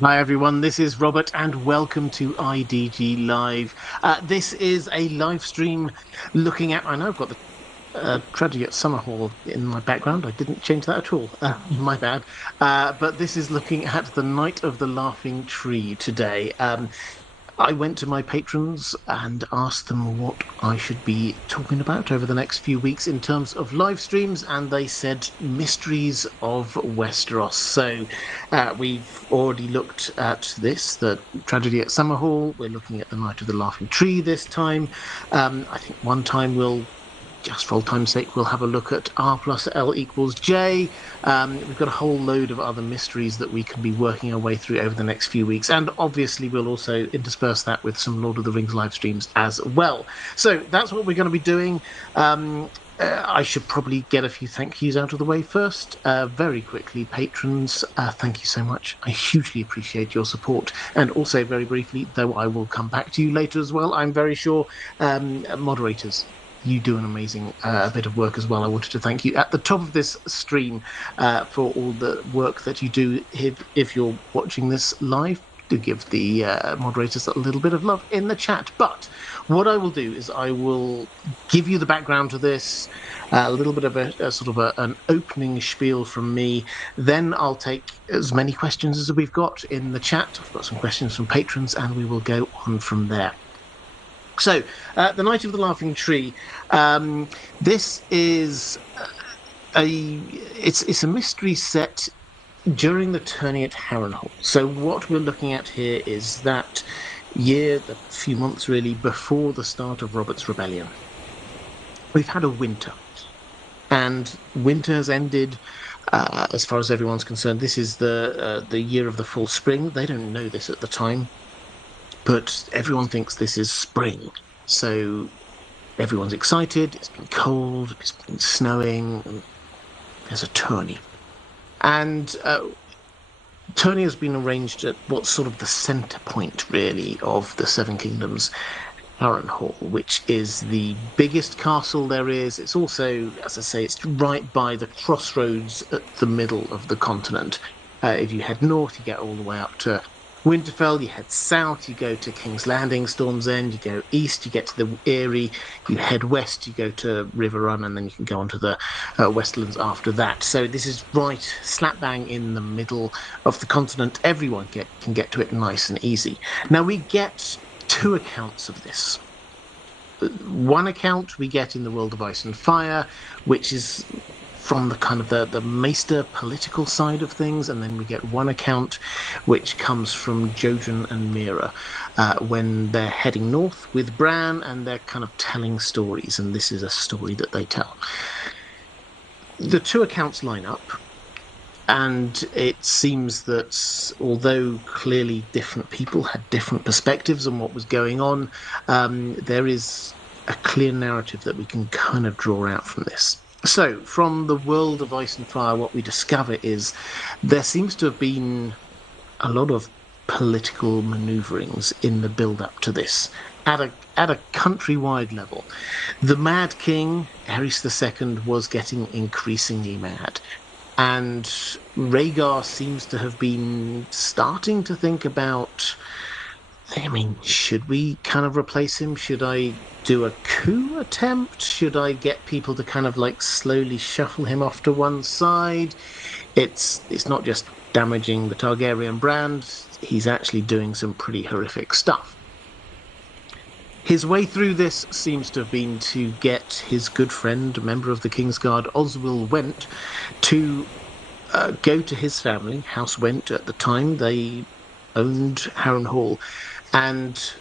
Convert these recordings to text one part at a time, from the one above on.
Hi everyone, this is Robert and welcome to IDG Live. This is a live stream looking at, I know I've got the tragedy at Summerhall in my background. I didn't change that at all. My bad. But this is looking at the Night of the Laughing Tree today. I went to my patrons and asked them what I should be talking about over the next few weeks in terms of live streams, and they said Mysteries of Westeros. So we've already looked at this, the tragedy at Summerhall. We're looking at the Night of the Laughing Tree this time. I think one time just for old time's sake, we'll have a look at R plus L equals J. We've got a whole load of other mysteries that we can be working our way through over the next few weeks. And obviously, we'll also intersperse that with some Lord of the Rings live streams as well. So that's what we're going to be doing. I should probably get a few thank yous out of the way first. Very quickly, patrons, thank you so much. I hugely appreciate your support. And also, very briefly, though I will come back to you later as well, I'm very sure, moderators, you do an amazing bit of work as well. I wanted to thank you at the top of this stream for all the work that you do. If you're watching this live, do give the moderators a little bit of love in the chat. But what I will do is I will give you the background to this, a little bit of a sort of an opening spiel from me. Then I'll take as many questions as we've got in the chat. I've got some questions from patrons, and we will go on from there. So, the Night of the Laughing Tree. This is it's a mystery set during the tourney at Harrenhal. So, what we're looking at here is that year, the few months really before the start of Robert's Rebellion. We've had a winter, and winter has ended. As far as everyone's concerned, this is the year of the full spring. They don't know this at the time, but everyone thinks this is spring. So everyone's excited. It's been cold. It's been snowing. And there's a tourney. And tourney has been arranged at what's sort of the center point, really, of the Seven Kingdoms, Harrenhal, which is the biggest castle there is. It's also, as I say, it's right by the crossroads at the middle of the continent. If you head north, you get all the way up to Winterfell, you head south, you go to King's Landing, Storm's End, you go east, you get to the Eyrie, you head west, you go to River Run, and then you can go on to the Westlands after that. So this is right slap bang in the middle of the continent. Everyone can get to it nice and easy. Now we get two accounts of this. One account we get in the World of Ice and Fire, which is from the kind of the Maester political side of things, and then we get one account which comes from Jojen and Mira when they're heading north with Bran, and they're kind of telling stories, and this is a story that they tell. The two accounts line up, and it seems that although clearly different people had different perspectives on what was going on, there is a clear narrative that we can kind of draw out from this. So, from the World of Ice and Fire, what we discover is there seems to have been a lot of political maneuverings in the build-up to this at a countrywide level. The Mad King, Aerys II, was getting increasingly mad. And Rhaegar seems to have been starting to think about, I mean, should we kind of replace him? Should I do a coup attempt? Should I get people to kind of like slowly shuffle him off to one side? It's not just damaging the Targaryen brand. He's actually doing some pretty horrific stuff. His way through this seems to have been to get his good friend, a member of the Kingsguard, Oswyl Went, to go to his family, House Went at the time. They owned Harrenhal, and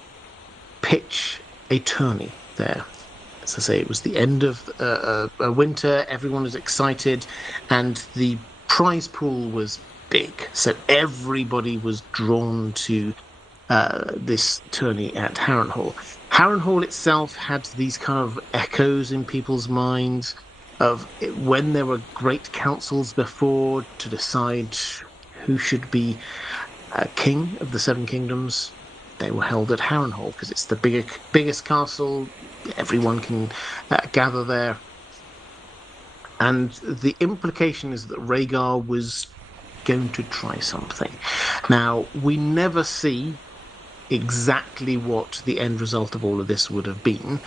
pitch a tourney there. As I say, it was the end of winter. Everyone was excited, and the prize pool was big. So everybody was drawn to this tourney at Harrenhal. Harrenhal itself had these kind of echoes in people's minds of when there were great councils before to decide who should be king of the Seven Kingdoms. They were held at Harrenhal because it's the biggest castle. Everyone can gather there. And the implication is that Rhaegar was going to try something. Now, we never see exactly what the end result of all of this would have been,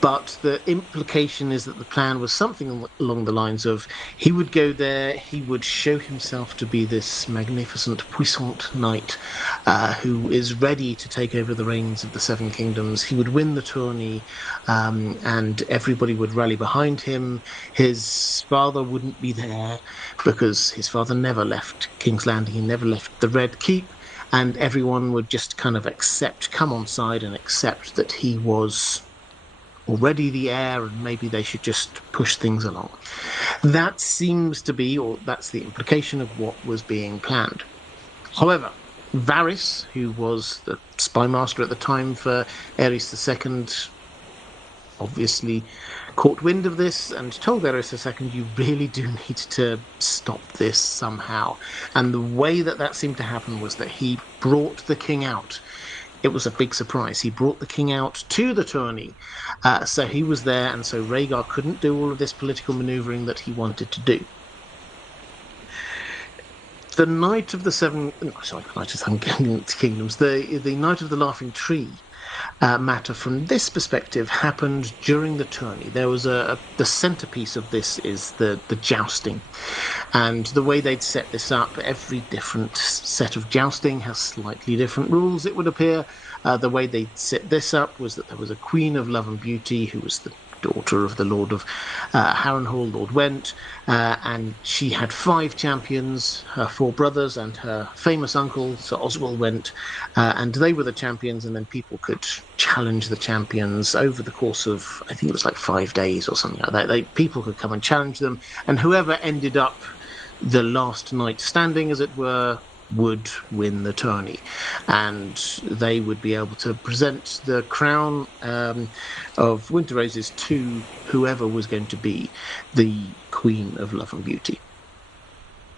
but the implication is that the plan was something along the lines of he would go there, he would show himself to be this magnificent, puissant knight who is ready to take over the reins of the Seven Kingdoms. He would win the tourney, and everybody would rally behind him. His father wouldn't be there because his father never left King's Landing, he never left the Red Keep. And everyone would just kind of come on side and accept that he was already the heir, and maybe they should just push things along. That seems to be, or that's the implication of what was being planned. However, Varys, who was the spy master at the time for Aerys II, obviously caught wind of this and told Aerys II, you really do need to stop this somehow. And the way that seemed to happen was that he brought the king out. It was a big surprise. He brought the king out to the tourney. So he was there, and so Rhaegar couldn't do all of this political maneuvering that he wanted to do. The Night of the Seven Kingdoms, the Night of the Laughing Tree matter from this perspective happened during the tourney. There was the centerpiece of this is the jousting, and the way they'd set this up, every different set of jousting has slightly different rules, it would appear. The way they'd set this up was that there was a Queen of Love and Beauty who was the daughter of the Lord of Harrenhal, Lord Went, and she had 5 champions, her 4 brothers and her famous uncle, Sir Oswell Went, and they were the champions, and then people could challenge the champions over the course of, I think it was like 5 days or something like that. People could come and challenge them, and whoever ended up the last knight standing, as it were, would win the tourney, and they would be able to present the crown of Winter Roses to whoever was going to be the Queen of Love and Beauty.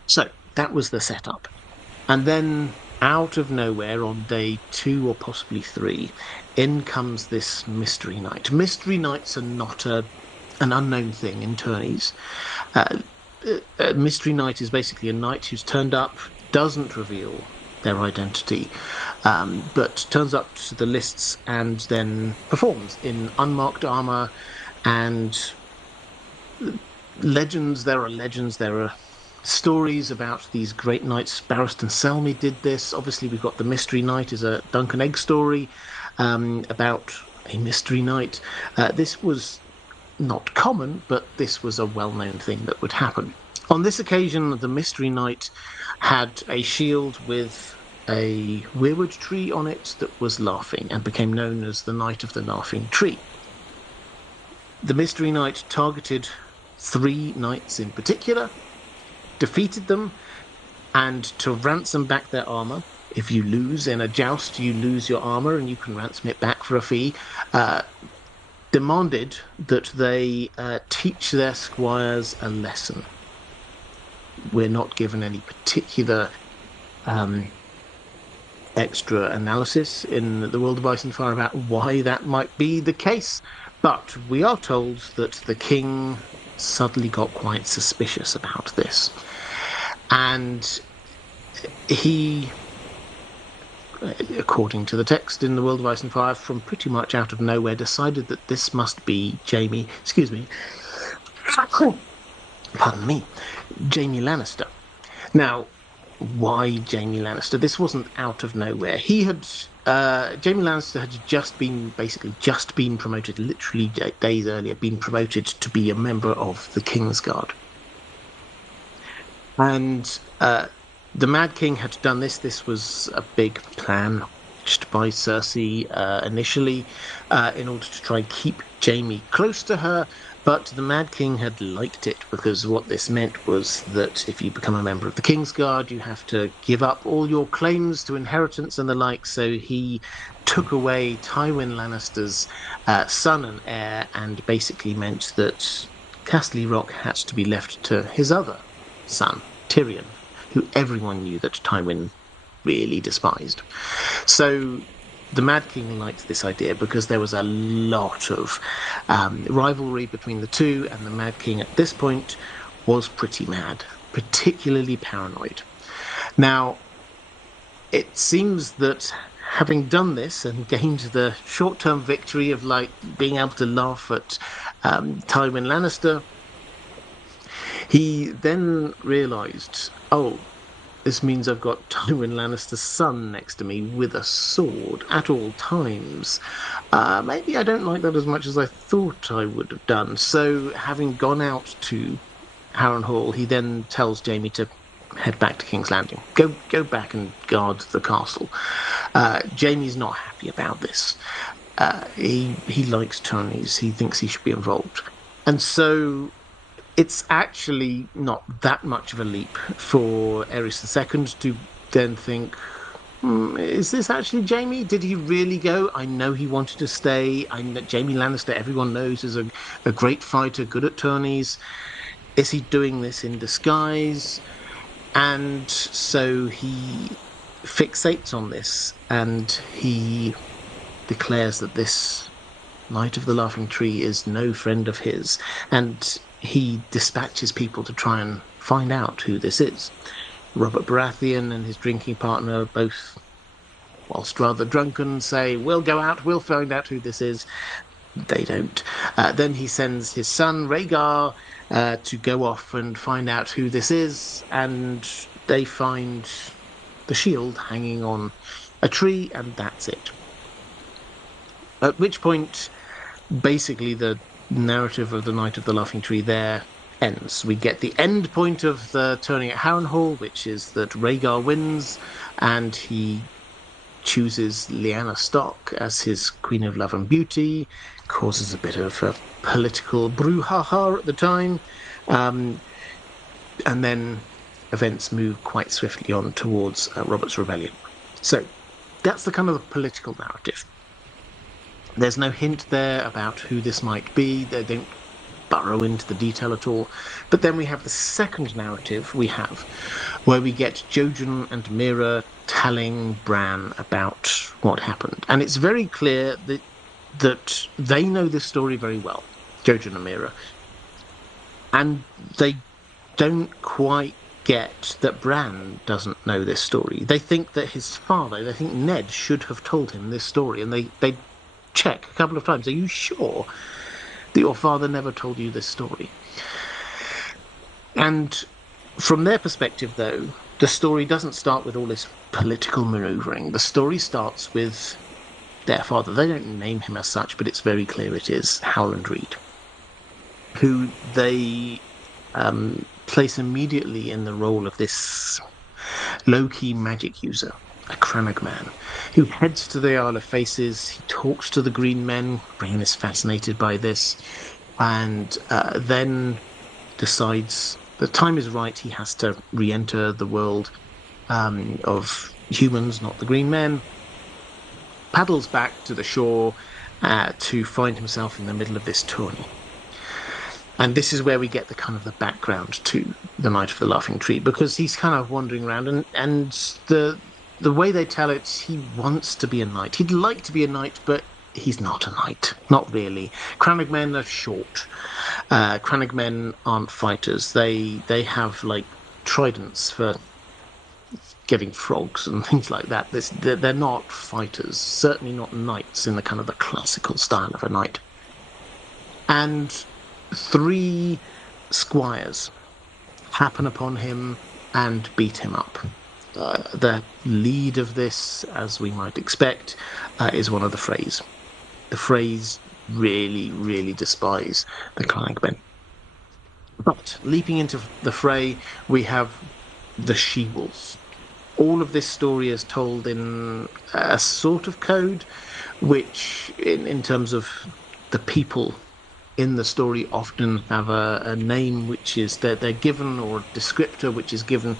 So that was the setup. And then out of nowhere on day 2 or possibly 3, in comes this Mystery Knight. Mystery Knights are not an unknown thing in tourneys. A Mystery Knight is basically a knight who's turned up, doesn't reveal their identity, but turns up to the lists and then performs in unmarked armor. And there are stories about these great knights. Barristan Selmy did this. Obviously, we've got the Mystery Knight as a Duncan Egg story about a Mystery Knight. This was not common, but this was a well-known thing that would happen. On this occasion, the Mystery Knight had a shield with a weirwood tree on it that was laughing and became known as the Knight of the Laughing Tree. The Mystery Knight targeted 3 knights in particular, defeated them, and to ransom back their armor, if you lose in a joust, you lose your armor and you can ransom it back for a fee, demanded that they teach their squires a lesson. We're not given any particular extra analysis in the World of Ice and Fire about why that might be the case, but we are told that the king suddenly got quite suspicious about this, and he, according to the text in the World of Ice and Fire, from pretty much out of nowhere decided that this must be Jaime Lannister. Now, why Jaime Lannister? This wasn't out of nowhere. Jaime Lannister had just been promoted, literally days earlier, been promoted to be a member of the Kingsguard. And the Mad King had done this. This was a big plan by Cersei initially in order to try and keep Jaime close to her. But the Mad King had liked it, because what this meant was that if you become a member of the Kingsguard, you have to give up all your claims to inheritance and the like. So he took away Tywin Lannister's son and heir, and basically meant that Castle Rock had to be left to his other son, Tyrion, who everyone knew that Tywin really despised. So the Mad King liked this idea because there was a lot of rivalry between the two, and the Mad King at this point was pretty mad particularly paranoid. Now, it seems that having done this and gained the short-term victory of like being able to laugh at Tywin Lannister, he then realised, oh, this means I've got Tywin Lannister's son next to me with a sword at all times. Maybe I don't like that as much as I thought I would have done. So, having gone out to Harrenhal, he then tells Jaime to head back to King's Landing. Go back and guard the castle. Jaime's not happy about this. He likes tourneys. He thinks he should be involved. And so it's actually not that much of a leap for Aerys II to then think, is this actually Jaime? Did he really go? I know he wanted to stay. I know Jaime Lannister, everyone knows, is a great fighter, good at tourneys. Is he doing this in disguise? And so he fixates on this, and he declares that this Knight of the Laughing Tree is no friend of his, and he dispatches people to try and find out who this is. Robert Baratheon and his drinking partner, both, whilst rather drunken, say, we'll go out, we'll find out who this is. They don't. Then he sends his son, Rhaegar, to go off and find out who this is, and they find the shield hanging on a tree, and that's it. At which point, basically, the narrative of the Knight of the Laughing Tree there ends. We get the end point of the tourney at Harrenhal, which is that Rhaegar wins, and he chooses Lyanna Stark as his Queen of Love and Beauty, causes a bit of a political brouhaha at the time, and then events move quite swiftly on towards Robert's Rebellion. So that's the kind of the political narrative. There's no hint there about who this might be. They don't burrow into the detail at all. But then we have the second narrative where we get Jojen and Mira telling Bran about what happened. And it's very clear that they know this story very well, Jojen and Mira. And they don't quite get that Bran doesn't know this story. They think that his father, they think Ned should have told him this story. And they check a couple of times, are you sure that your father never told you this story? And from their perspective, though, the story doesn't start with all this political maneuvering. The story starts with their father. They don't name him as such, but it's very clear it is Howland Reed, who they place immediately in the role of this low-key magic user, a Crannog man, who heads to the Isle of Faces. He talks to the Green Men. Bran is fascinated by this, and then decides the time is right. He has to re-enter the world of humans, not the Green Men. Paddles back to the shore to find himself in the middle of this tourney. And this is where we get the kind of the background to the Knight of the Laughing Tree, because he's kind of wandering around, and the way they tell it, he wants to be a knight. He'd like to be a knight, but he's not a knight. Not really. Crannog men are short. Crannog men aren't fighters. They have, like, tridents for getting frogs and things like that. They're not fighters. Certainly not knights in the kind of the classical style of a knight. And 3 squires happen upon him and beat him up. The lead of this, as we might expect, is one of the Freys. The Freys really, really despise the Clank men. But leaping into the fray, we have the She-Wolf. All of this story is told in a sort of code, which, in terms of the people in the story, often have a name which is they're given, or a descriptor which is given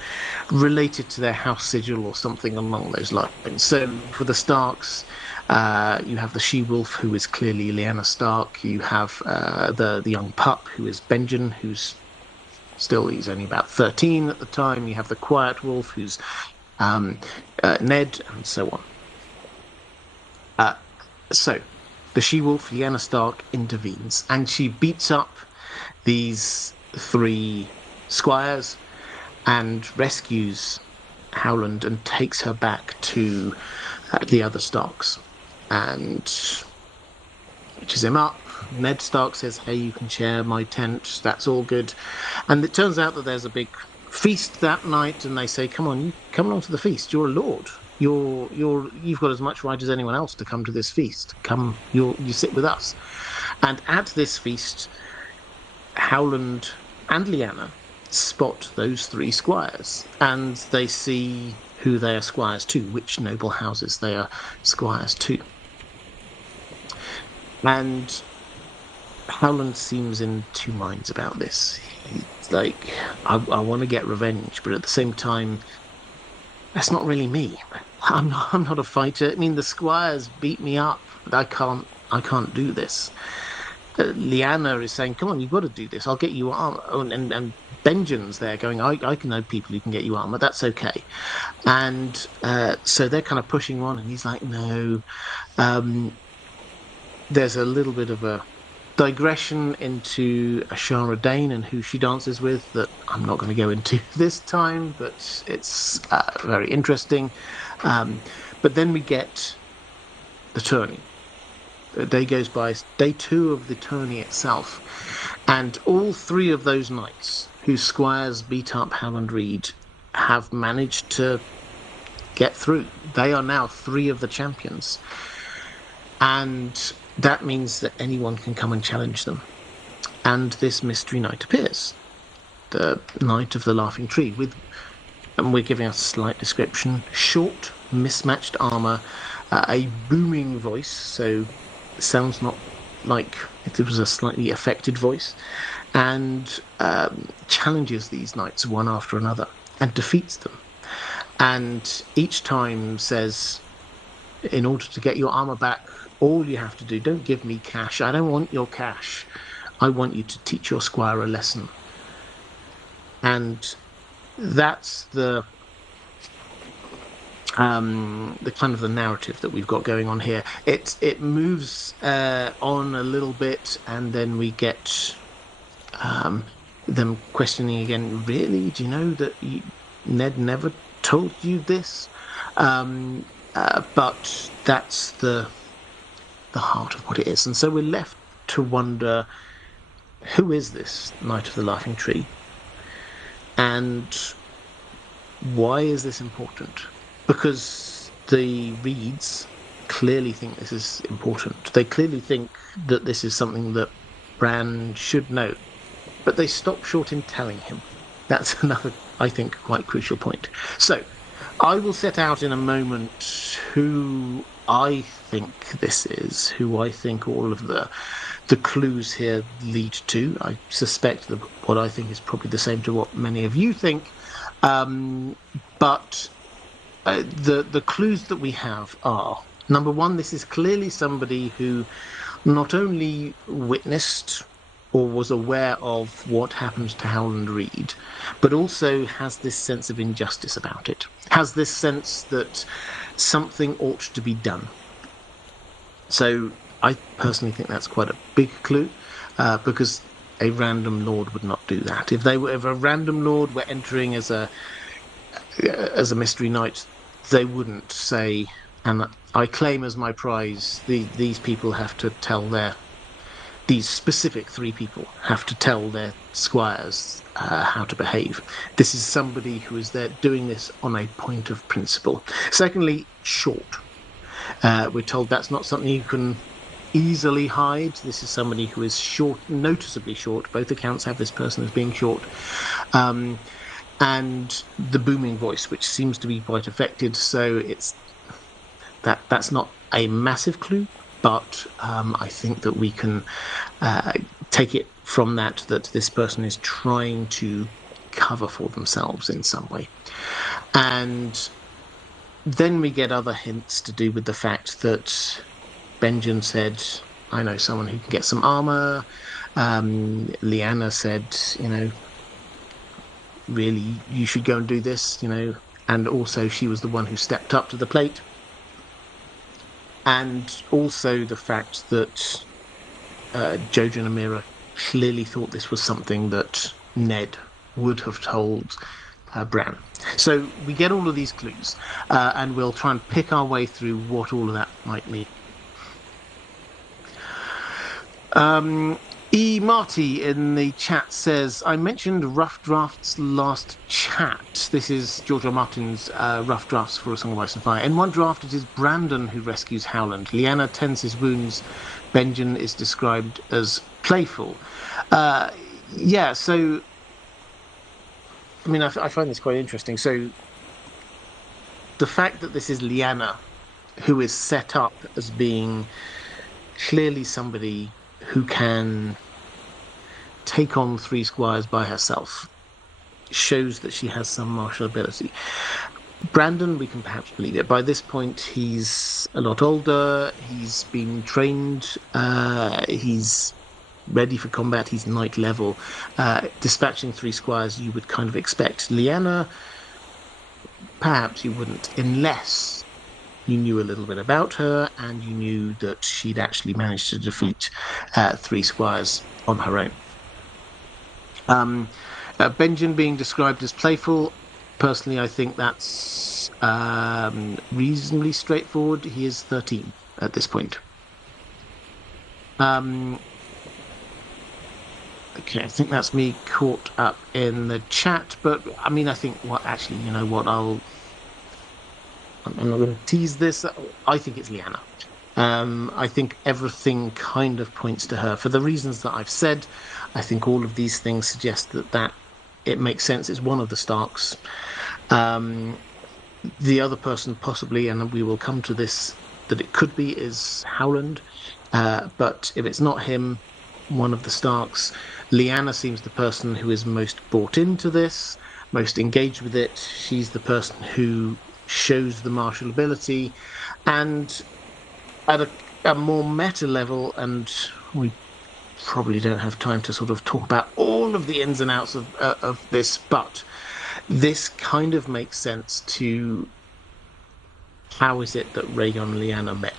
related to their house sigil or something along those lines. So for the Starks, you have the She-Wolf, who is clearly Lyanna Stark. You have the young pup, who is Benjen, who's he's only about 13 at the time. You have the Quiet Wolf, who's Ned, and so on. So the She-Wolf, Lyanna Stark, intervenes, and she beats up these 3 squires, and rescues Howland and takes her back to the other Starks and reaches him up. Ned Stark says, "Hey, you can share my tent. That's all good." And it turns out that there's a big feast that night, and they say, "Come on, you come along to the feast. You're a lord. You've got as much right as anyone else to come to this feast. Come, you sit with us." And at this feast, Howland and Lyanna spot those three squires, and they see who they are squires to, which noble houses they are squires to. And Howland seems in two minds about this. He's like, I want to get revenge, but at the same time, that's not really me. I'm not a fighter. I mean, the squires beat me up, but I can't do this. Lyanna is saying, "Come on, you've got to do this. I'll get you armor." Oh, and Benjen's there going, I can know people who can get you armor. That's okay." And so they're kind of pushing on, and he's like, "No." There's a little bit of a digression into Ashara Dane and who she dances with that I'm not going to go into this time, but it's very interesting. But then we get the tourney. A day goes by, day 2 of the tourney itself, and all 3 of those knights whose squires beat up Howland Reed have managed to get through. They are now 3 of the champions, and that means that anyone can come and challenge them. And this mystery knight appears, the Knight of the Laughing Tree, and we're giving us a slight description: short, mismatched armor, a booming voice, so it sounds not like it was a slightly affected voice, and challenges these knights one after another and defeats them. And each time says, in order to get your armor back, all you have to do, don't give me cash. I don't want your cash. I want you to teach your squire a lesson. And that's the kind of the narrative that we've got going on here. It moves on a little bit, and then we get them questioning again. Really, do you know that Ned never told you this? But that's the heart of what it is. And so we're left to wonder, who is this Knight of the Laughing Tree? And why is this important? Because the Reeds clearly think this is important. They clearly think that this is something that Bran should know. But they stop short in telling him. That's another, I think, quite crucial point. So, I will set out in a moment who I think this is, who I think all of the clues here lead to. I suspect that what I think is probably the same to what many of you think. But the clues that we have are, number one, this is clearly somebody who not only witnessed or was aware of what happened to Howland Reed, but also has this sense of injustice about it, has this sense that something ought to be done. So I personally think that's quite a big clue, because a random lord would not do that. If a random lord were entering as a mystery knight, they wouldn't say, "And I claim as my prize, these people have to tell these specific 3 people have to tell their squires how to behave." This is somebody who is there doing this on a point of principle. Secondly, short. We're told that's not something you can easily hide. This is somebody who is short, noticeably short. Both accounts have this person as being short. And the booming voice, which seems to be quite affected. So that's not a massive clue, but I think that we can take it from that this person is trying to cover for themselves in some way. And then we get other hints to do with the fact that Benjen said, "I know someone who can get some armor." Lyanna said, "Really, you should go and do this," and also she was the one who stepped up to the plate. And also the fact that Jojen and Amira clearly thought this was something that Ned would have told Bran. So we get all of these clues, and we'll try and pick our way through what all of that might mean. E. Marty in the chat says, I mentioned Rough Draft's last chat. This is George R. Martin's Rough Drafts for A Song of Ice and Fire. In one draft, it is Brandon who rescues Howland. Lyanna tends his wounds. Benjen is described as playful. Yeah, so, I mean, I find this quite interesting. So, the fact that this is Lyanna, who is set up as being clearly somebody who can take on 3 squires by herself, shows that she has some martial ability. Brandon, we can perhaps believe it. By this point, he's a lot older, he's been trained, he's ready for combat, he's knight level. Dispatching 3 squires, you would kind of expect. Lyanna, perhaps you wouldn't, unless you knew a little bit about her and you knew that she'd actually managed to defeat 3 squires on her own. Benjen being described as playful, personally, I think that's reasonably straightforward. He is 13 at this point. Okay, I think that's me caught up in the chat, but I mean, I think you know what, I'm not going to tease this. I think it's Lyanna. I think everything kind of points to her. For the reasons that I've said, I think all of these things suggest that it makes sense. It's one of the Starks. The other person possibly, and we will come to this, that it could be, is Howland. But if it's not him, one of the Starks. Lyanna seems the person who is most bought into this, most engaged with it. She's the person who shows the martial ability, and at a more meta level, and we probably don't have time to sort of talk about all of the ins and outs of this, but this kind of makes sense to how is it that Rhaegar and Lyanna met.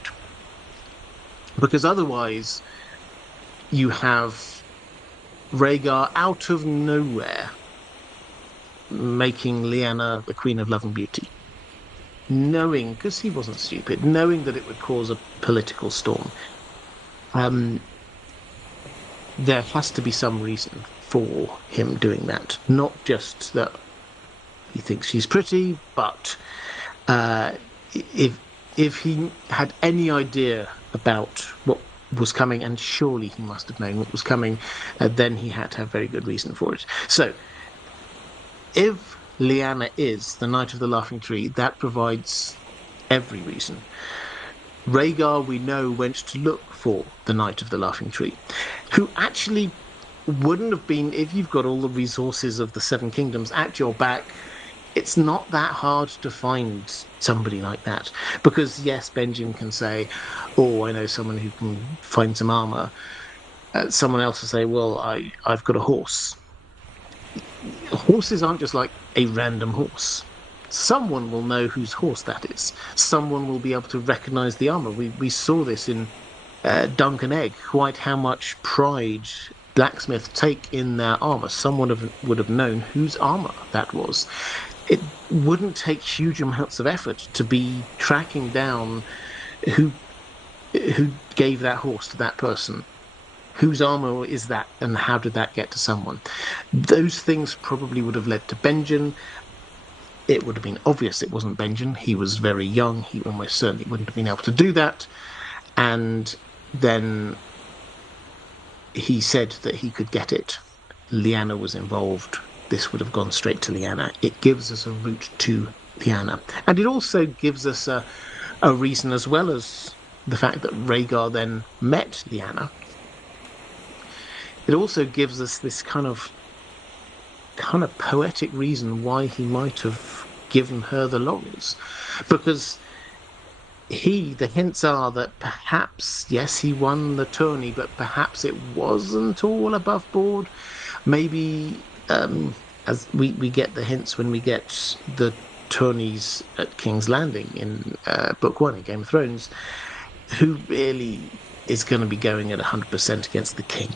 Because otherwise, you have Rhaegar out of nowhere making Lyanna the Queen of Love and Beauty, knowing, because he wasn't stupid, knowing that it would cause a political storm. There has to be some reason for him doing that. Not just that he thinks she's pretty, but if he had any idea about what was coming, and surely he must have known what was coming, then he had to have very good reason for it. So, if Lyanna is the Knight of the Laughing Tree, that provides every reason. Rhaegar, we know, went to look for the Knight of the Laughing Tree, who actually wouldn't have been, if you've got all the resources of the Seven Kingdoms at your back, it's not that hard to find somebody like that. Because, yes, Benjen can say, oh, I know someone who can find some armor. Someone else will say, well, I've got a horse. Horses aren't just like a random horse. Someone will know whose horse that is. Someone will be able to recognize the armor. We saw this in Dunk and Egg, quite how much pride blacksmiths take in their armor. Someone would have known whose armor that was. It wouldn't take huge amounts of effort to be tracking down who gave that horse to that person. Whose armor is that, and how did that get to someone? Those things probably would have led to Benjen. It would have been obvious it wasn't Benjen. He was very young. He almost certainly wouldn't have been able to do that. And then he said that he could get it. Lyanna was involved. This would have gone straight to Lyanna. It gives us a route to Lyanna. And it also gives us a reason, as well as the fact that Rhaegar then met Lyanna. It also gives us this kind of poetic reason why he might have given her the laurels. Because the hints are that perhaps, yes, he won the tourney, but perhaps it wasn't all above board. Maybe, as we get the hints when we get the tourneys at King's Landing in Book 1 in Game of Thrones, who really is going to be going at 100% against the king?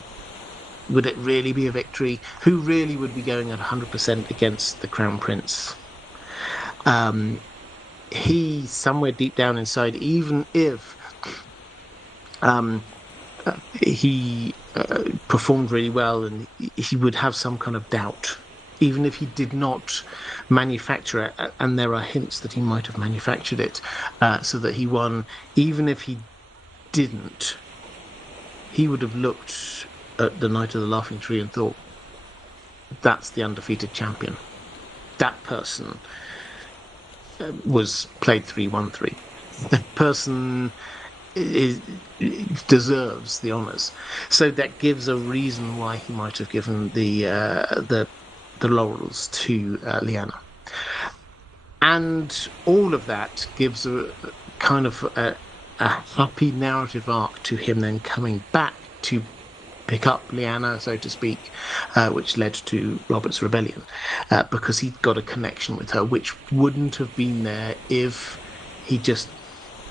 Would it really be a victory? Who really would be going at 100% against the Crown Prince? He, somewhere deep down inside, even if um, he performed really well, and he would have some kind of doubt, even if he did not manufacture it. And there are hints that he might have manufactured it so that he won. Even if he didn't, he would have looked at the Knight of the Laughing Tree and thought, that's the undefeated champion. That person was played 3-1-3. The person deserves the honours. So that gives a reason why he might have given the laurels to Lyanna. And all of that gives a kind of a happy narrative arc to him then coming back to pick up Lyanna, so to speak, which led to Robert's rebellion, because he'd got a connection with her, which wouldn't have been there if he just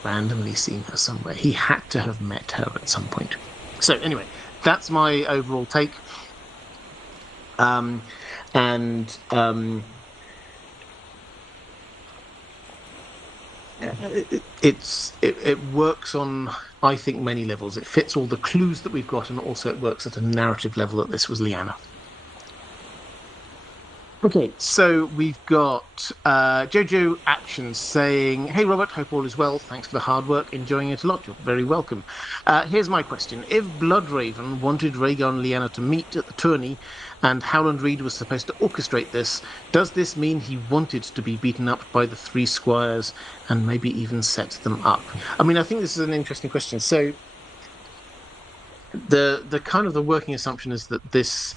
randomly seen her somewhere. He had to have met her at some point. So anyway, that's my overall take. It works on, I think, many levels. It fits all the clues that we've got, and also it works at a narrative level that this was Lyanna. Okay, so we've got Jojo Actions saying, "Hey Robert, hope all is well. Thanks for the hard work. Enjoying it a lot. You're very welcome. Here's my question. If Bloodraven wanted Rhaegar and Lyanna to meet at the tourney, and Howland Reed was supposed to orchestrate this, does this mean he wanted to be beaten up by the three squires and maybe even set them up?" I mean, I think this is an interesting question. So the kind of the working assumption is that this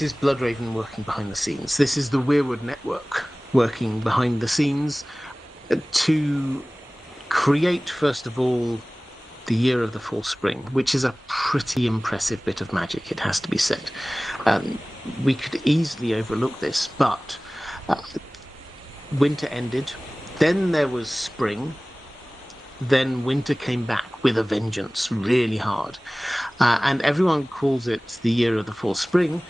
is Bloodraven working behind the scenes. This is the Weirwood Network working behind the scenes to create, first of all, the Year of the Fall Spring, which is a pretty impressive bit of magic, it has to be said. We could easily overlook this, but winter ended, then there was spring, then winter came back with a vengeance, really hard. And everyone calls it the Year of the Fall Spring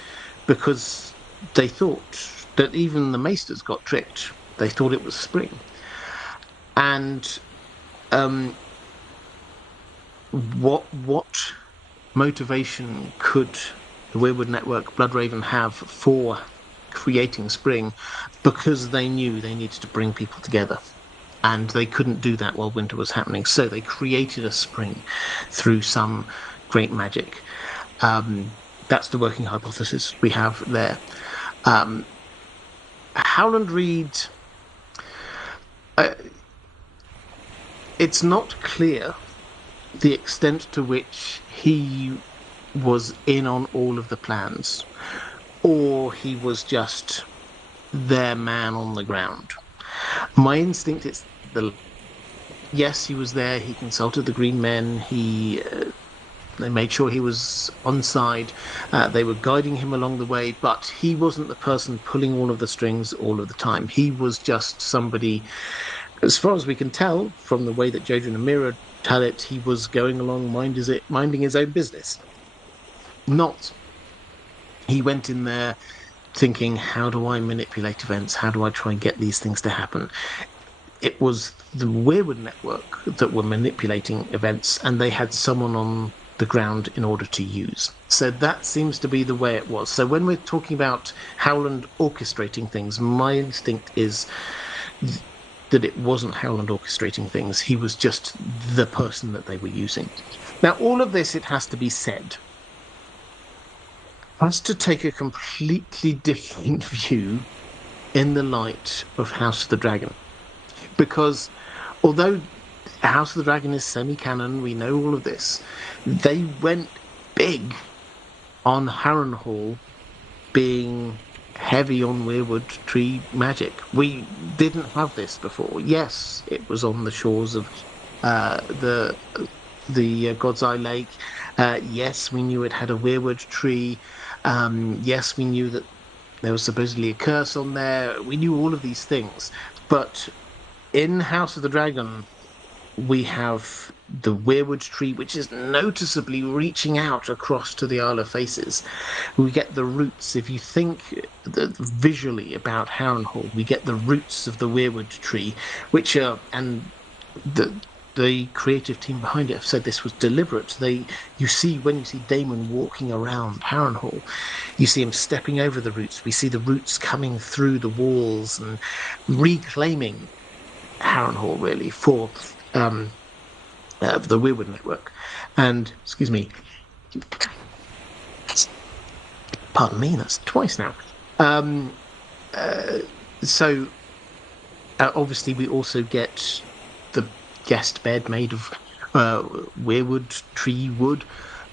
because they thought that even the Maesters got tricked. They thought it was spring. And what motivation could the Weirwood Network, Bloodraven, have for creating spring? Because they knew they needed to bring people together. And they couldn't do that while winter was happening. So they created a spring through some great magic. That's the working hypothesis we have there. Howland Reed, it's not clear the extent to which he was in on all of the plans, or he was just their man on the ground. My instinct is yes, he was there. He consulted the Green Men. They made sure he was on side. They were guiding him along the way, but he wasn't the person pulling all of the strings all of the time. He was just somebody, as far as we can tell from the way that Jojen and Amira tell it, he was going along minding his own business. He went in there thinking, how do I manipulate events? How do I try and get these things to happen? It was the Weirwood Network that were manipulating events, and they had someone on the ground in order to use. So that seems to be the way it was. So when we're talking about Howland orchestrating things, my instinct is that it wasn't Howland orchestrating things. He was just the person that they were using. Now, all of this, it has to be said, has to take a completely different view in the light of House of the Dragon. Because although House of the Dragon is semi-canon, we know all of this, they went big on Harrenhal being heavy on Weirwood Tree magic. We didn't have this before. Yes, it was on the shores of the God's Eye Lake. Yes, we knew it had a Weirwood Tree. Yes, we knew that there was supposedly a curse on there. We knew all of these things. But in House of the Dragon, we have the weirwood tree, which is noticeably reaching out across to the Isle of Faces. We get the roots. If you think visually about Harrenhal, we get the roots of the weirwood tree, which are, and the creative team behind it have said this was deliberate. You see, when you see Damon walking around Harrenhal, you see him stepping over the roots. We see the roots coming through the walls and reclaiming Harrenhal really for the Weirwood network. And excuse me, pardon me, that's twice now. So obviously we also get the guest bed made of weirwood tree wood.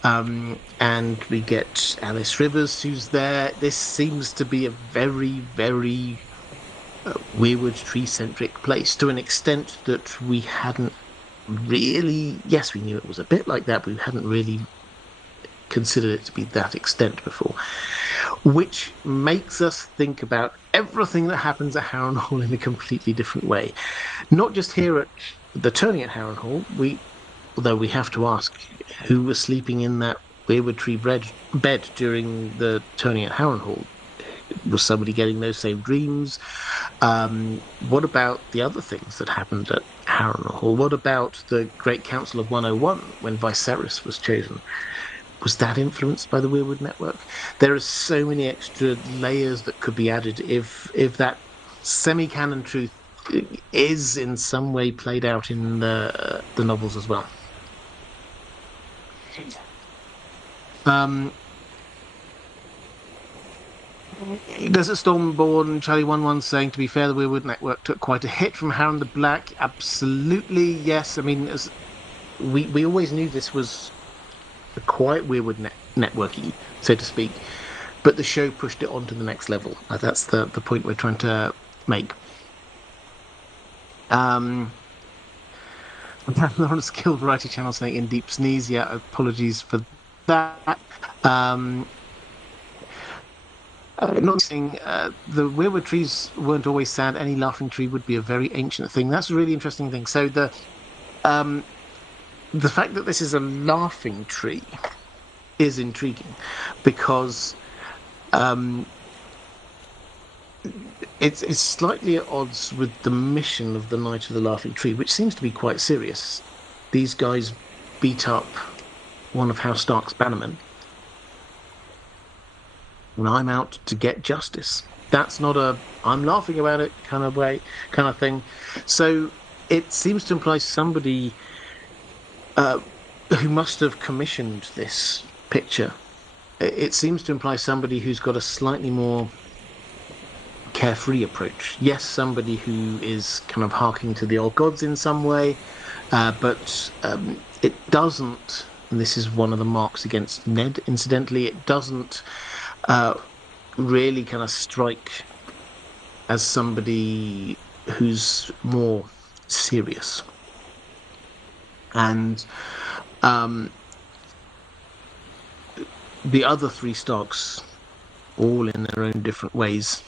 And we get Alice Rivers, who's there. This seems to be a very, very weirwood tree-centric place, to an extent that we hadn't really... Yes, we knew it was a bit like that, but we hadn't really considered it to be that extent before. Which makes us think about everything that happens at Harrenhal in a completely different way. Not just here at the tourney at Harrenhal, although we have to ask who was sleeping in that weirwood tree bed during the tourney at Harrenhal. Was somebody getting those same dreams? What about the other things that happened at Harrenhal? What about the Great Council of 101 when Viserys was chosen? Was that influenced by the Weirwood network? There are so many extra layers that could be added if that semi-canon truth is in some way played out in the novels as well. Desert Stormborn, Charlie 11 saying, to be fair, the Weirwood network took quite a hit from Harren the Black. Absolutely, yes. I mean, we always knew this was a quite Weirwood networky, so to speak, but the show pushed it on to the next level. That's the point we're trying to make. Not on a skilled variety channel saying in deep sneeze. Yeah, apologies for that. Not saying the weirwood trees weren't always sad. Any laughing tree would be a very ancient thing. That's a really interesting thing. So the fact that this is a laughing tree is intriguing, because it's slightly at odds with the mission of the Knight of the Laughing Tree, which seems to be quite serious. These guys beat up one of House Stark's bannermen, and I'm out to get justice. That's not a I'm laughing about it kind of thing. So it seems to imply somebody who must have commissioned this picture. It seems to imply somebody who's got a slightly more carefree approach. Yes, somebody who is kind of harking to the old gods in some way, but it doesn't, and this is one of the marks against Ned, incidentally, it doesn't really kind of strike as somebody who's more serious. And the other three Starks, all in their own different ways,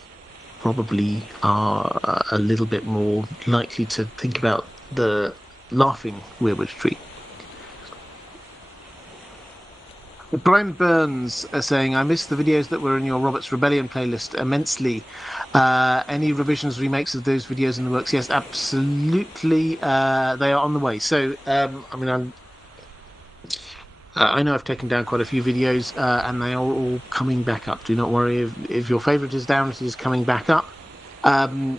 probably are a little bit more likely to think about the laughing weirwood tree. Brian Burns saying, I missed the videos that were in your Robert's Rebellion playlist immensely. Any revisions, remakes of those videos in the works? Yes, absolutely. They are on the way. So, I know I've taken down quite a few videos, and they are all coming back up. Do not worry. If your favourite is down, it is coming back up. In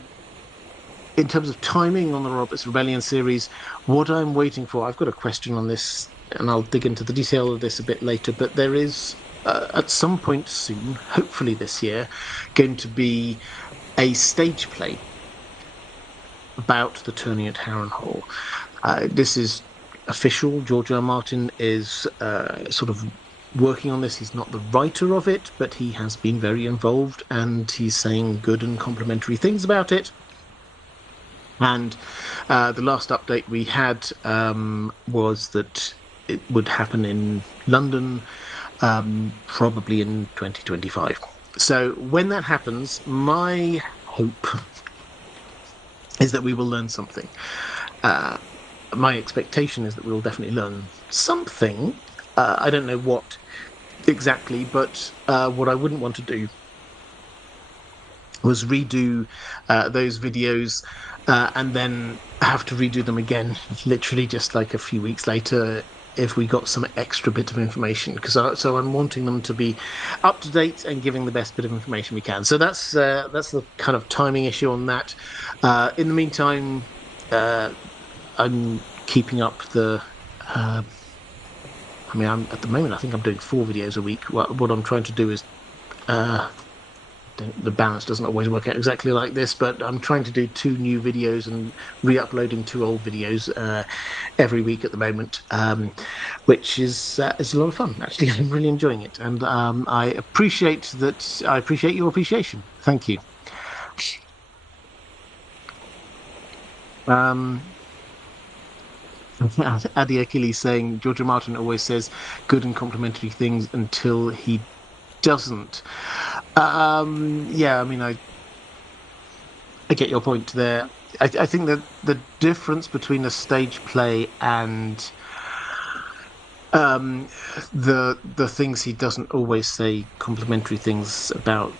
terms of timing on the Robert's Rebellion series, what I'm waiting for, I've got a question on this, and I'll dig into the detail of this a bit later, but there is, at some point soon, hopefully this year, going to be a stage play about the tourney at Harrenhal. This is official. George R. R. Martin is sort of working on this. He's not the writer of it, but he has been very involved, and he's saying good and complimentary things about it. And the last update we had was that it would happen in London, probably in 2025. So when that happens, my hope is that we will learn something. my expectation is that we'll definitely learn something. I don't know what exactly, but what I wouldn't want to do was redo those videos and then have to redo them again, literally just like a few weeks later, if we got some extra bit of information. So I'm wanting them to be up to date and giving the best bit of information we can. So that's the kind of timing issue on that. In the meantime, I'm keeping up the. I'm at the moment. I think I'm doing 4 videos a week. What I'm trying to do is. The balance doesn't always work out exactly like this, but I'm trying to do 2 new videos and re-uploading 2 old videos every week at the moment, which is a lot of fun. Actually, I'm really enjoying it, and I appreciate that. I appreciate your appreciation. Thank you. Adi Achilles saying George R. Martin always says good and complimentary things until he doesn't. Yeah, I get your point there. I think that the difference between a stage play and the things he doesn't always say complimentary things about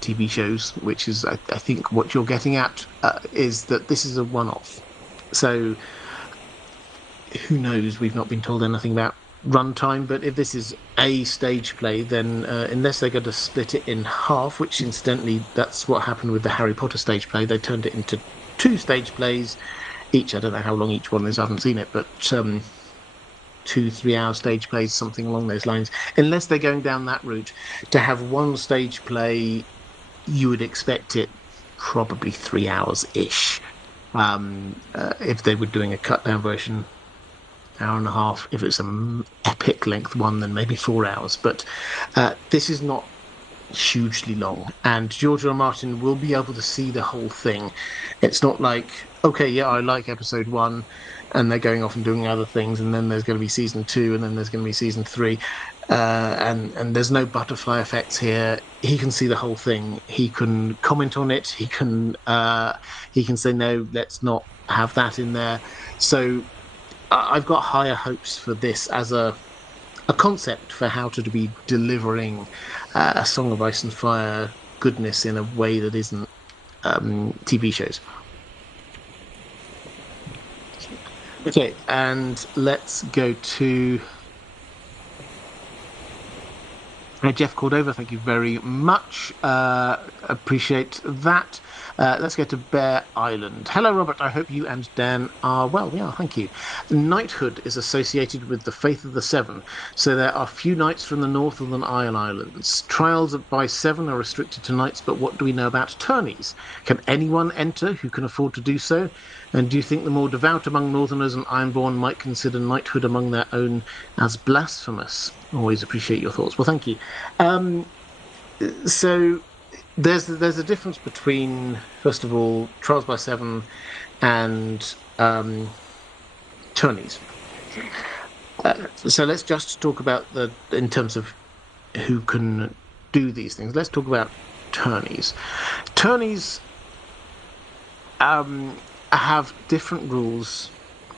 TV shows, which is I think what you're getting at, is that this is a one-off. So who knows? We've not been told anything about runtime, but if this is a stage play, then unless they're going to split it in half, which incidentally that's what happened with the Harry Potter stage play, they turned it into 2 stage plays each. I don't know how long each one is, I haven't seen it, but 2-3 hour stage plays, something along those lines. Unless they're going down that route, to have 1 stage play, you would expect it probably 3 hours ish. If they were doing a cut down version, hour and a half. If it's an epic length one, then maybe 4 hours. But this is not hugely long, and George R. R. Martin will be able to see the whole thing. It's not like, okay, yeah, I like episode 1, and they're going off and doing other things, and then there's going to be season 2, and then there's going to be season 3, and there's no butterfly effects here. He can see the whole thing. He can comment on it. He can say, no, let's not have that in there. So I've got higher hopes for this as a concept for how to be delivering a Song of Ice and Fire goodness in a way that isn't TV shows. Okay, and let's go to Jeff Cordova. Thank you very much. Appreciate that. Let's go to Bear Island. Hello, Robert. I hope you and Dan are well. We are, thank you. Knighthood is associated with the Faith of the Seven, so there are few knights from the Northern Islands. Trials by 7 are restricted to knights, but what do we know about tourneys? Can anyone enter who can afford to do so? And do you think the more devout among Northerners and Ironborn might consider knighthood among their own as blasphemous? Always appreciate your thoughts. Well, thank you. So there's a difference between, first of all, Trials by 7 and tourneys. So let's just talk about in terms of who can do these things. Let's talk about tourneys. Tourneys have different rules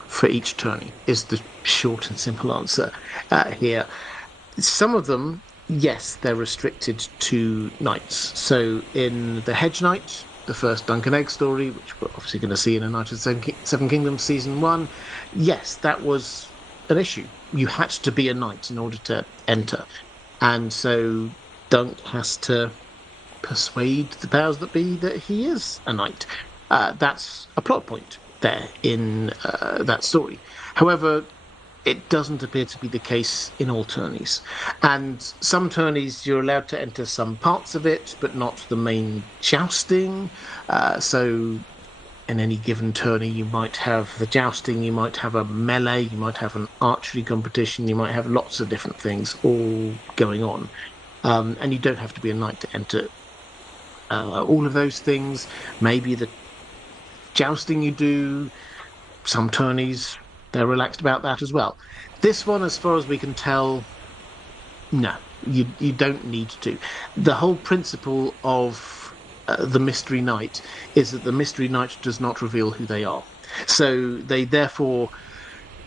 for each tourney, is the short and simple answer here. Some of them, yes, they're restricted to knights. So in the Hedge Knight, the first Dunk and Egg story, which we're obviously going to see in A Knight of the Seven Kingdoms Season 1, yes, that was an issue. You had to be a knight in order to enter. And so Dunk has to persuade the powers that be that he is a knight. That's a plot point there in that story. However, it doesn't appear to be the case in all tourneys. And some tourneys, you're allowed to enter some parts of it, but not the main jousting. So in any given tourney, you might have the jousting, you might have a melee, you might have an archery competition, you might have lots of different things all going on. And you don't have to be a knight to enter all of those things. Maybe the jousting you do, some tourneys, they're relaxed about that as well. This one, as far as we can tell, no, you don't need to. The whole principle of the Mystery Knight is that the Mystery Knight does not reveal who they are. So they therefore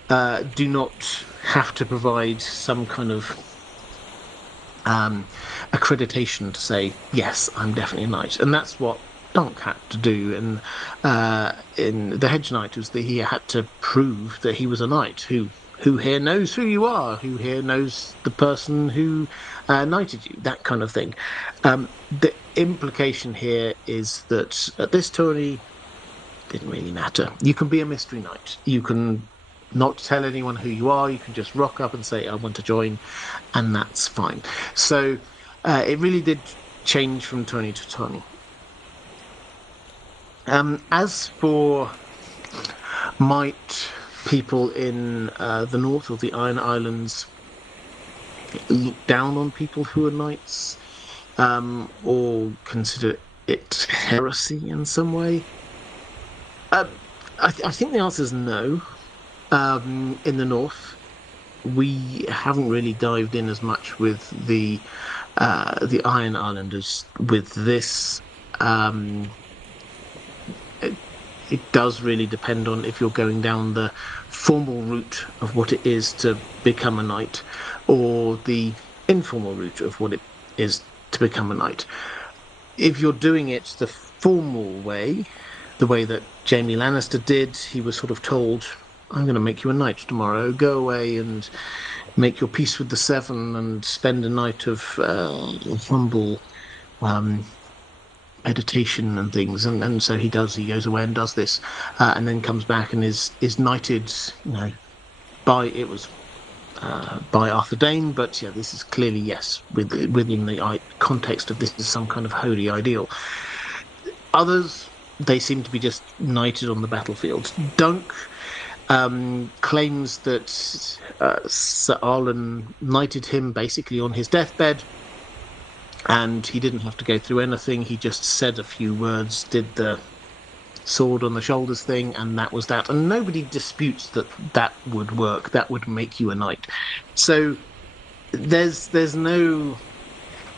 do not have to provide some kind of accreditation to say, yes, I'm definitely a knight. And that's what Dunk had to do in the Hedge Knight, was that he had to prove that he was a knight. Who here knows who you are? Who here knows the person who knighted you? That kind of thing. The implication here is that at this tourney, didn't really matter. You can be a mystery knight. You can not tell anyone who you are. You can just rock up and say, I want to join, and that's fine. So it really did change from tourney to tourney. As for might people in the north or the Iron Islands look down on people who are knights, or consider it heresy in some way? I think the answer is no. In the north, we haven't really dived in as much with the Iron Islanders with this. It does really depend on if you're going down the formal route of what it is to become a knight, or the informal route of what it is to become a knight. If you're doing it the formal way, the way that Jaime Lannister did, he was sort of told, I'm going to make you a knight tomorrow. Go away and make your peace with the Seven and spend a night of humble meditation and things. And so he does. He goes away and does this, and then comes back and is knighted. By Arthur Dane. But yeah, this is clearly, yes, within the context of this is some kind of holy ideal. Others, they seem to be just knighted on the battlefield. Dunk claims that Sir Arlen knighted him basically on his deathbed, and he didn't have to go through anything. He just said a few words, did the sword on the shoulders thing, and that was that. And nobody disputes that would work. That would make you a knight. So there's no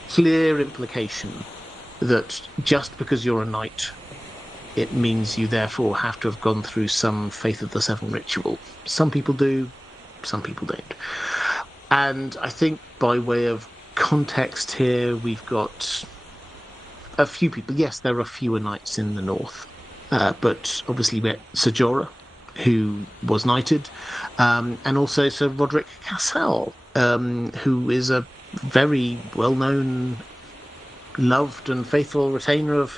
clear implication that just because you're a knight, it means you therefore have to have gone through some Faith of the Seven ritual. Some people do, some people don't. And I think by way of context here, we've got a few people. Yes, there are fewer knights in the north, but obviously we had Sir Jorah, who was knighted, and also Sir Roderick Cassel, who is a very well-known, loved and faithful retainer of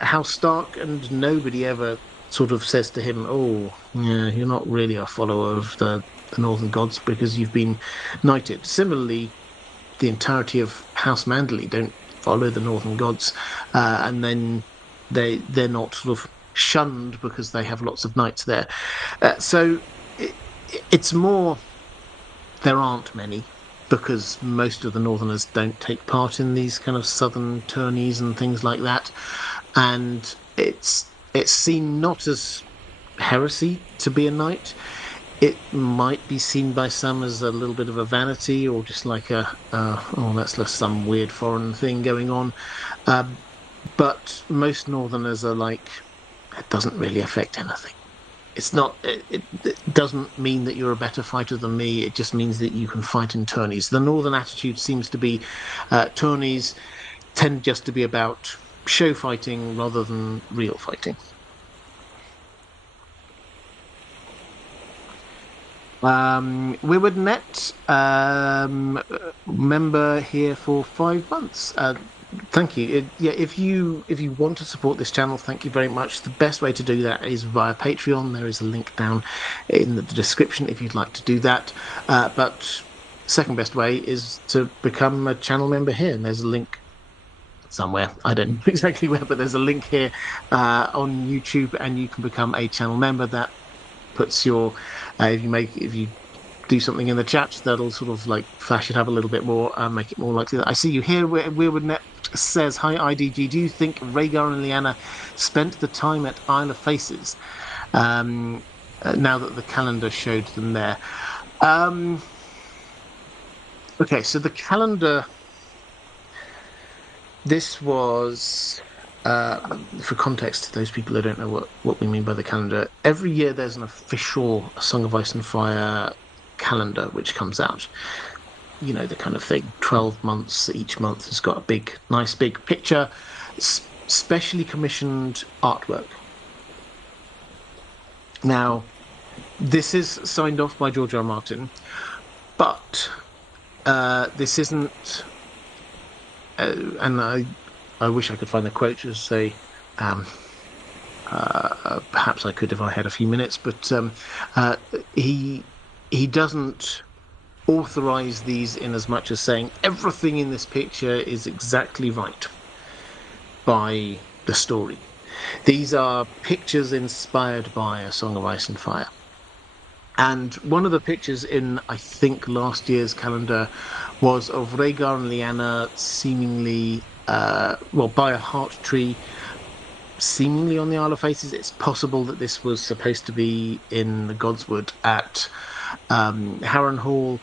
House Stark, and nobody ever sort of says to him, oh, yeah, you're not really a follower of the Northern Gods because you've been knighted. Similarly, the entirety of House Manderley don't follow the Northern Gods, and then they're not sort of shunned because they have lots of knights there. So it's more, there aren't many, because most of the Northerners don't take part in these kind of southern tourneys and things like that, and it's seen not as heresy to be a knight. It might be seen by some as a little bit of a vanity, or just like that's just some weird foreign thing going on. But most Northerners are like, it doesn't really affect anything. It's not. It doesn't mean that you're a better fighter than me. It just means that you can fight in tourneys. The Northern attitude seems to be tourneys tend just to be about show fighting rather than real fighting. Weirwood Net, member here for 5 months. Thank you. If you want to support this channel, thank you very much. The best way to do that is via Patreon. There is a link down in the description if you'd like to do that. But second best way is to become a channel member here, and there's a link somewhere. I don't know exactly where, but there's a link here on YouTube, and you can become a channel member. That puts your if you do something in the chat, that'll sort of like flash it up a little bit more and make it more likely that I see you here. Weirwood Net says, hi IDG, do you think Rhaegar and Lyanna spent the time at Isle of Faces now that the calendar showed them there? Okay, so the calendar, this was for context, those people who don't know what we mean by the calendar, every year there's an official Song of Ice and Fire calendar which comes out. You know, the kind of thing. 12 months, each month has got a nice big picture, specially commissioned artwork. Now, this is signed off by George R. R. Martin, but this isn't. And I wish I could find the quote to say. Perhaps I could if I had a few minutes, but he doesn't authorize these in as much as saying everything in this picture is exactly right by the story. These are pictures inspired by A Song of Ice and Fire. And one of the pictures in, I think, last year's calendar was of Rhaegar and Lyanna seemingly, by a heart tree, seemingly on the Isle of Faces. It's possible that this was supposed to be in the Godswood at Harrenhal,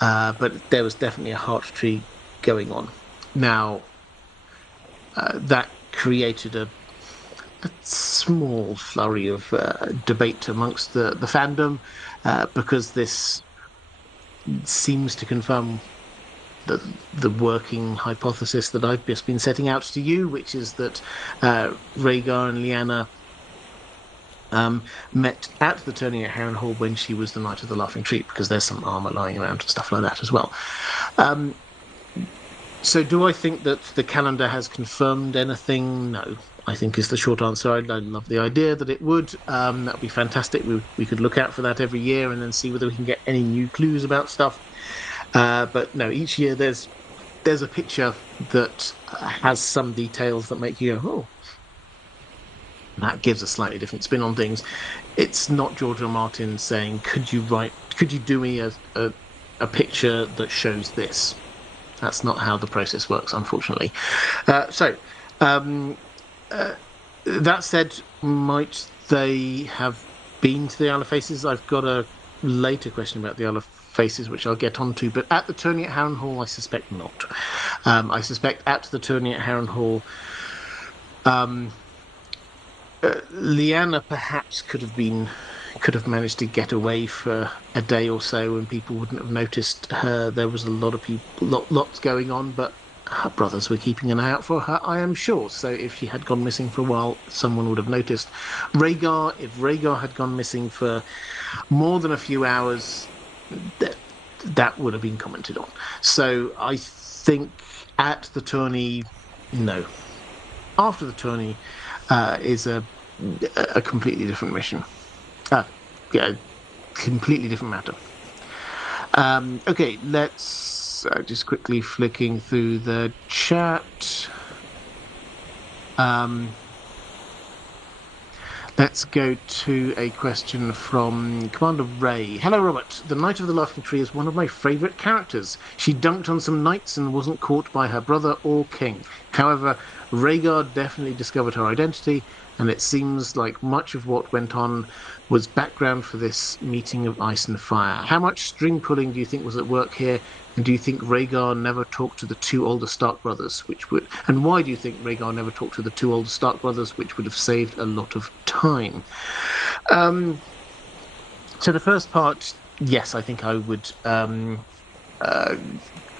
but there was definitely a heart tree going on. Now, that created a small flurry of debate amongst the fandom, because this seems to confirm the working hypothesis that I've just been setting out to you, which is that Rhaegar and Lyanna met at the tourney at Harrenhal when she was the Knight of the Laughing Tree, because there's some armor lying around and stuff like that as well. So do I think that the calendar has confirmed anything? No, I think is the short answer. I'd love the idea that it would. That would be fantastic. We could look out for that every year and then see whether we can get any new clues about stuff. But no, each year there's a picture that has some details that make you go, oh, that gives a slightly different spin on things. It's not George R. R. Martin saying, could you do me a picture that shows this? That's not how the process works, unfortunately. That said, might they have been to the Isle of Faces? I've got a later question about the Isle of Faces, which I'll get onto. But at the tourney at Harrenhal, I suspect not. I suspect at the tourney at Harrenhal, Lyanna perhaps could have managed to get away for a day or so and people wouldn't have noticed her. There was a lot of people, lots going on, but her brothers were keeping an eye out for her, I am sure. So if she had gone missing for a while, someone would have noticed. If Rhaegar had gone missing for more than a few hours, that would have been commented on. So I think at the tourney, no. After the tourney is a completely different mission. Completely different matter. Okay, let's just quickly flicking through the chat. Let's go to a question from Commander Ray. Hello, Robert. The Knight of the Laughing Tree is one of my favourite characters. She dunked on some knights and wasn't caught by her brother or king. However, Rhaegar definitely discovered her identity, and it seems like much of what went on was background for this meeting of Ice and Fire. How much string pulling do you think was at work here? And do you think Rhaegar never talked to the two older Stark brothers, and why do you think Rhaegar never talked to the two older Stark brothers, which would have saved a lot of time? So the first part, yes, I think I would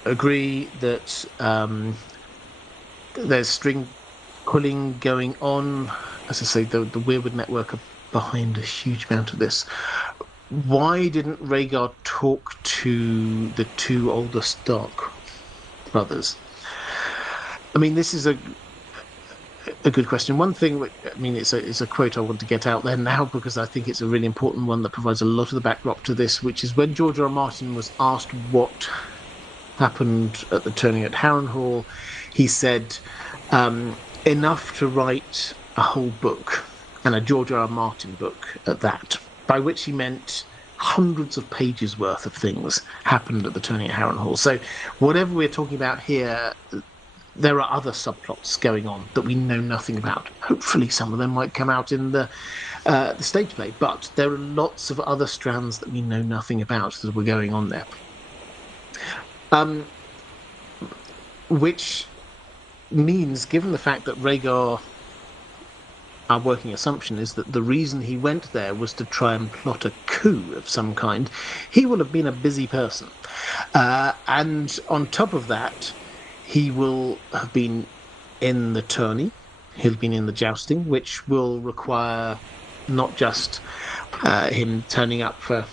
agree that there's string pulling going on. As I say, the Weirwood Network are behind a huge amount of this. Why didn't Rhaegar talk to the two older Stark brothers? I mean, this is a good question. One thing, it's a quote I want to get out there now because I think it's a really important one that provides a lot of the backdrop to this, which is when George R. R. Martin was asked what happened at the tourney at Harrenhal, he said, enough to write a whole book, and a George R. R. Martin book at that, by which he meant hundreds of pages worth of things happened at the tourney at Harrenhal. So whatever we're talking about here, there are other subplots going on that we know nothing about. Hopefully some of them might come out in the stage play, but there are lots of other strands that we know nothing about that were going on there. Which means, given the fact that Rhaegar our working assumption is that the reason he went there was to try and plot a coup of some kind. He will have been a busy person. And on top of that, he will have been in the tourney, he'll have been in the jousting, which will require not just him turning up for,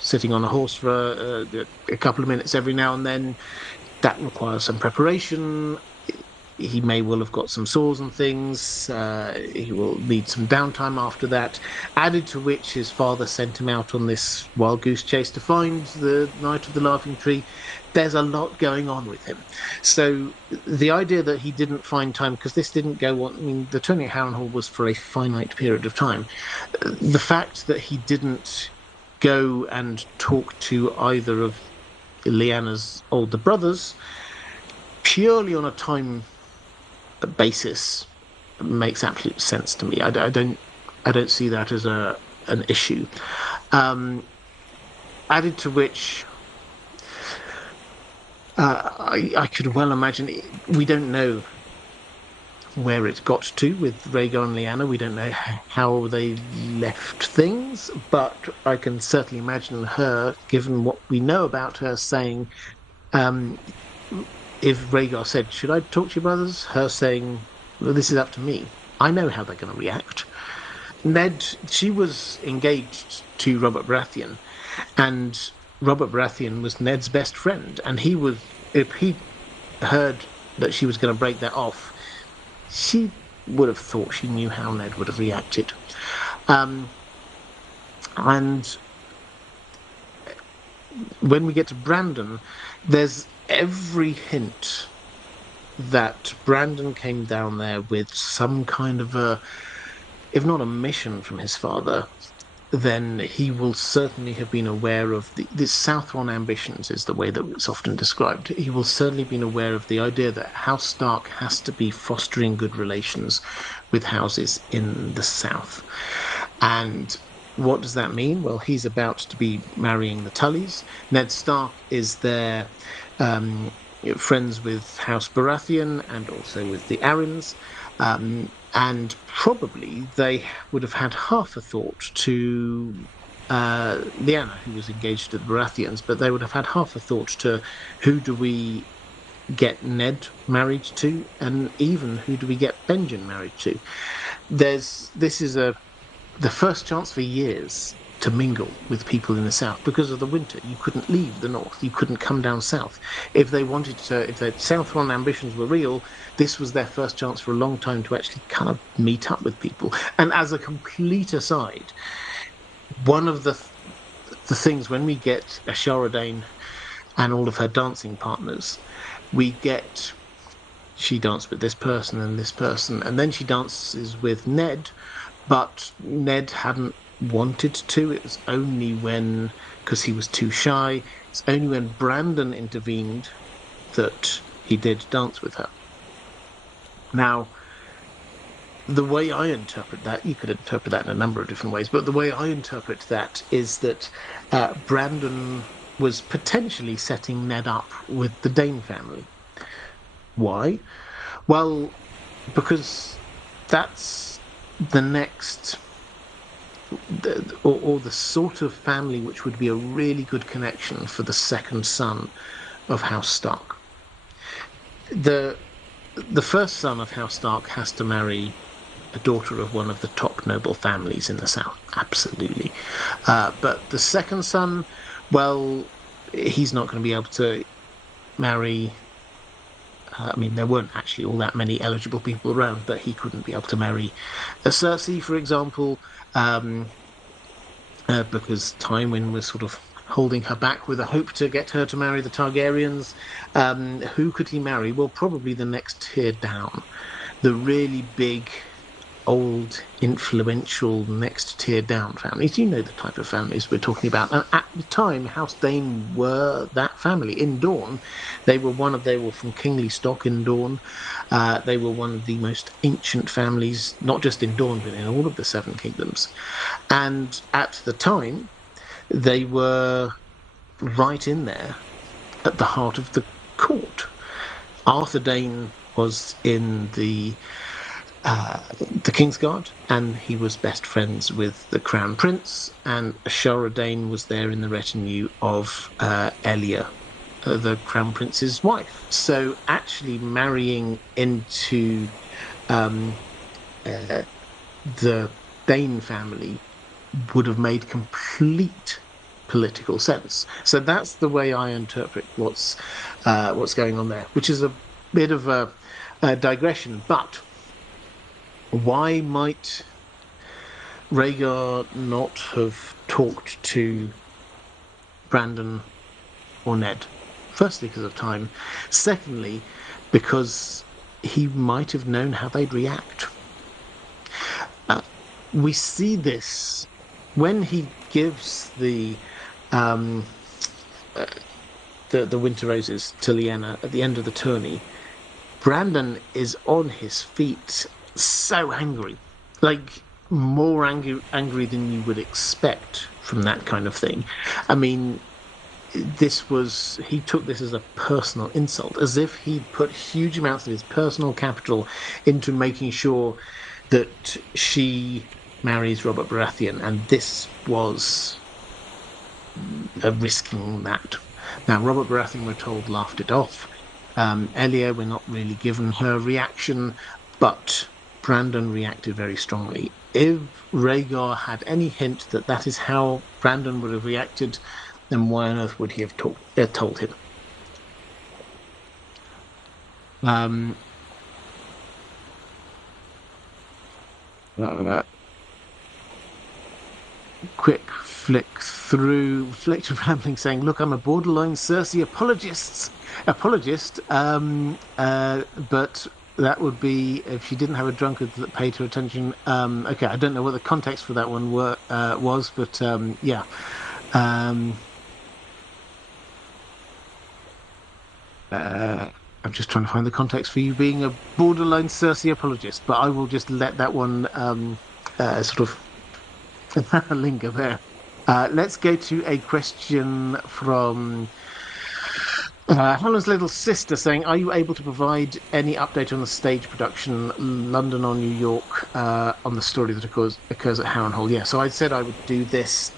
sitting on a horse for a couple of minutes every now and then. That requires some preparation. He may well have got some sores and things. He will need some downtime after that. Added to which, his father sent him out on this wild goose chase to find the Knight of the Laughing Tree. There's a lot going on with him. So the idea that he didn't find time, because this didn't go on, I mean, the tourney at Harrenhal was for a finite period of time. The fact that he didn't go and talk to either of Lyanna's older brothers purely on a time basis makes absolute sense to me. I don't see that as an issue. Added to which, I could well imagine we don't know where it got to with Rhaegar and Lyanna. We don't know how they left things, but I can certainly imagine her, given what we know about her, saying, if Rhaegar said, "Should I talk to your brothers?" her saying, "Well, this is up to me. I know how they're going to react." Ned, she was engaged to Robert Baratheon, and Robert Baratheon was Ned's best friend, and if he heard that she was going to break that off, she would have thought she knew how Ned would have reacted. And when we get to Brandon, there's every hint that Brandon came down there with some kind of if not a mission from his father, then he will certainly have been aware of the Southron ambitions, is the way that it's often described. He will certainly have been aware of the idea that House Stark has to be fostering good relations with houses in the South. And what does that mean? Well, he's about to be marrying the Tullys. Ned Stark is there, friends with House Baratheon and also with the Arryns. And probably they would have had half a thought to Lyanna, who was engaged to the Baratheons, but they would have had half a thought to who do we get Ned married to, and even who do we get Benjen married to. This is the first chance for years to mingle with people in the South because of the winter. You couldn't leave the North. You couldn't come down South. If they wanted to, if their Southron ambitions were real, this was their first chance for a long time to actually kind of meet up with people. And as a complete aside, one of the things when we get Ashara Dane and all of her dancing partners, we get, she danced with this person, and then she dances with Ned, but Ned hadn't wanted to. It was only when, because he was too shy, it's only when Brandon intervened that he did dance with her. Now, the way I interpret that, you could interpret that in a number of different ways, but the way I interpret that is that Brandon was potentially setting Ned up with the Dane family. Why? Well, because that's the next, or the sort of family which would be a really good connection for the second son of House Stark. The first son of House Stark has to marry a daughter of one of the top noble families in the South, absolutely. But the second son, well, he's not going to be able to marry. I mean, there weren't actually all that many eligible people around, but he couldn't be able to marry a Cersei, for example, because Tywin was sort of holding her back with a hope to get her to marry the Targaryens. Who could he marry? Well, probably the next tier down. The really big, old, influential next tier down families. You know the type of families we're talking about. And at the time, House Dane were that family. In Dorne, they were from kingly stock in Dorne. They were one of the most ancient families, not just in Dorne, but in all of the Seven Kingdoms. And at the time, they were right in there at the heart of the court. Arthur Dane was in the the Kingsguard, and he was best friends with the Crown Prince, and Ashara Dane was there in the retinue of Elia, the Crown Prince's wife. So actually marrying into the Dane family would have made complete political sense. So that's the way I interpret what's going on there, which is a bit of a digression. But why might Rhaegar not have talked to Brandon or Ned? Firstly, because of time. Secondly, because he might have known how they'd react. We see this when he gives the winter roses to Lyanna at the end of the tourney. Brandon is on his feet, so angry, like more angry than you would expect from that kind of thing. I mean, he took this as a personal insult, as if he'd put huge amounts of his personal capital into making sure that she marries Robert Baratheon, and this was risking that. Now, Robert Baratheon, we're told, laughed it off. Elia, we're not really given her reaction, but Brandon reacted very strongly. If Rhaegar had any hint that that is how Brandon would have reacted, then why on earth would he have told him? Quick flick through rambling, saying, "Look, I'm a borderline Cersei apologist, but that would be if she didn't have a drunkard that paid her attention." Okay, I don't know what the context for that one was, but yeah. I'm just trying to find the context for you being a borderline Cersei apologist, but I will just let that one sort of linger there. Let's go to a question from Helen's little sister, saying, "Are you able to provide any update on the stage production, London or New York, on the story that occurs at Harrenhal?" Yeah, so I said I would do this.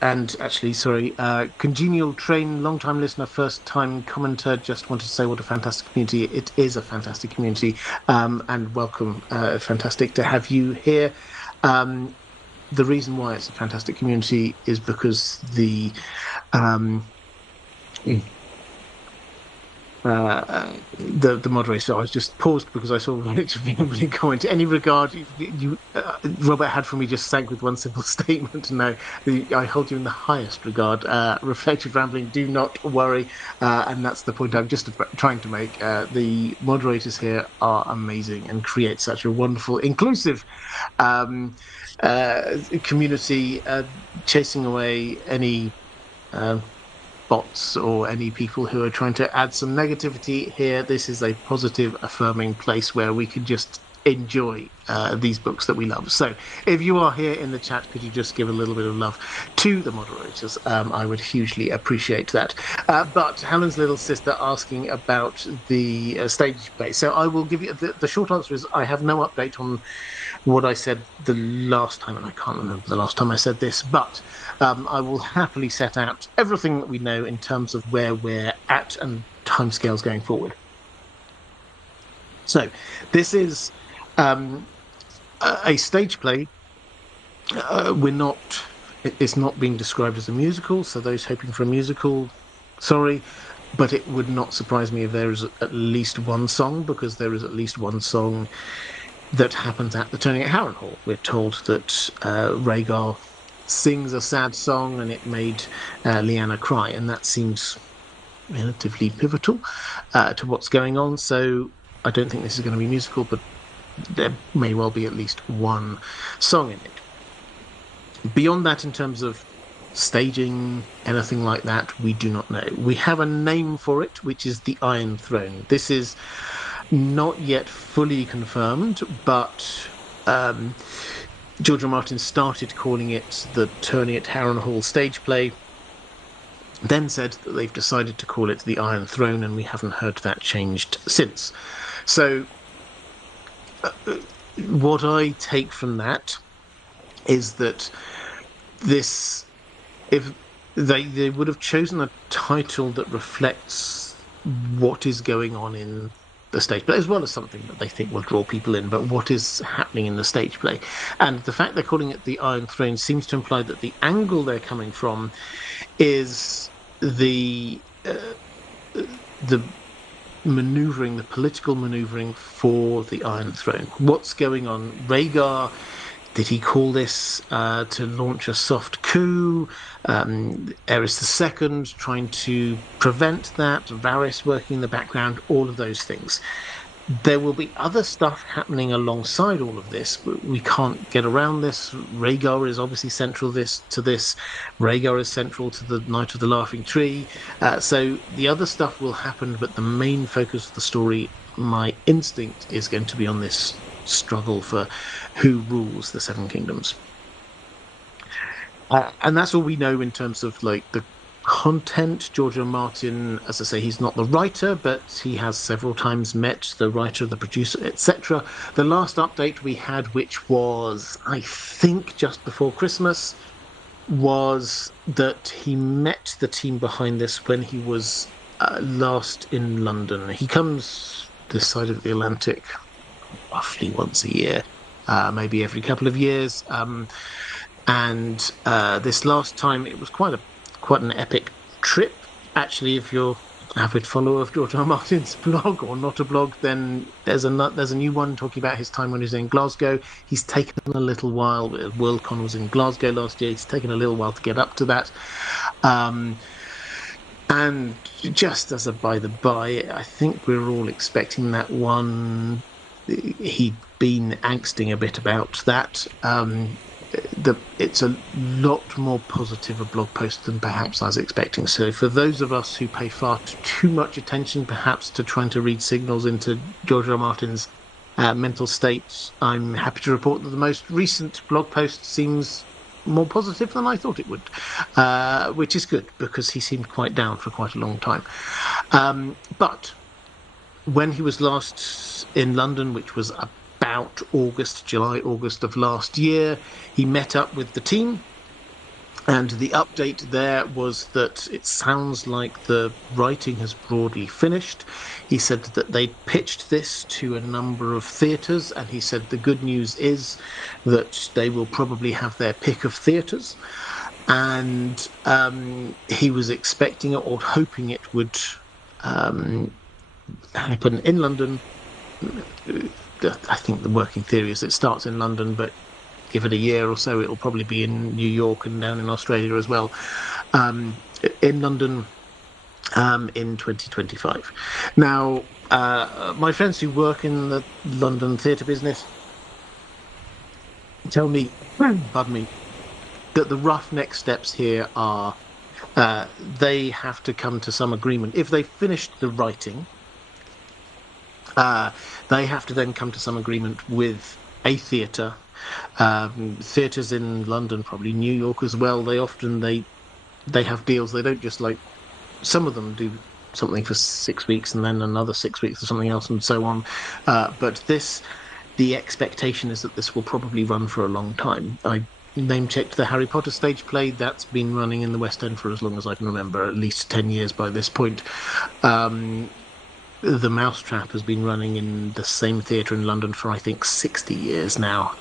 And actually, sorry, Congenial Train, long-time listener, first-time commenter, just wanted to say what a fantastic community. It is a fantastic community, and welcome. Fantastic to have you here. The reason why it's a fantastic community is because the moderator. I was just paused because I saw Richard comment. Any regard Robert had for me just sank with one simple statement. No, I hold you in the highest regard. Reflective rambling, do not worry. And that's the point I'm just trying to make. The moderators here are amazing and create such a wonderful, inclusive community, chasing away any bots or any people who are trying to add some negativity here. This is a positive, affirming place where we can just enjoy these books that we love. So if you are here in the chat, could you just give a little bit of love to the moderators? I would hugely appreciate that. But Helen's little sister asking about the stage play. So I will give you the short answer is I have no update on what I said the last time, and I can't remember the last time I said this, but I will happily set out everything that we know in terms of where we're at and timescales going forward. So this is a stage play. It's not being described as a musical, so those hoping for a musical, sorry, but it would not surprise me if there is at least one song, because there is at least one song that happens at the turning at Harrenhal. We're told that Rhaegar sings a sad song and it made Lyanna cry, and that seems relatively pivotal to what's going on. So I don't think this is going to be musical, but there may well be at least one song in it. Beyond that, in terms of staging, anything like that, we do not know. We have a name for it, which is the Iron Throne. This is not yet fully confirmed, but George R. Martin started calling it the Tourney at Harrenhal stage play, then said that they've decided to call it the Iron Throne, and we haven't heard that changed since. So what I take from that is that this, if they would have chosen a title that reflects what is going on in the stage play, as well as something that they think will draw people in, but what is happening in the stage play. And the fact they're calling it the Iron Throne seems to imply that the angle they're coming from is the maneuvering, the political maneuvering for the Iron Throne. What's going on? Rhaegar, did he call this to launch a soft coup? Aerys II trying to prevent that. Varys working in the background. All of those things. There will be other stuff happening alongside all of this. We can't get around this. Rhaegar is obviously central to this. Rhaegar is central to the Night of the Laughing Tree. So the other stuff will happen, but the main focus of the story, my instinct, is going to be on this struggle for who rules the Seven Kingdoms. And that's all we know in terms of like the content. George R. Martin, as I say, he's not the writer, but he has several times met the writer, the producer, etc. The last update we had, which was, I think, just before Christmas, was that he met the team behind this when he was last in London. He comes this side of the Atlantic roughly once a year, maybe every couple of years. And this last time, it was quite an epic trip. Actually, if you're an avid follower of George R. R. Martin's blog, or not a blog, then there's a new one talking about his time when he was in Glasgow. He's taken a little while. Worldcon was in Glasgow last year. He's taken a little while to get up to that. And just as a by the by, I think we're all expecting that one. He'd been angsting a bit about that. It's a lot more positive a blog post than perhaps I was expecting. So for those of us who pay far too much attention perhaps to trying to read signals into George R. R. Martin's mental state, I'm happy to report that the most recent blog post seems more positive than I thought it would, which is good because he seemed quite down for quite a long time. But when he was last in London, which was about July, August of last year, he met up with the team, and the update there was that it sounds like the writing has broadly finished. He said that they pitched this to a number of theatres, and he said the good news is that they will probably have their pick of theatres, and he was expecting it or hoping it would happen in London. I think the working theory is it starts in London, but give it a year or so, it'll probably be in New York and down in Australia as well. In London in 2025. Now, my friends who work in the London theatre business tell me, pardon me, that the rough next steps here are they have to come to some agreement. If they finished the writing, they have to then come to some agreement with a theatre. Theatres in London, probably New York as well. They have deals. They don't just like, some of them do something for 6 weeks and then another 6 weeks or something else and so on. But the expectation is that this will probably run for a long time. I name-checked the Harry Potter stage play. That's been running in the West End for as long as I can remember, at least 10 years by this point. The Mousetrap has been running in the same theatre in London for, I think, 60 years now,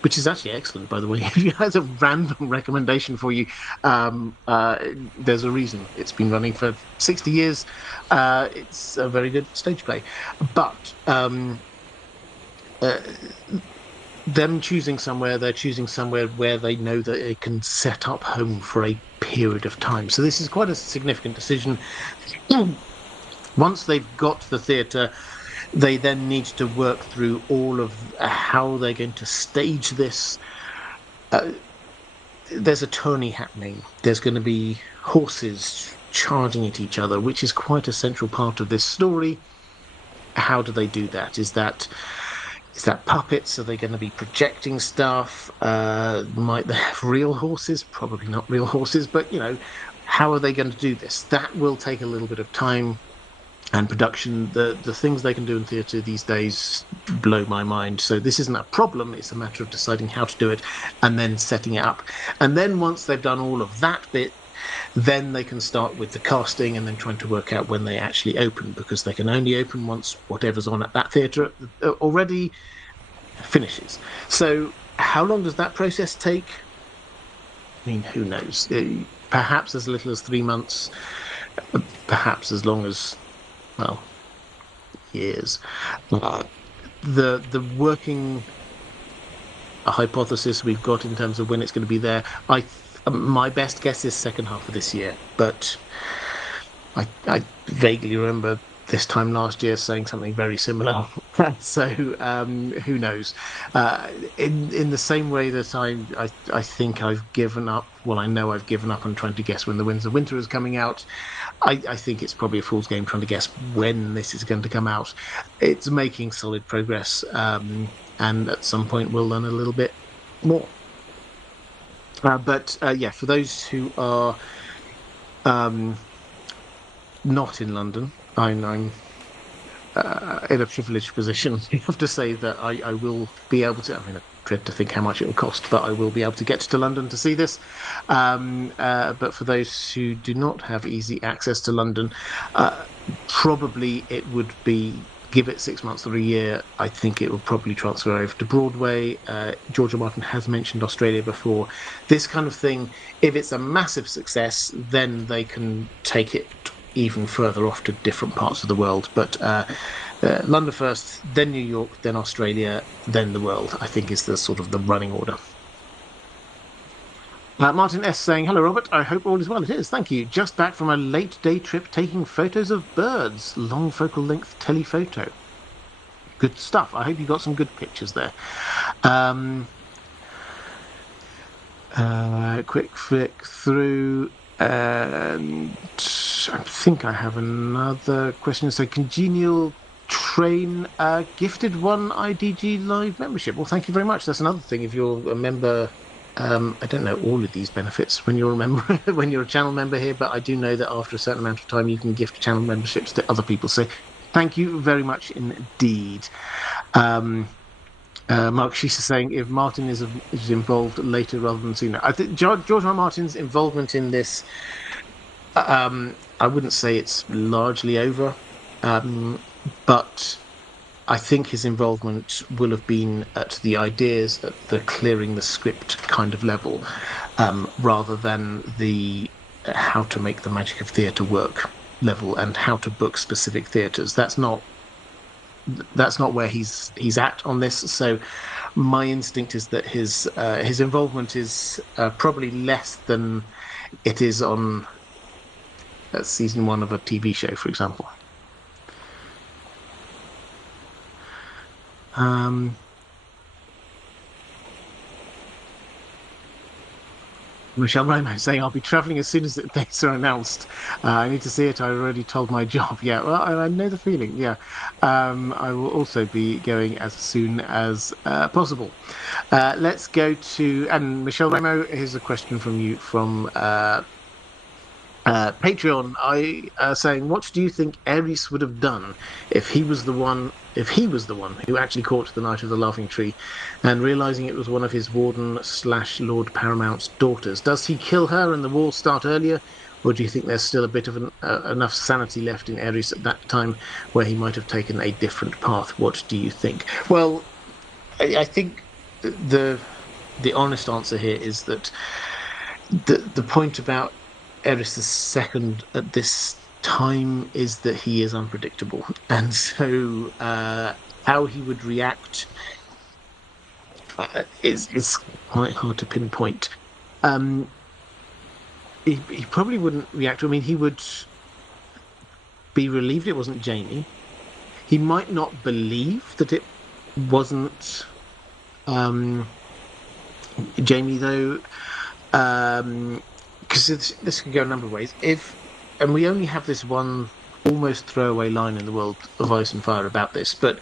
which is actually excellent, by the way. If you had a random recommendation for you, there's a reason it's been running for 60 years. It's a very good stage play. But them choosing somewhere, they're choosing somewhere where they know that they can set up home for a period of time. So this is quite a significant decision. Once they've got the theatre, they then need to work through all of how they're going to stage this. There's a tourney happening. There's going to be horses charging at each other, which is quite a central part of this story. How do they do that? Is that puppets? Are they going to be projecting stuff? Might they have real horses? Probably not real horses, but how are they going to do this? That will take a little bit of time. and production, the things they can do in theatre these days blow my mind. So this isn't a problem, it's a matter of deciding how to do it and then setting it up. And then once they've done all of that bit, then they can start with the casting and then trying to work out when they actually open, because they can only open once whatever's on at that theatre already finishes. So how long does that process take? I mean, who knows? Perhaps as little as 3 months, perhaps as long as, well, years. The working hypothesis we've got in terms of when it's going to be there, my best guess is second half of this year, but I vaguely remember this time last year saying something very similar. So who knows? In the same way that I think I've given up. Well, I know I've given up on trying to guess when The Winds of Winter is coming out. I think it's probably a fool's game trying to guess when this is going to come out. It's making solid progress, and at some point we'll learn a little bit more. But yeah, for those who are not in London, I'm in a privileged position. You have to say that I will be able to. I mean, I dread to think how much it will cost, but I will be able to get to London to see this. But for those who do not have easy access to London, probably it would be, give it 6 months or a year, I think it will probably transfer over to Broadway. George R. Martin has mentioned Australia before. This kind of thing, if it's a massive success, then they can take it even further off to different parts of the world. But London first, then New York, then Australia, then the world, I think is the sort of the running order. Martin S. saying, hello, Robert. I hope all is well. It is. Thank you. Just back from a late day trip taking photos of birds. Long focal length telephoto. Good stuff. I hope you got some good pictures there. Quick flick through. And I think I have another question. So, Congenial Train gifted one IDG Live membership. Well, thank you very much. That's another thing. If you're a member, I don't know all of these benefits when you're a member, when you're a channel member here, but I do know that after a certain amount of time, you can gift channel memberships to other people. So, thank you very much indeed. Mark Shees is saying, if Martin is involved later rather than sooner. I think George R. Martin's involvement in this, I wouldn't say it's largely over, but I think his involvement will have been at the ideas, at the clearing the script kind of level, rather than the how to make the magic of theatre work level and how to book specific theatres. That's not where he's at on this. So my instinct is that his involvement is probably less than it is on season 1 of a TV show, for example. Michelle Romo saying, I'll be travelling as soon as the dates are announced. I need to see it. I already told my job. Yeah, well, I know the feeling. Yeah. I will also be going as soon as possible. Let's go to, and Michelle Romo, here's a question from you from Patreon. Saying, what do you think Ares would have done if he was the one who actually caught the Knight of the Laughing Tree, and realizing it was one of his warden / Lord Paramount's daughters? Does he kill her and the war start earlier, or do you think there's still a bit of enough sanity left in Ares at that time where he might have taken a different path? What do you think? Well, I think the honest answer here is that the point about Eris II at this time is that he is unpredictable, and so how he would react is quite hard to pinpoint. He probably wouldn't react. I mean, he would be relieved it wasn't Jamie. He might not believe that it wasn't Jamie, though, because this could go a number of ways. And we only have this one almost throwaway line in the World of Ice and Fire about this, but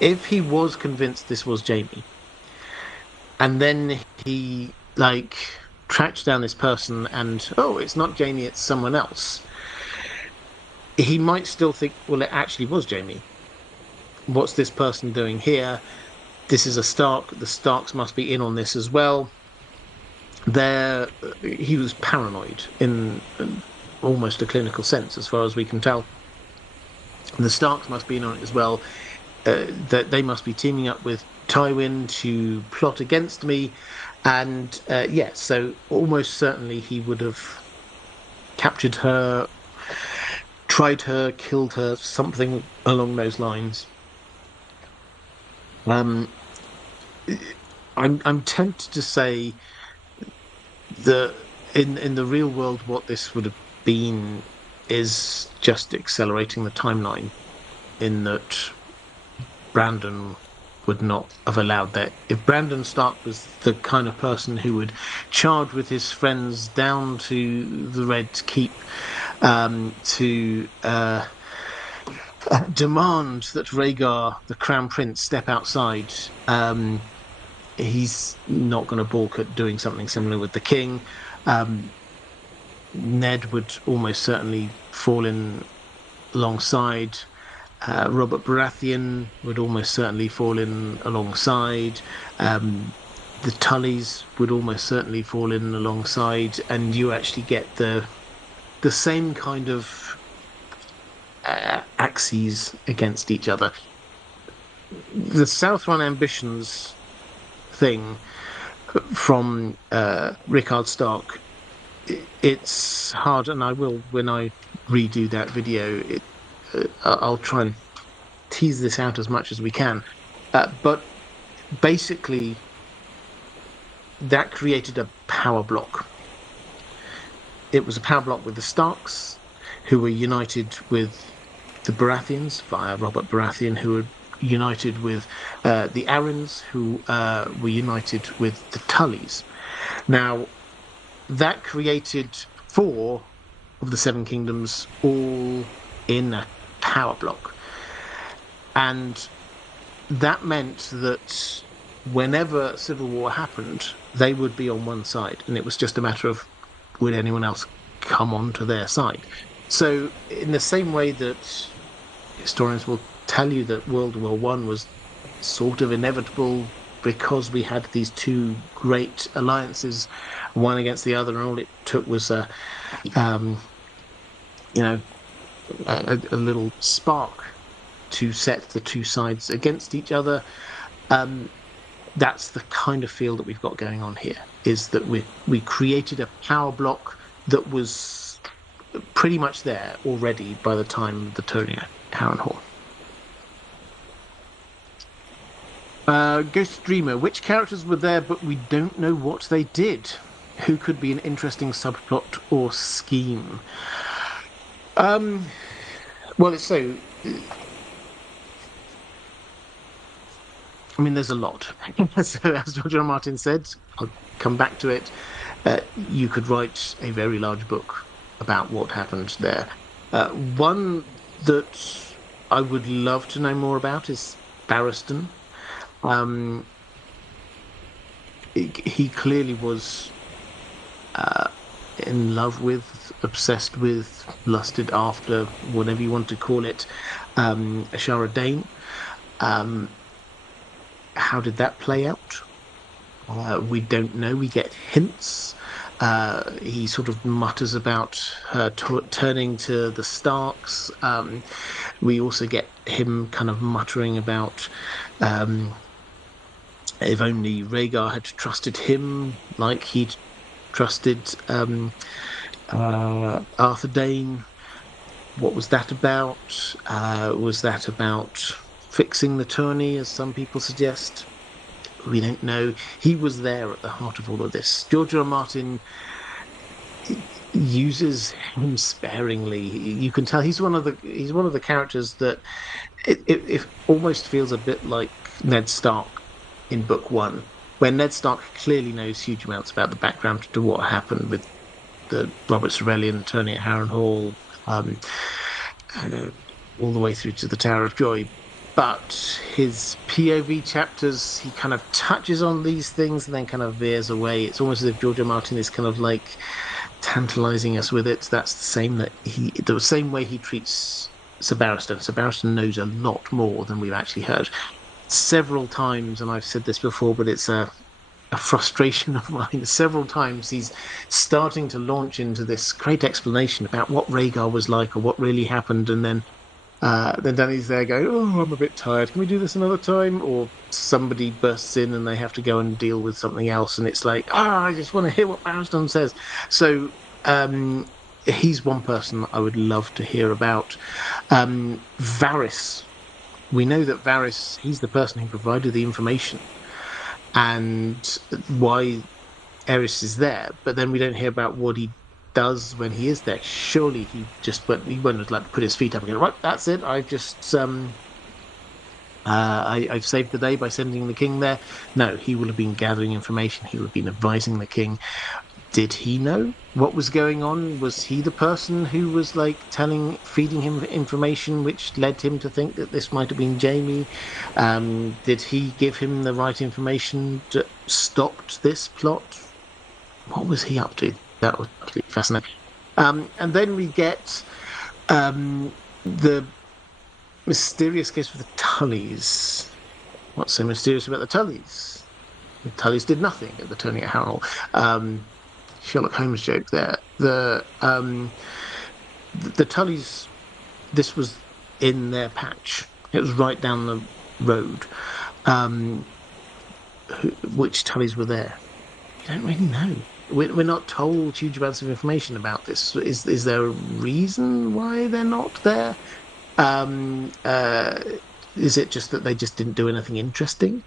if he was convinced this was Jamie, and then he tracked down this person and, oh, it's not Jamie, it's someone else, he might still think, well, it actually was Jamie. What's this person doing here? This is a Stark. The Starks must be in on this as well. There, he was paranoid in almost a clinical sense, as far as we can tell. The Starks must be in on it as well. That they must be teaming up with Tywin to plot against me, and so almost certainly he would have captured her, tried her, killed her, something along those lines. Um, I'm tempted to say that in the real world, what this would have been is just accelerating the timeline. In that Brandon would not have allowed that. If Brandon Stark was the kind of person who would charge with his friends down to the Red Keep to demand that Rhaegar, the Crown Prince, step outside, he's not going to balk at doing something similar with the King. Ned would almost certainly fall in alongside. Robert Baratheon would almost certainly fall in alongside. The Tullys would almost certainly fall in alongside, and you actually get the same kind of axes against each other. The South Run ambitions thing from Rickard Stark, it's hard, and I will, when I redo that video, I'll try and tease this out as much as we can. But basically, that created a power block. It was a power block with the Starks, who were united with the Baratheons via Robert Baratheon, who were united with the Arryns, who were united with the Tullys. Now, that created 4 of the 7 kingdoms all in a power block. And that meant that whenever civil war happened, they would be on one side, and it was just a matter of would anyone else come on to their side. So in the same way that historians will tell you that World War One was sort of inevitable because we had these 2 great alliances, one against the other, and all it took was a little spark to set the 2 sides against each other. That's the kind of feel that we've got going on here, is that we created a power block that was pretty much there already by the time of the Tourney at Harrenhal. Ghost Dreamer, which characters were there but we don't know what they did? Who could be an interesting subplot or scheme? Well, it's so... I mean, there's a lot. So, as George R. R. Martin said, I'll come back to it. You could write a very large book about what happened there. One that I would love to know more about is Barristan. He clearly was in love with, obsessed with, lusted after, whatever you want to call it, Ashara Dane. How did that play out? We don't know. We get hints. He sort of mutters about her turning to the Starks. We also get him kind of muttering about if only Rhaegar had trusted him like he'd trusted Arthur Dane. What was that about? Was that about fixing the tourney, as some people suggest? We don't know. He was there at the heart of all of this. George R. R. Martin uses him sparingly. You can tell he's one of the characters that it almost feels a bit like Ned Stark in Book One, where Ned Stark clearly knows huge amounts about the background to what happened with the Robert's Rebellion, Tourney at Harrenhal, all the way through to the Tower of Joy. But his POV chapters, he kind of touches on these things and then kind of veers away. It's almost as if George R. R. Martin is kind of like tantalising us with it. That's the same way he treats Sir Barristan. Sir Barristan knows a lot more than we've actually heard. Several times, and I've said this before, but it's a frustration of mine. Several times he's starting to launch into this great explanation about what Rhaegar was like or what really happened, and then Danny's there going, "Oh, I'm a bit tired. Can we do this another time?" Or somebody bursts in and they have to go and deal with something else, and it's like, I just want to hear what Barristan says. So he's one person I would love to hear about. Varys. We know that Varys, he's the person who provided the information and why Eris is there, but then we don't hear about what he does when he is there. Surely he won't like put his feet up and go, right, that's it. I've just I've saved the day by sending the king there. No, he will have been gathering information. He would have been advising the king. Did he know what was going on? Was he the person who was like feeding him information which led him to think that this might have been Jaime? Did he give him the right information that stopped this plot? What was he up to? That was absolutely fascinating. And then we get the mysterious case with the Tullys. What's so mysterious about the Tullys? The Tullys did nothing at the turning at Harrenhal. Sherlock Holmes joke there. The Tullys, this was in their patch. It was right down the road. Which Tullys were there? We don't really know. We're not told huge amounts of information about this. Is there a reason why they're not there? Is it just that they just didn't do anything interesting?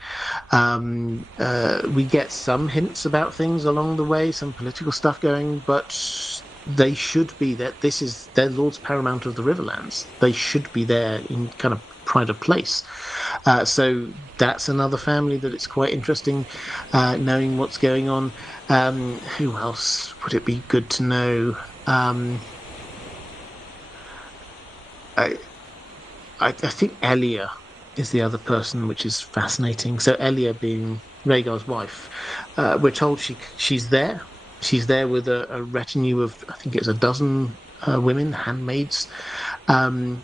We get some hints about things along the way, some political stuff going, but they should be there. They're Lords Paramount of the Riverlands. They should be there in kind of pride of place. So that's another family that it's quite interesting knowing what's going on. Who else would it be good to know? I think Elia is the other person, which is fascinating. So Elia being Rhaegar's wife, we're told she's there. She's there with a retinue of, I think it's a dozen women, handmaids, and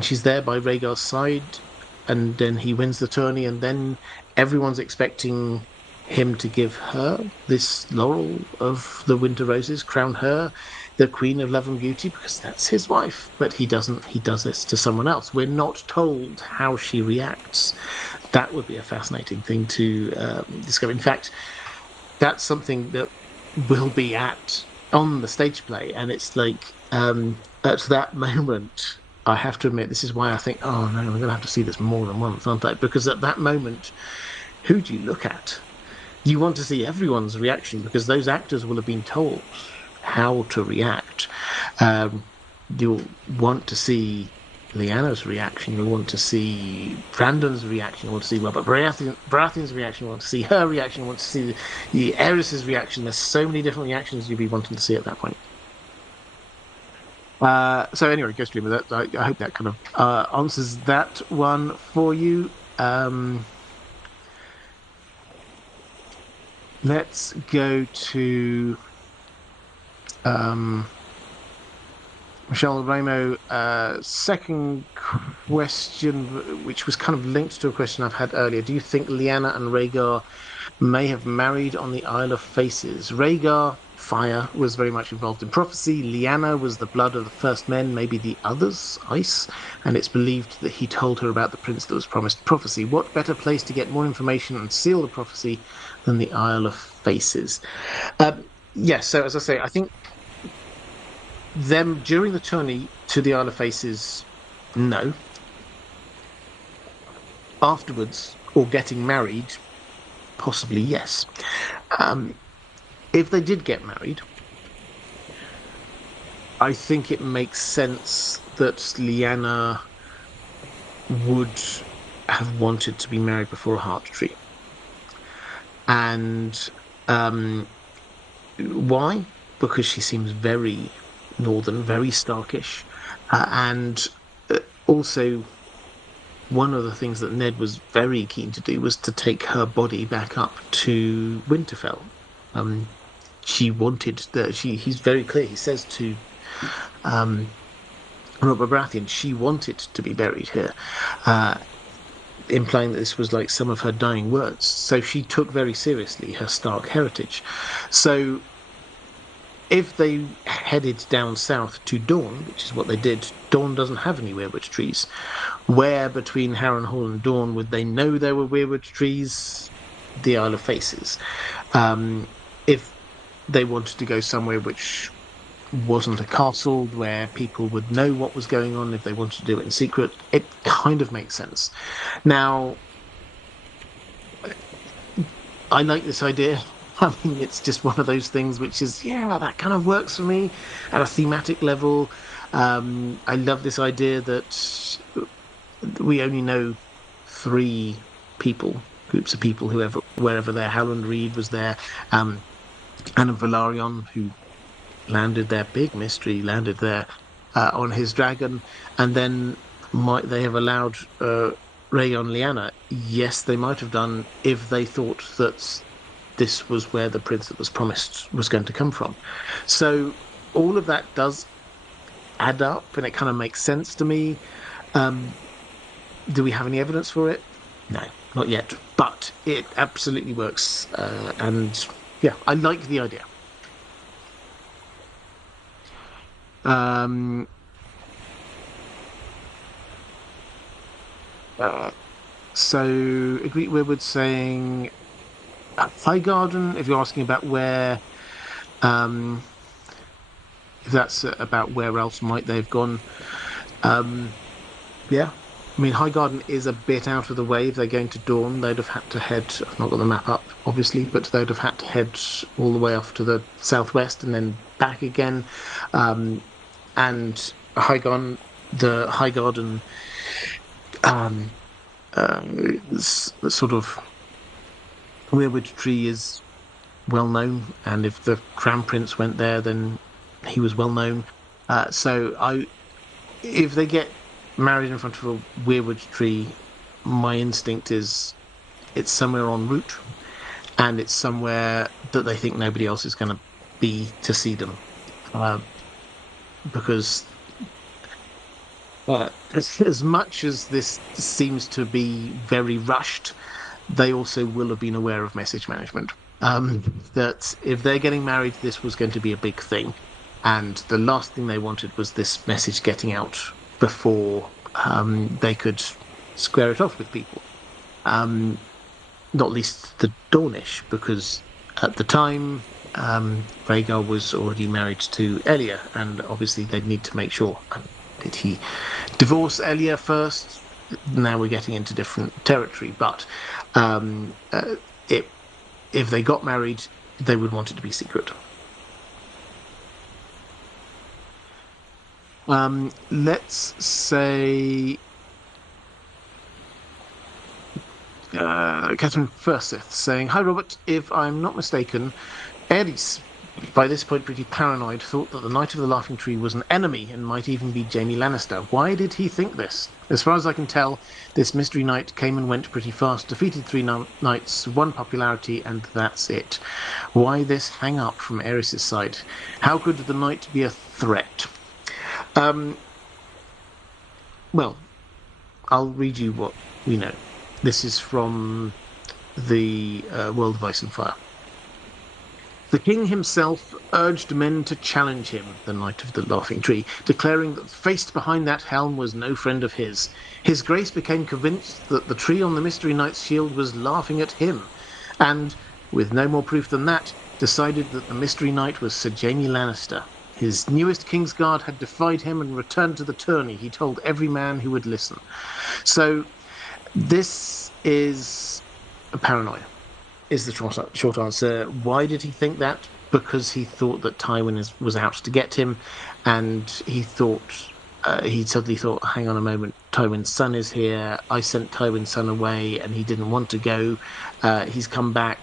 she's there by Rhaegar's side. And then he wins the tourney, and then everyone's expecting him to give her this laurel of the Winter Roses, crown her the Queen of Love and Beauty, because that's his wife. But he doesn't. He does this to someone else. We're not told how she reacts. That would be a fascinating thing to discover. In fact, that's something that will be on the stage play, and it's like at that moment, I have to admit, this is why I think, oh no, we're going to have to see this more than once, aren't I? Because at that moment, who do you look at? You want to see everyone's reaction, because those actors will have been told how to react. You'll want to see Lyanna's reaction. You'll want to see Brandon's reaction. You want to see Robert Baratheon's reaction. You want to see her reaction. You want to see the Aerys's reaction. There's so many different reactions you'll be wanting to see at that point. So anyway, go stream with that. I hope that kind of answers that one for you. Let's go to Michelle Ramo. Second question, which was kind of linked to a question I've had earlier. Do you think Lyanna and Rhaegar may have married on the Isle of Faces? Rhaegar, fire, was very much involved in prophecy. Lyanna was the blood of the first men, maybe the others, ice, and it's believed that he told her about the prince that was promised prophecy. What better place to get more information and seal the prophecy than the Isle of Faces? Yes, so as I say, I think them during the journey to the Isle of Faces, no. Afterwards, or getting married, possibly yes. If they did get married, I think it makes sense that Lyanna would have wanted to be married before a heart tree. And why? Because she seems very northern, very Starkish. And also, one of the things that Ned was very keen to do was to take her body back up to Winterfell. she wanted that. He's very clear. He says to Robert Baratheon, she wanted to be buried here, implying that this was like some of her dying words. So she took very seriously her Stark heritage. So if they headed down south to Dorne, which is what they did, Dorne doesn't have any weirwood trees. Where between Harrenhal and Dorne would they know there were weirwood trees? The Isle of Faces. If they wanted to go somewhere which wasn't a castle where people would know what was going on, if they wanted to do it in secret, it kind of makes sense. Now, I like this idea. I mean, it's just one of those things which is, yeah, that kind of works for me at a thematic level. I love this idea that we only know 3 people, groups of people, wherever they're. Howland Reed was there, and Velaryon, who landed there, big mystery, landed there on his dragon, and then might they have allowed Rhaegon Lyanna? Yes, they might have done if they thought that this was where the prince that was promised was going to come from. So all of that does add up, and it kind of makes sense to me. Do we have any evidence for it? No, not yet, but it absolutely works, and yeah, I like the idea. So Agreed Weirwood saying Highgarden, if you're asking about where, if that's about where else might they've gone. Yeah, I mean, Highgarden is a bit out of the way. If they're going to Dorne, they'd have had to head, I've not got the map up, obviously, but they'd have had to head all the way off to the southwest and then back again. And Highgarden, the Highgarden sort of weirwood tree is well known, and if the Crown Prince went there, then he was well known. If they get married in front of a weirwood tree, my instinct is it's somewhere en route, and it's somewhere that they think nobody else is going to be to see them, because as much as this seems to be very rushed, they also will have been aware of message management. That if they're getting married, this was going to be a big thing, and the last thing they wanted was this message getting out before they could square it off with people. Not least the Dornish, because at the time, Rhaegar was already married to Elia, and obviously they'd need to make sure. Did he divorce Elia first? Now we're getting into different territory, but if they got married, they would want it to be secret. Let's say Catherine Furseth saying, "Hi Robert, if I'm not mistaken, Aerys, by this point pretty paranoid, thought that the Knight of the Laughing Tree was an enemy and might even be Jaime Lannister. Why did he think this? As far as I can tell, this mystery knight came and went pretty fast, defeated 3 knights, won popularity, and that's it. Why this hang-up from Aerys' side? How could the knight be a threat?" Well, I'll read you what we know. This is from the World of Ice and Fire. The king himself urged men to challenge him, the Knight of the Laughing Tree, declaring that the face behind that helm was no friend of his. His Grace became convinced that the tree on the Mystery Knight's shield was laughing at him, and, with no more proof than that, decided that the Mystery Knight was Sir Jaime Lannister. His newest Kingsguard had defied him and returned to the tourney, he told every man who would listen. So, this is a paranoia, is the short answer. Why did he think that? Because he thought that Tywin was out to get him, and he suddenly thought, hang on a moment, Tywin's son is here, I sent Tywin's son away and he didn't want to go, he's come back,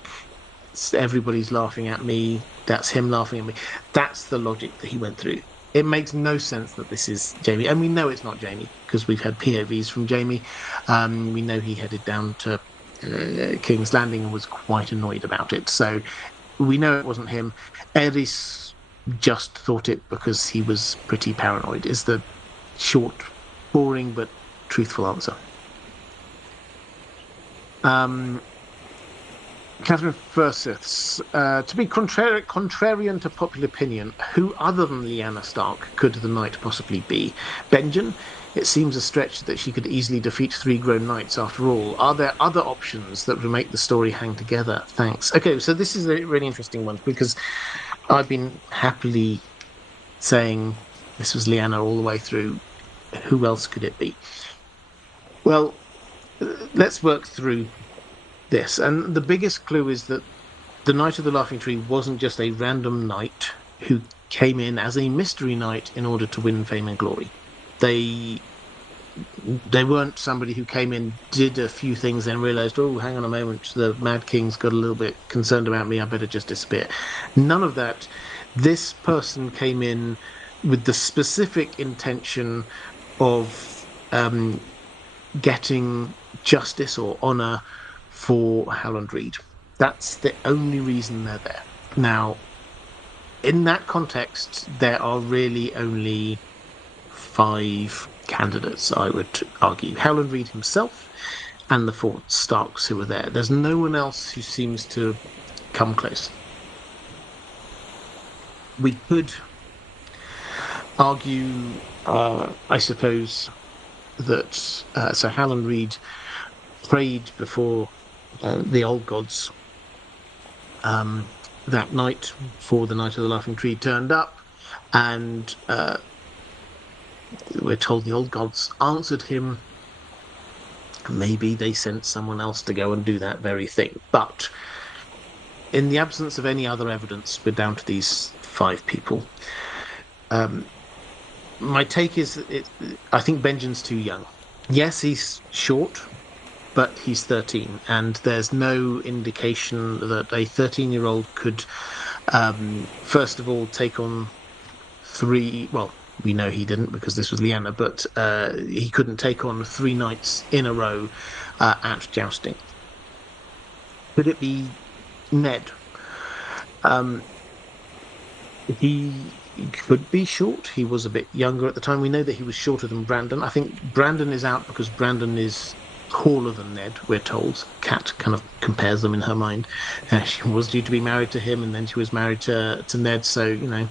everybody's laughing at me, that's him laughing at me. That's the logic that he went through. It makes no sense that this is Jaime, and we know it's not Jaime because we've had POVs from Jaime. We know he headed down to King's Landing and was quite annoyed about it. So we know it wasn't him. Eris just thought it because he was pretty paranoid, is the short, boring, but truthful answer. Catherine Forsyths, to be contrarian to popular opinion, who other than Lyanna Stark could the knight possibly be? Benjen? It seems a stretch that she could easily defeat 3 grown knights after all. Are there other options that would make the story hang together? Thanks. Okay, so this is a really interesting one because I've been happily saying this was Lyanna all the way through. Who else could it be? Well, let's work through this. And the biggest clue is that the Knight of the Laughing Tree wasn't just a random knight who came in as a mystery knight in order to win fame and glory. They weren't somebody who came in, did a few things, then realized, oh, hang on a moment, the Mad King's got a little bit concerned about me, I better just disappear. None of that. This person came in with the specific intention of getting justice or honor for Howland Reed. That's the only reason they're there. Now, in that context, there are really only 5 candidates, I would argue. Howland Reed himself and the 4 Starks who were there. There's no one else who seems to come close. We could argue, I suppose, that so Howland Reed prayed before the old gods that night before the Knight of the Laughing Tree turned up, and we're told the old gods answered him. Maybe they sent someone else to go and do that very thing. But in the absence of any other evidence, we're down to these 5 people. My take is, I think Benjen's too young. Yes, he's short, but he's 13, and there's no indication that a 13-year-old could, first of all, take on 3... Well, we know he didn't because this was Lyanna, but he couldn't take on 3 knights in a row at jousting. Could it be Ned? He could be short. He was a bit younger at the time. We know that he was shorter than Brandon. I think Brandon is out because Brandon is taller than Ned, we're told. Kat kind of compares them in her mind. She was due to be married to him, and then she was married to Ned, so, you know,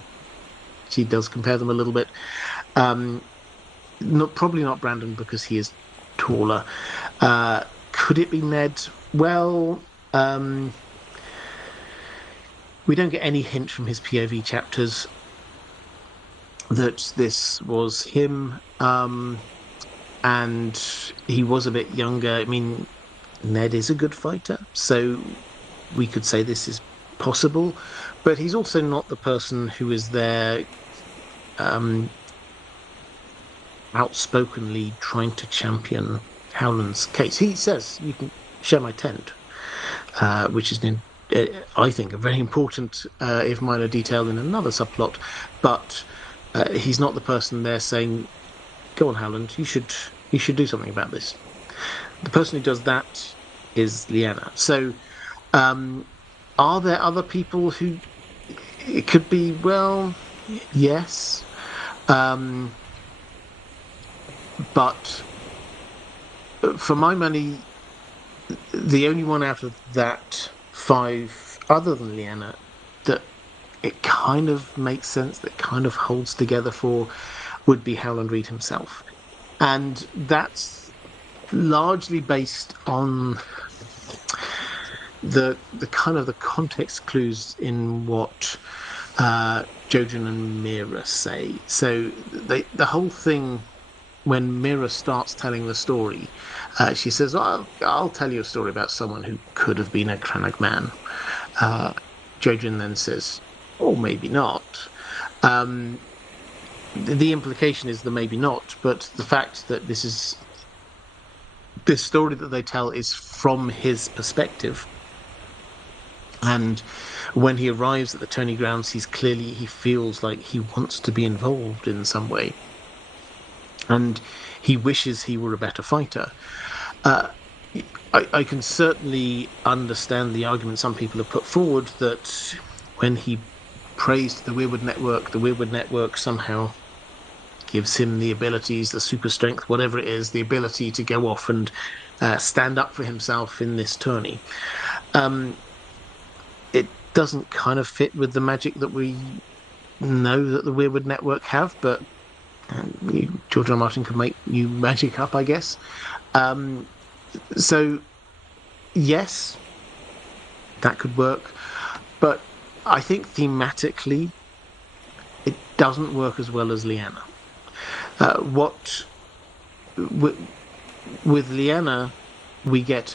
she does compare them a little bit. Probably not Brandon because he is taller. Could it be Ned? Well, we don't get any hint from his POV chapters that this was him, and he was a bit younger. I mean, Ned is a good fighter, so we could say this is possible, but he's also not the person who is there outspokenly trying to champion Howland's case. He says, you can share my tent, which is, I think, a very important, if minor detail in another subplot, but he's not the person there saying, go on, Howland, you should do something about this. The person who does that is Lyanna. So, are there other people who it could be? Well, yes. But for my money, the only one out of that 5, other than Lyanna, that it kind of makes sense, that kind of holds together for, would be Howland Reed himself. And that's largely based on the kind of the context clues in what Jojen and Mira say. So the whole thing, when Mira starts telling the story, she says, I'll tell you a story about someone who could have been a Crannog man. Jojen then says, or maybe not. The implication is the maybe not, but the fact that this story that they tell is from his perspective. And when he arrives at the tourney grounds, he feels like he wants to be involved in some way. And he wishes he were a better fighter. I can certainly understand the argument some people have put forward that when he praised the Weirwood Network somehow gives him the abilities, the super strength, whatever it is, the ability to go off and stand up for himself in this tourney. It doesn't kind of fit with the magic that we know that the Weirwood Network have, but George R. R. Martin can make new magic up, I guess. So, yes, that could work, but I think thematically it doesn't work as well as Lyanna. What with Lyanna, we get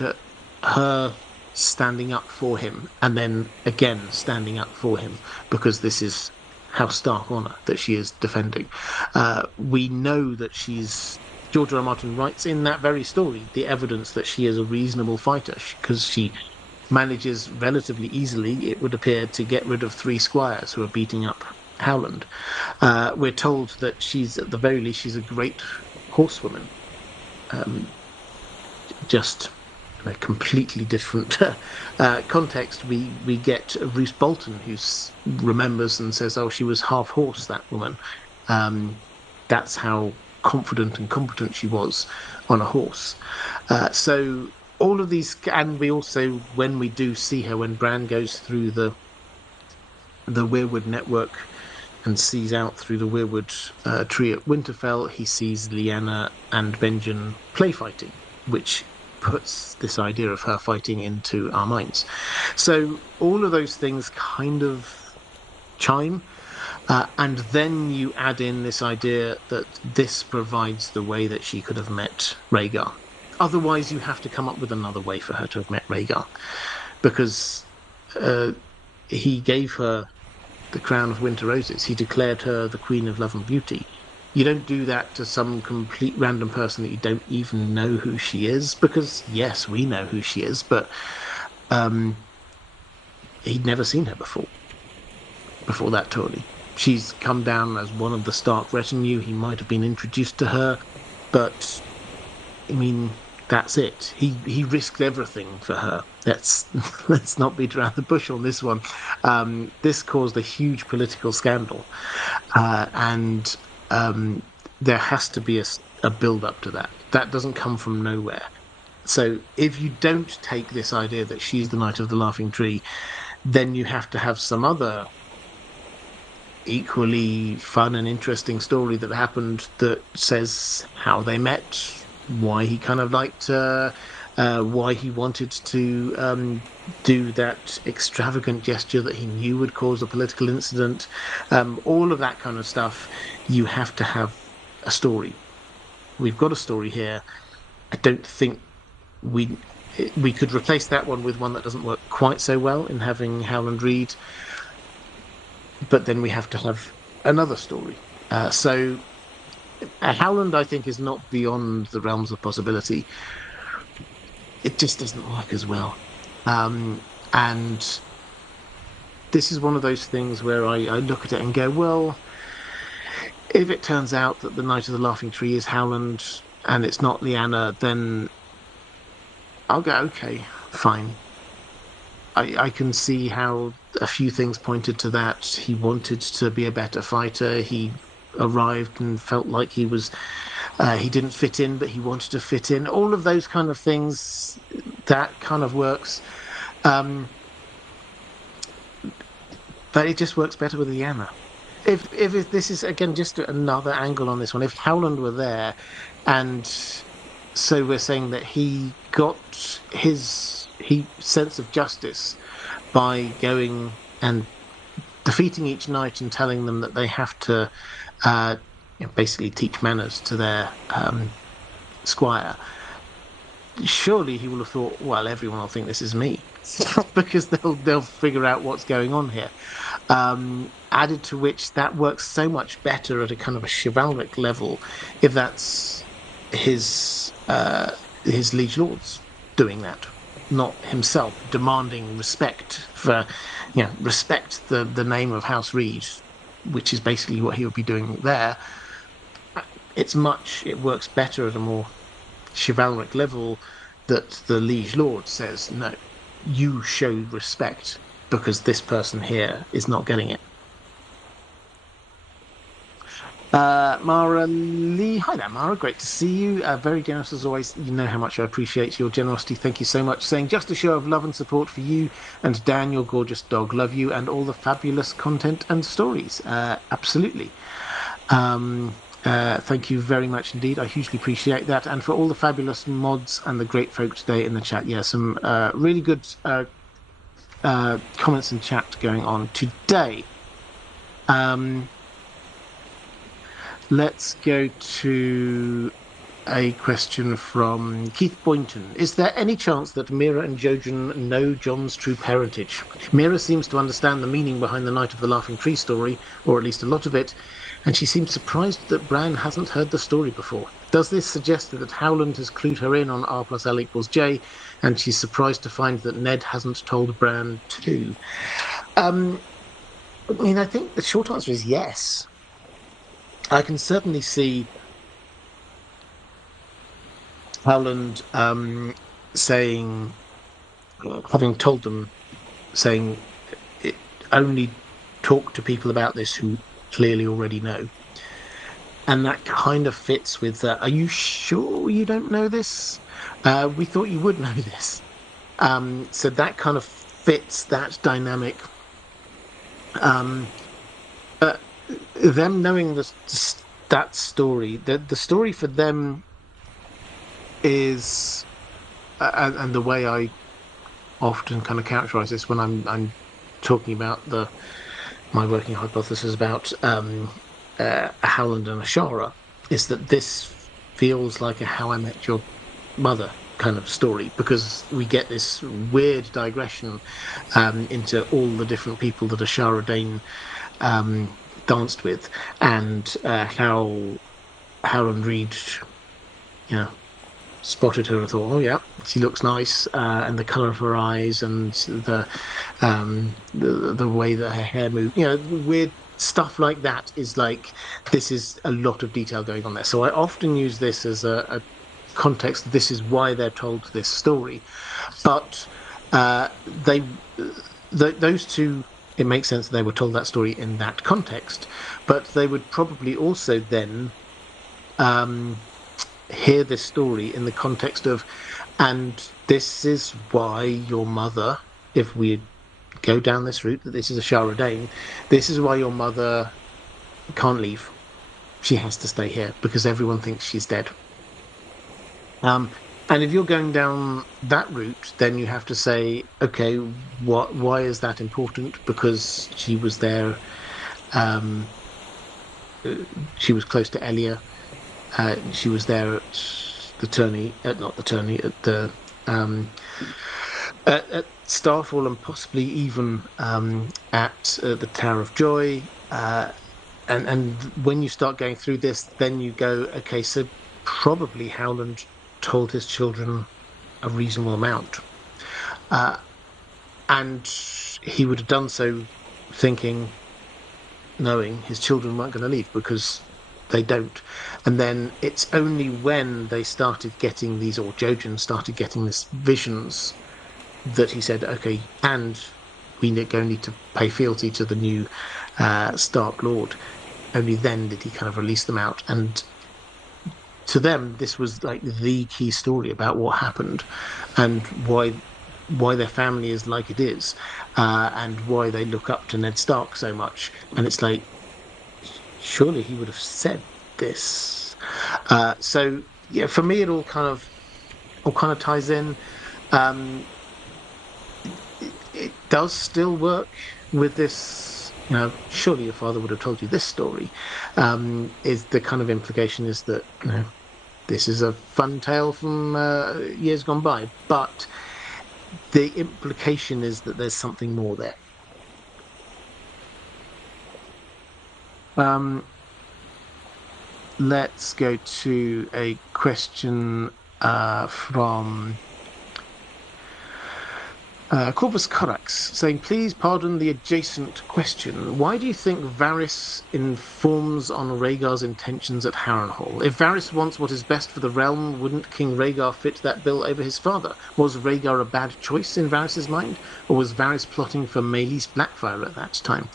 her standing up for him, and then again standing up for him because this is House Stark honor that she is defending. We know that she's. George R. R. Martin writes in that very story the evidence that she is a reasonable fighter because she manages relatively easily, it would appear, to get rid of 3 squires who are beating up Howland. We're told that she's, at the very least, she's a great horsewoman. Just in a completely different context, we get Roose Bolton, who remembers and says, "Oh, she was half horse, that woman." That's how confident and competent she was on a horse. So all of these, and we also, when we do see her, when Bran goes through the Weirwood Network and sees out through the Weirwood tree at Winterfell, he sees Lyanna and Benjen play fighting, which puts this idea of her fighting into our minds. So all of those things kind of chime. And then you add in this idea that this provides the way that she could have met Rhaegar. Otherwise, you have to come up with another way for her to have met Rhaegar, because he gave her the crown of winter roses. He declared her the Queen of Love and Beauty. You don't do that to some complete random person that you don't even know who she is, because, yes, we know who she is, but he'd never seen her before that tourney. She's come down as one of the Stark retinue. He might have been introduced to her, but I mean, that's it. He risked everything for her. Let's not beat around the bush on this one. This caused a huge political scandal, and there has to be a build up to that. That doesn't come from nowhere. So if you don't take this idea that she's the Knight of the Laughing Tree, then you have to have some other equally fun and interesting story that happened that says how they met, why he kind of liked her, why he wanted to do that extravagant gesture that he knew would cause a political incident. All of that kind of stuff, you have to have a story. We've got a story here. I don't think we could replace that one with one that doesn't work quite so well in having Howland Reed, but then we have to have another story. So Howland, I think, is not beyond the realms of possibility. It just doesn't work as well. And this is one of those things where I look at it and go, well, if it turns out that the Knight of the Laughing Tree is Howland and it's not Lyanna, then I'll go, okay, fine. I can see how a few things pointed to that. He wanted to be a better fighter. He arrived and felt like he didn't fit in, but he wanted to fit in. All of those kind of things, that kind of works. But it just works better with Lyanna. If this is, again, just another angle on this one, if Howland were there, and so we're saying that he got his sense of justice by going and defeating each knight and telling them that they have to basically teach manners to their squire. Surely he will have thought, well, everyone will think this is me, because they'll figure out what's going on here. Added to which, that works so much better at a kind of a chivalric level if that's his liege lords doing that, not himself demanding respect for, respect the name of House Reed, which is basically what he would be doing there. It works better at a more chivalric level that the liege lord says, no, you show respect because this person here is not getting it. Mara Lee, hi there, Mara. Great to see you. Very generous as always. You know how much I appreciate your generosity. Thank you so much. Saying just a show of love and support for you and Dan, your gorgeous dog. Love you and all the fabulous content and stories. Absolutely. Thank you very much indeed. I hugely appreciate that. And for all the fabulous mods and the great folk today in the chat. Yeah, some really good comments and chat going on today. Let's go to a question from Keith Boynton. Is there any chance that Mira and Jojen know John's true parentage? Mira seems to understand the meaning behind the Night of the Laughing Tree story, or at least a lot of it, and she seems surprised that Bran hasn't heard the story before. Does this suggest that Howland has clued her in on R plus L equals J, and she's surprised to find that Ned hasn't told Bran too? I mean, I think the short answer is yes. I can certainly see Howland saying, having told them, saying, only talk to people about this who clearly already know. And that kind of fits with, are you sure you don't know this? We thought you would know this. So that kind of fits that dynamic. Them knowing that story, the story for them is, and the way I often kind of characterize this when I'm talking about my working hypothesis about a Howland and a Shara, is that this feels like a How I Met Your Mother kind of story, because we get this weird digression into all the different people that a Shara Dane danced with, and how Howland Reed, spotted her and thought, oh yeah, she looks nice, and the color of her eyes and the way that her hair moved, weird stuff like that is like, this is a lot of detail going on there. So I often use this as a context. This is why they're told this story, but those two, it makes sense they were told that story in that context, but they would probably also then hear this story in the context of, and this is why your mother, if we go down this route, that this is a Shara Dane, this is why your mother can't leave. She has to stay here because everyone thinks she's dead. And if you're going down that route, then you have to say, okay, why is that important? Because she was there. She was close to Elia. She was there at the tourney, at the at Starfall, and possibly even at the Tower of Joy. And when you start going through this, then you go, okay, so probably Howland told his children a reasonable amount, and he would have done so knowing his children weren't going to leave, because they don't. And then it's only when they started getting these, or Jojen started getting these visions, that he said, okay, and we need to pay fealty to the new Stark Lord. Only then did he kind of release them out. And to them, this was like the key story about what happened and why their family is like it is, and why they look up to Ned Stark so much. And it's like, surely he would have said this. So yeah, for me, it all kind of ties in. It does still work with this. Surely your father would have told you this story. Is the kind of implication is that this is a fun tale from years gone by, but the implication is that there's something more there. Let's go to a question from Corvus Corax saying, please pardon the adjacent question. Why do you think Varys informs on Rhaegar's intentions at Harrenhal? If Varys wants what is best for the realm, wouldn't King Rhaegar fit that bill over his father? Was Rhaegar a bad choice in Varys's mind? Or was Varys plotting for Meleys Blackfire at that time?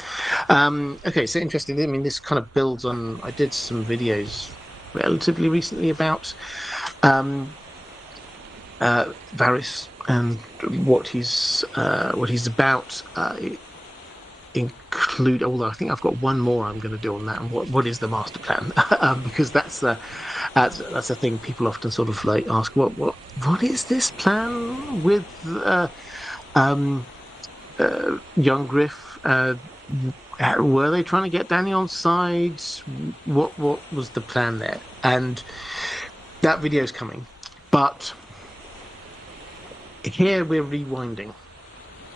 Okay, so interesting. I mean, this kind of builds on... I did some videos relatively recently about Varys and what he's about, include. Although I think I've got one more I'm going to do on that. And what is the master plan? Because that's a thing people often sort of like ask. What is this plan with young Griff? Were they trying to get Dany on side? What was the plan there? And that video's coming, but here we're rewinding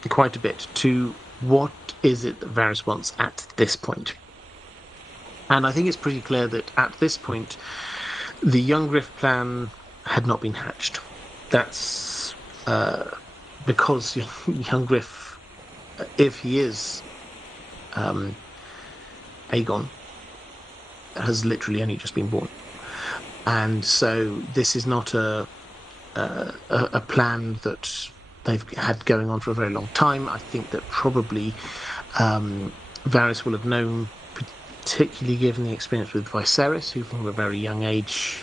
quite a bit to what is it that Varys wants at this point. And I think it's pretty clear that at this point, the young Griff plan had not been hatched. That's because young Griff, if he is Aegon, has literally only just been born. And so this is not a plan that they've had going on for a very long time. I think that probably Varys will have known, particularly given the experience with Viserys, who from a very young age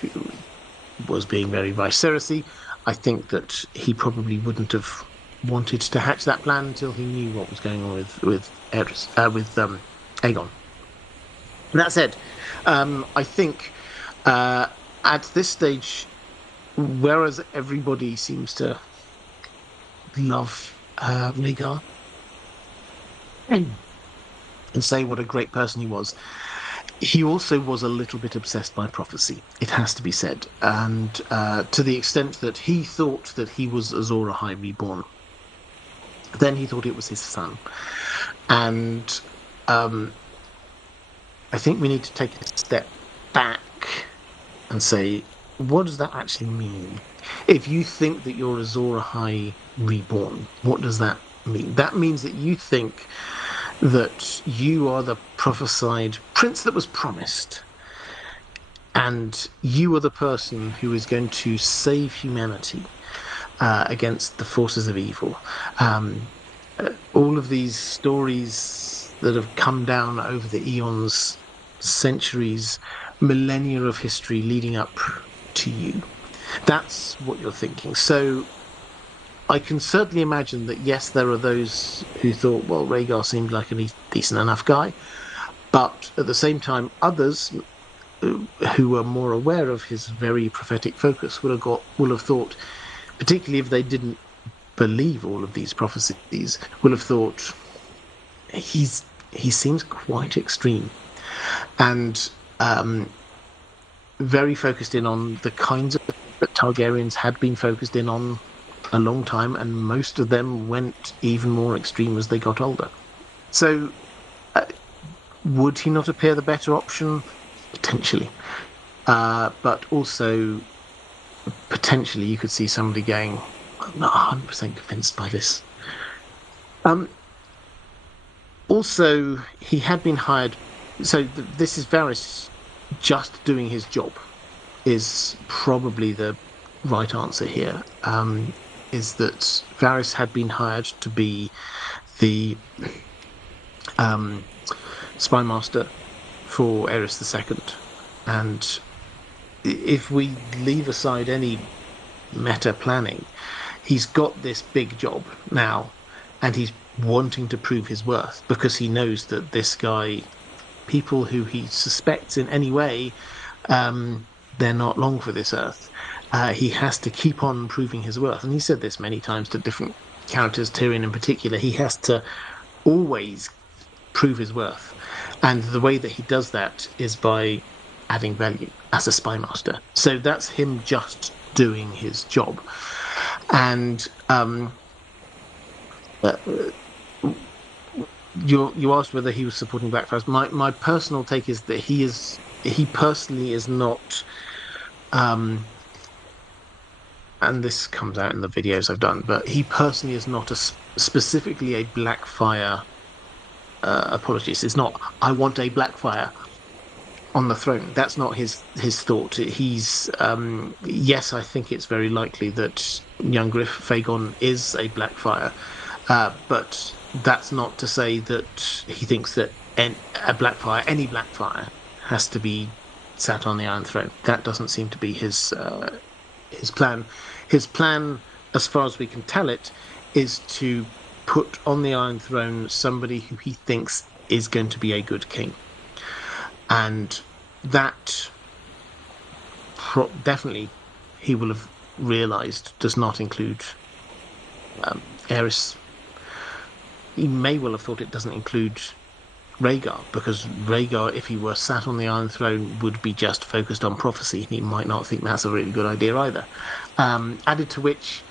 was being very Viserys-y. I think that he probably wouldn't have wanted to hatch that plan until he knew what was going on with Aegon. That said, I think at this stage, whereas everybody seems to love Rhaegar and say what a great person he was, he also was a little bit obsessed by prophecy, it has to be said. And to the extent that he thought that he was Azor Ahai reborn. Then he thought it was his son. And I think we need to take a step back and say, what does that actually mean? If you think that you're Azor Ahai reborn, what does that mean? That means that you think that you are the prophesied prince that was promised, and you are the person who is going to save humanity against the forces of evil. All of these stories that have come down over the eons, centuries, millennia of history leading up to you. That's what you're thinking. So I can certainly imagine that, yes, there are those who thought, well, Rhaegar seemed like a decent enough guy. But at the same time, others who were more aware of his very prophetic focus will have thought, particularly if they didn't believe all of these prophecies, will have thought he seems quite extreme. And very focused in on the kinds of that Targaryens had been focused in on a long time, and most of them went even more extreme as they got older. So would he not appear the better option? Potentially. But also, potentially, you could see somebody going, I'm not 100% convinced by this. Also, he had been hired... So this is Varys just doing his job is probably the right answer here. Is that Varys had been hired to be the spy master for Aerys II. And if we leave aside any meta planning, he's got this big job now, and he's wanting to prove his worth because he knows that this guy, people who he suspects in any way, they're not long for this earth. He has to keep on proving his worth. And he said this many times to different characters, Tyrion in particular. He has to always prove his worth. And the way that he does that is by adding value as a spy master. So that's him just doing his job. And you asked whether he was supporting Blackfire. My personal take is that he personally is not and this comes out in the videos I've done, but he personally is not specifically a Blackfire apologist. It's not, I want a Blackfire on the throne. That's not his thought. He's yes, I think it's very likely that young Griff Fagon is a Blackfire, but that's not to say that he thinks that any Blackfire, has to be sat on the Iron Throne. That doesn't seem to be his plan. His plan, as far as we can tell it, is to put on the Iron Throne somebody who he thinks is going to be a good king. And that definitely he will have realised does not include Aerys. He may well have thought it doesn't include Rhaegar, because Rhaegar, if he were sat on the Iron Throne, would be just focused on prophecy. He might not think that's a really good idea either. Added to which,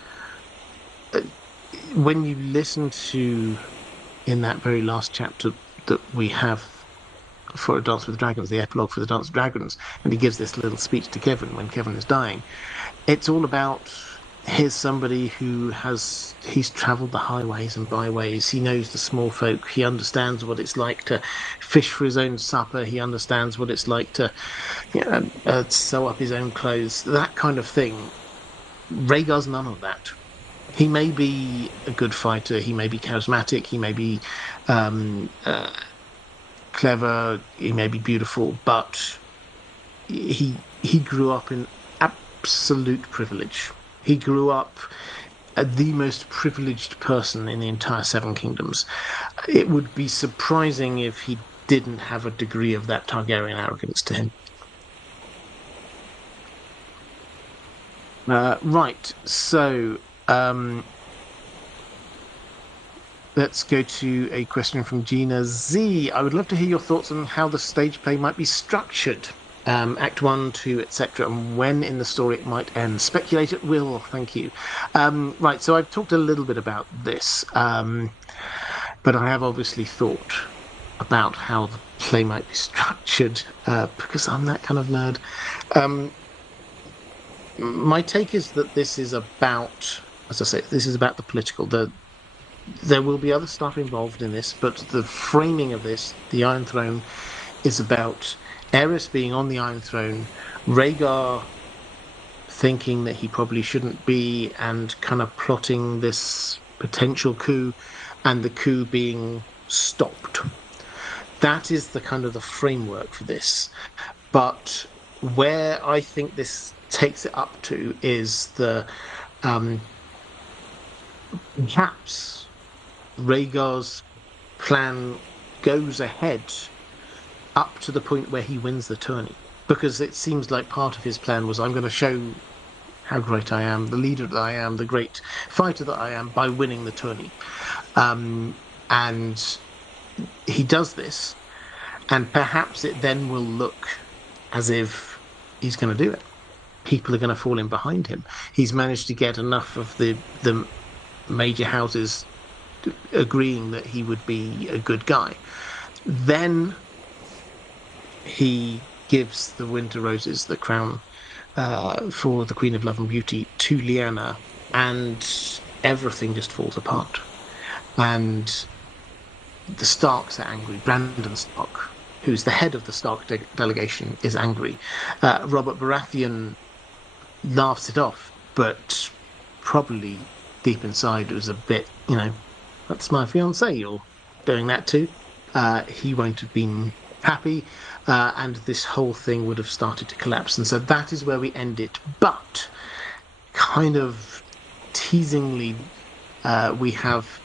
when you listen to, in that very last chapter that we have for A Dance with Dragons, the epilogue for The Dance with Dragons, and he gives this little speech to Kevan when Kevan is dying, it's all about, here's somebody he's travelled the highways and byways, he knows the small folk, he understands what it's like to fish for his own supper, he understands what it's like to sew up his own clothes, that kind of thing. Rhaegar's none of that. He may be a good fighter, he may be charismatic, he may be clever, he may be beautiful, but he grew up in absolute privilege. He grew up the most privileged person in the entire Seven Kingdoms. It would be surprising if he didn't have a degree of that Targaryen arrogance to him. Right, so let's go to a question from Gina Z. I would love to hear your thoughts on how the stage play might be structured. Act 1, 2, etc., and when in the story it might end. Speculate at will, thank you. Right, so I've talked a little bit about this, but I have obviously thought about how the play might be structured, because I'm that kind of nerd. My take is that this is about, as I say, this is about the political. There will be other stuff involved in this, but the framing of this, the Iron Throne, is about Aerys being on the Iron Throne, Rhaegar thinking that he probably shouldn't be, and kind of plotting this potential coup, and the coup being stopped. That is the kind of the framework for this. But where I think this takes it up to is the perhaps Rhaegar's plan goes ahead up to the point where he wins the tourney, because it seems like part of his plan was, I'm going to show how great I am, the leader that I am, the great fighter that I am, by winning the tourney. And he does this, and perhaps it then will look as if he's going to do it. People are going to fall in behind him. He's managed to get enough of the major houses agreeing that he would be a good guy. Then he gives the Winter Roses, the crown for the Queen of Love and Beauty, to Lyanna, and everything just falls apart. And the Starks are angry. Brandon Stark, who's the head of the Stark delegation, is angry. Robert Baratheon laughs it off, but probably deep inside it was a bit, that's my fiancée you're doing that to. He won't have been happy, and this whole thing would have started to collapse. And so that is where we end it. But kind of teasingly, we have,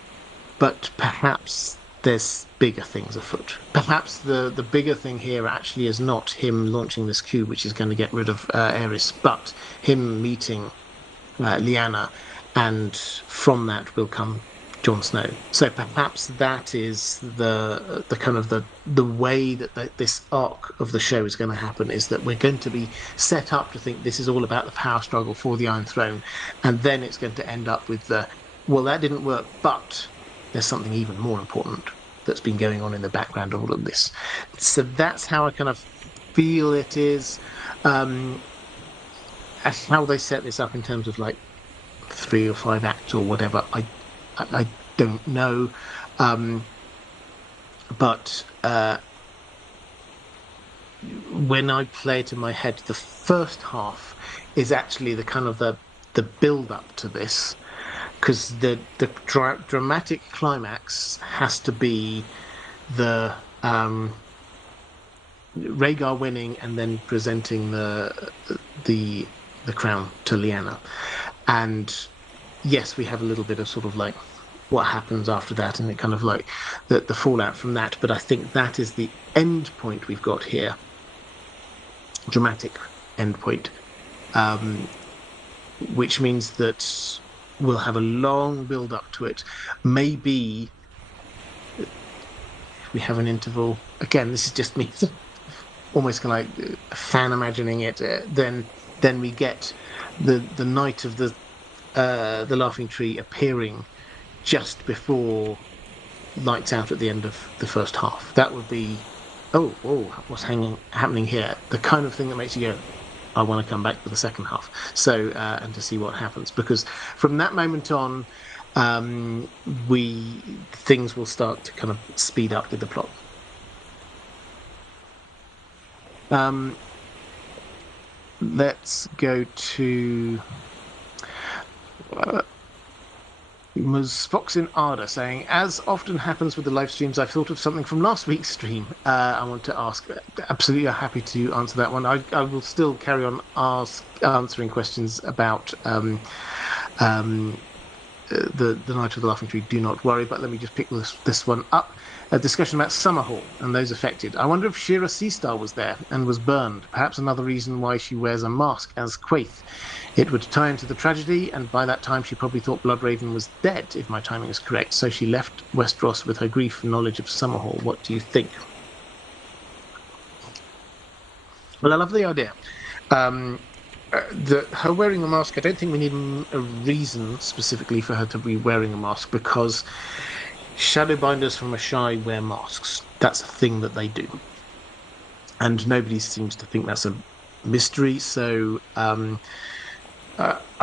but perhaps there's bigger things afoot. Perhaps the bigger thing here actually is not him launching this coup, which is going to get rid of Aerys, but him meeting Lyanna, and from that will come Jon Snow. So perhaps that is the kind of the way that this arc of the show is going to happen, is that we're going to be set up to think this is all about the power struggle for the Iron Throne, and then it's going to end up with well, that didn't work, but there's something even more important that's been going on in the background of all of this. So that's how I kind of feel it is. How they set this up in terms of like 3 or 5 acts or whatever. I don't know, but when I play it in my head, the first half is actually the kind of the build up to this, because the dramatic climax has to be the Rhaegar winning and then presenting the crown to Lyanna. And yes, we have a little bit of sort of like what happens after that, and it kind of like the fallout from that. But I think that is the end point we've got here, dramatic end point, which means that we'll have a long build up to it. Maybe we have an interval. Again, this is just me, almost kind of like fan imagining it. Then we get the Knight of the Laughing Tree appearing just before lights out at the end of the first half. That would be, oh, what's happening here? The kind of thing that makes you go, I want to come back for the second half. So, and to see what happens, because from that moment on, things will start to kind of speed up with the plot. Let's go to was Fox in Arda saying, as often happens with the live streams, I've thought of something from last week's stream. I want to ask. Absolutely happy to answer that one. I will still carry on answering questions about the Knight of the Laughing Tree. Do not worry, but let me just pick this one up. A discussion about Summerhall and those affected. I wonder if Shira Seastar was there and was burned. Perhaps another reason why she wears a mask as Quaithe. It would tie into the tragedy, and by that time she probably thought Bloodraven was dead, if my timing is correct. So she left Westeros with her grief and knowledge of Summerhall. What do you think? Well, I love the idea. Her wearing a mask, I don't think we need a reason specifically for her to be wearing a mask, because Shadowbinders from Ashai wear masks. That's a thing that they do. And nobody seems to think that's a mystery, so I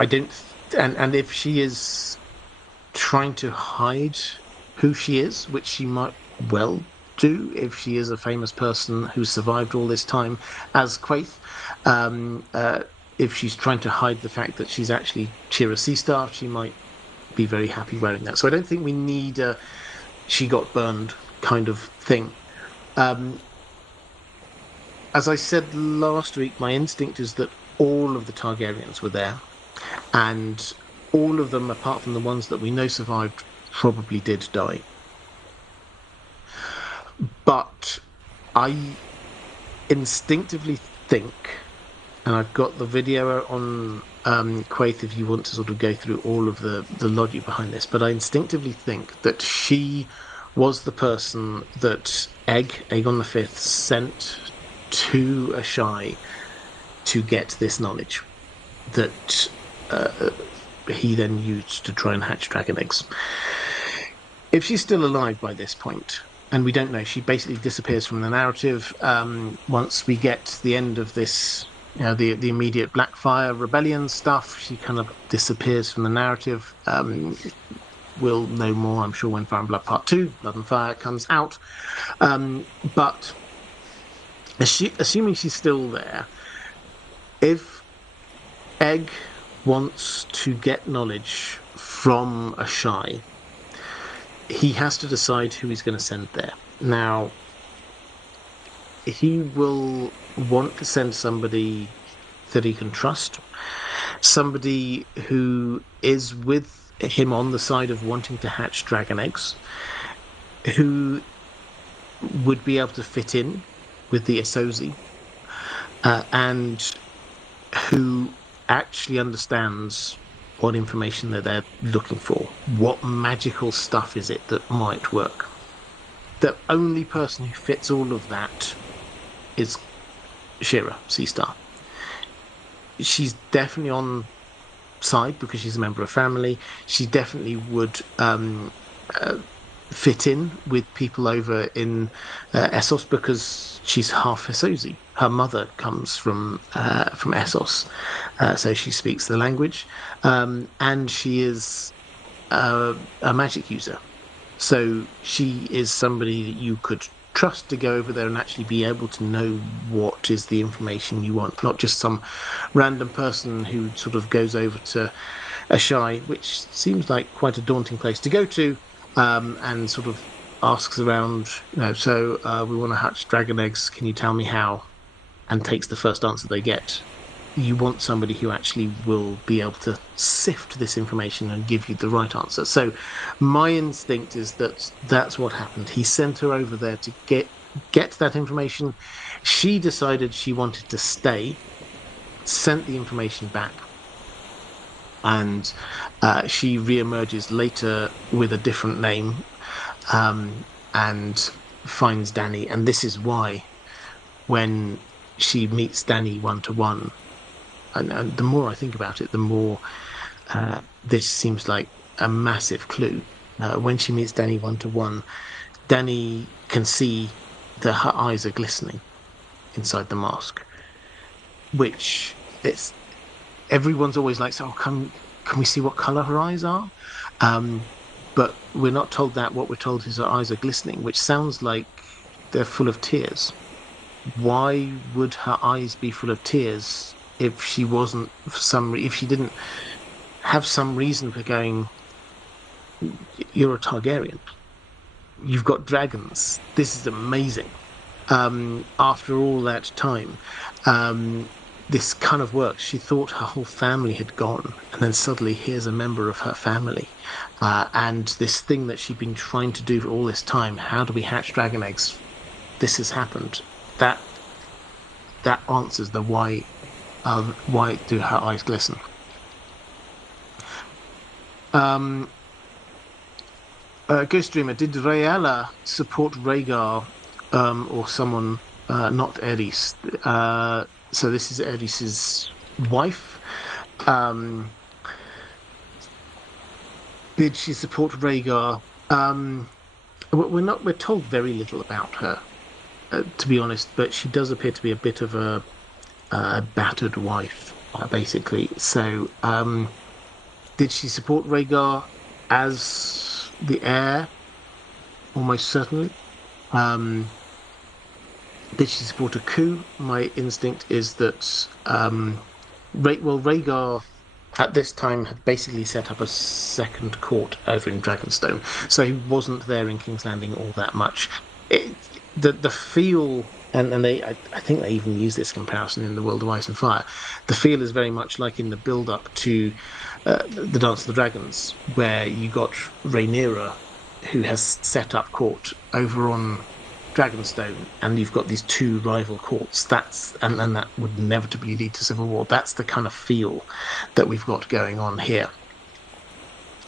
don't... And if she is trying to hide who she is, which she might well do if she is a famous person who survived all this time as Quaithe, if she's trying to hide the fact that she's actually Shira Seastar, she might be very happy wearing that. So I don't think we need a she got burned kind of thing. As I said last week, my instinct is that all of the Targaryens were there, and all of them, apart from the ones that we know survived, probably did die. But I instinctively think, and I've got the video on Quaithe if you want to sort of go through all of the logic behind this, but I instinctively think that she was the person that Aegon V sent to Ashai to get this knowledge that he then used to try and hatch dragon eggs. If she's still alive by this point, and we don't know, she basically disappears from the narrative once we get to the end of this, the immediate Blackfire rebellion stuff. She kind of disappears from the narrative. We'll know more, I'm sure, when Fire and Blood Part 2, Blood and Fire, comes out. But assuming she's still there, if Egg wants to get knowledge from Ashai, he has to decide who he's going to send there. Now, he will want to send somebody that he can trust, somebody who is with him on the side of wanting to hatch dragon eggs, who would be able to fit in with the Esozi, and who actually understands what information they're looking for. What magical stuff is it that might work? The only person who fits all of that is Shira Seastar. She's definitely on side because she's a member of family. She definitely would fit in with people over in Essos because she's half Esozi. her mother comes from Essos, so she speaks the language, and she is a magic user. So she is somebody that you could trust to go over there and actually be able to know what is the information you want, not just some random person who sort of goes over to Ashai, which seems like quite a daunting place to go to, and sort of asks around, so we want to hatch dragon eggs. Can you tell me how? And takes the first answer they get. You want somebody who actually will be able to sift this information and give you the right answer. So my instinct is that that's what happened. He sent her over there to get that information. She decided she wanted to stay, sent the information back, and she reemerges later with a different name, and finds Danny. And this is why when she meets Danny one-to-one, and the more I think about it, the more this seems like a massive clue. When she meets Danny one-to-one, Danny can see that her eyes are glistening inside the mask, which it's everyone's always like, so can we see what color her eyes are? But we're not told that. What we're told is her eyes are glistening, which sounds like they're full of tears. Why would her eyes be full of tears if she wasn't if she didn't have some reason for going, you're a Targaryen, you've got dragons, this is amazing. After all that time, this kind of works. She thought her whole family had gone, and then suddenly here's a member of her family, and this thing that she'd been trying to do for all this time, how do we hatch dragon eggs, this has happened. That answers the why do her eyes glisten. Ghost Dreamer, did Rhaella support Rhaegar, or someone, not Aerys? So this is Aerys's wife. Did she support Rhaegar? We're told very little about her, to be honest, but she does appear to be a bit of a battered wife, basically. So, did she support Rhaegar as the heir? Almost certainly. Did she support a coup? My instinct is that Rhaegar at this time had basically set up a second court over in Dragonstone, so he wasn't there in King's Landing all that much. The feel, and I think they even use this comparison in The World of Ice and Fire. The feel is very much like in the build-up to the Dance of the Dragons, where you got Rhaenyra, who has set up court over on Dragonstone, and you've got these two rival courts. And that would inevitably lead to civil war. That's the kind of feel that we've got going on here.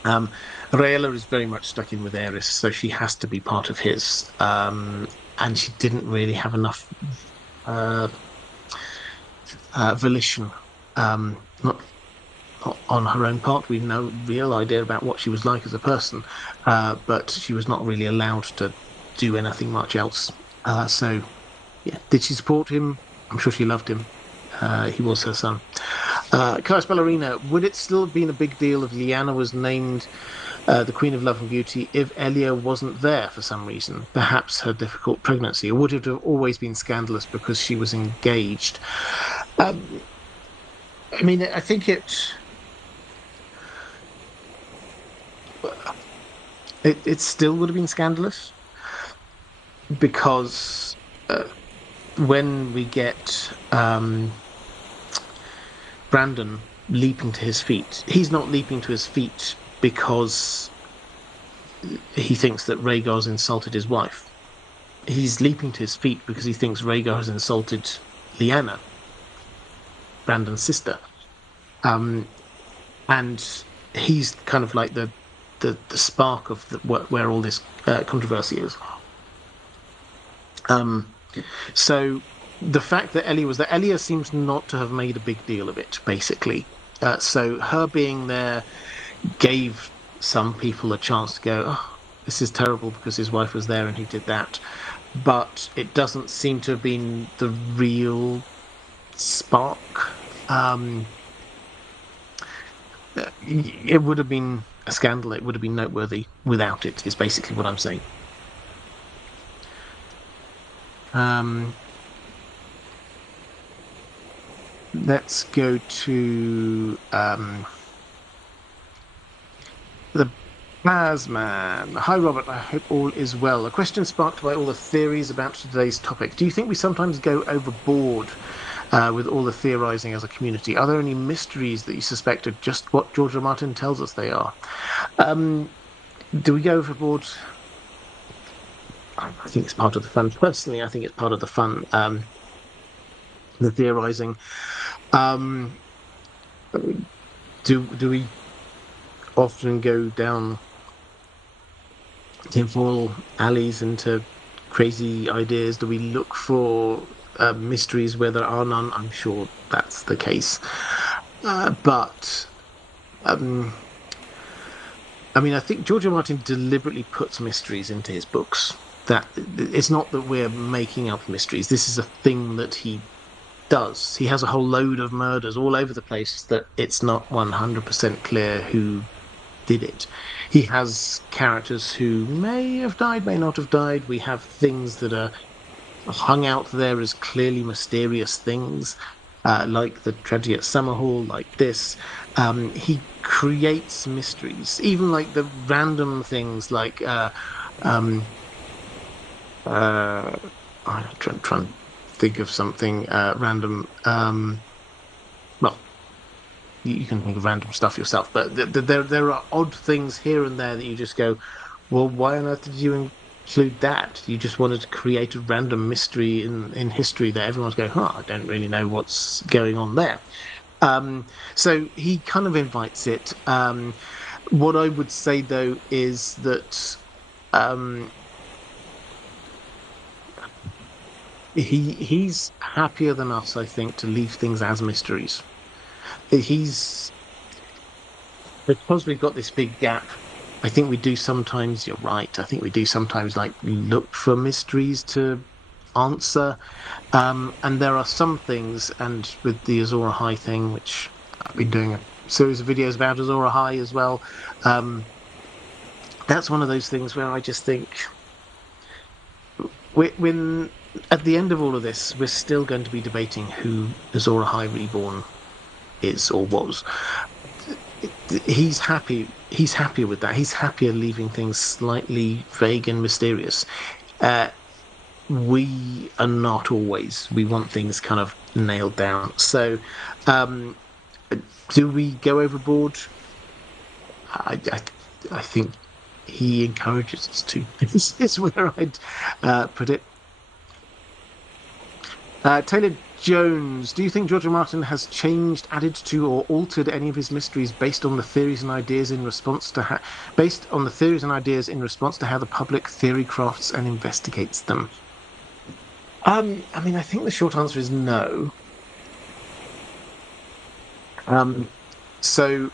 Rhaella is very much stuck in with Aerys, so she has to be part of his. And she didn't really have enough volition, not on her own part. We've no real idea about what she was like as a person, but she was not really allowed to do anything much else. So, yeah, did she support him? I'm sure she loved him. He was her son. Caius Ballerina, would it still have been a big deal if Lyanna was named the Queen of Love and Beauty if Elia wasn't there for some reason, perhaps her difficult pregnancy, or would it have always been scandalous because she was engaged? I mean, I think it still would have been scandalous, because when we get Brandon leaping to his feet, he's not leaping to his feet because he thinks that Rhaegar's insulted his wife. He's leaping to his feet because he thinks Rhaegar has insulted Lyanna, Brandon's sister. And he's kind of like the spark of where all this controversy is. So the fact that Elia was there, Elia seems not to have made a big deal of it, basically. So her being there gave some people a chance to go, oh, this is terrible because his wife was there and he did that. but it doesn't seem to have been the real spark. It would have been a scandal. It would have been noteworthy without it. Is basically what I'm saying. Let's go to the Plasman. Hi, Robert. I hope all is well. A question sparked by all the theories about today's topic. Do you think we sometimes go overboard with all the theorizing as a community? Are there any mysteries that you suspect are just what George R. Martin tells us they are? Do we go overboard? I think it's part of the fun. Personally, I think it's part of the fun. The theorizing. Do we often go down tinfoil alleys into crazy ideas? Do we look for mysteries where there are none? I'm sure that's the case. But I mean, I think George R. Martin deliberately puts mysteries into his books. That it's not that we're making up mysteries. This is a thing that he does. He has a whole load of murders all over the place that it's not 100% clear who did it. He has characters who may have died, may not have died. We have things that are hung out there as clearly mysterious things, like the tragedy at Summerhall, like this. He creates mysteries, even like the random things like I'm trying to think of something random. Well, you can think of random stuff yourself, but there are odd things here and there that you just go, well, why on earth did you include that? You just wanted to create a random mystery in history that everyone's going, I don't really know what's going on there. So he kind of invites it. What I would say though is that he's happier than us, I think, to leave things as mysteries. He's because we've got this big gap. I think we do sometimes. You're right. I think we do sometimes like look for mysteries to answer. And there are some things, and with the Azor Ahai thing, which I've been doing a series of videos about Azor Ahai as well. That's one of those things where I just think when at the end of all of this, we're still going to be debating who Azor Ahai Reborn is or was. He's happy. He's happier with that. He's happier leaving things slightly vague and mysterious. We are not always. We want things kind of nailed down. So, do we go overboard? I think he encourages us to. Is where I'd put it. Taylor Jones, do you think George R. Martin has changed, added to, or altered any of his mysteries based on the theories and ideas in response to how the public theory crafts and investigates them? I mean, I think the short answer is no. So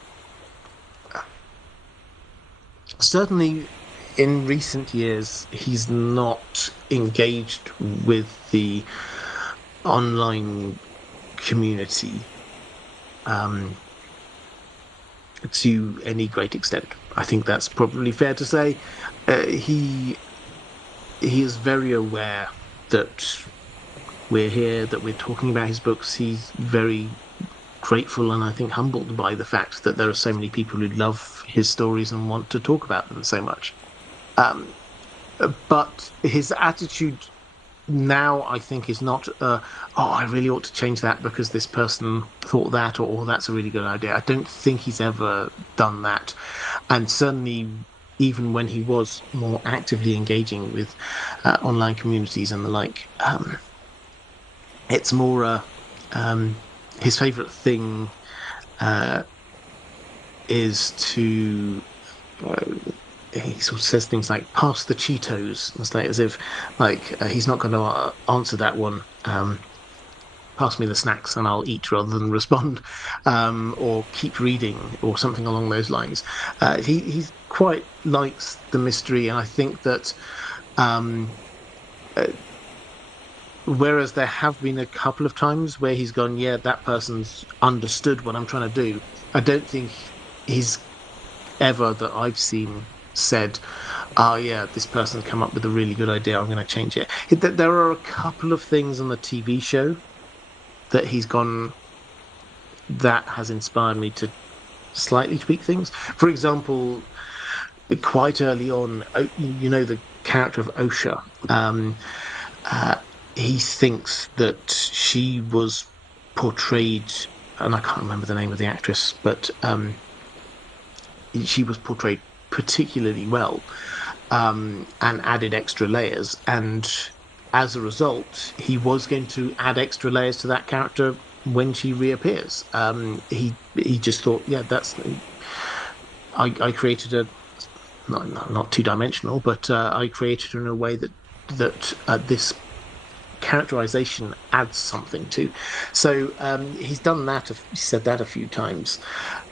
certainly in recent years, he's not engaged with the online community to any great extent. I think that's probably fair to say. He is very aware that we're here, that we're talking about his books. He's very grateful and I think humbled by the fact that there are so many people who love his stories and want to talk about them so much. But his attitude now, I think, is not, I really ought to change that because this person thought that, or that's a really good idea. I don't think he's ever done that. And certainly, even when he was more actively engaging with online communities and the like, it's more his favourite thing is to he sort of says things like "pass the Cheetos," it's like as if he's not going to answer that one. Pass me the snacks and I'll eat rather than respond, or keep reading or something along those lines. He quite likes the mystery, and I think that whereas there have been a couple of times where he's gone, yeah, that person's understood what I'm trying to do. I don't think he's ever, that I've seen, said, oh yeah, this person's come up with a really good idea, I'm going to change it. There are a couple of things on the TV show that he's gone, that has inspired me to slightly tweak things. For example, quite early on, the character of Osha, he thinks that she was portrayed, and I can't remember the name of the actress, but she was portrayed particularly well, and added extra layers. And as a result, he was going to add extra layers to that character when she reappears. He just thought, yeah, I created a not two-dimensional, but I created her in a way that this characterization adds something to. So he's done that. He said that a few times,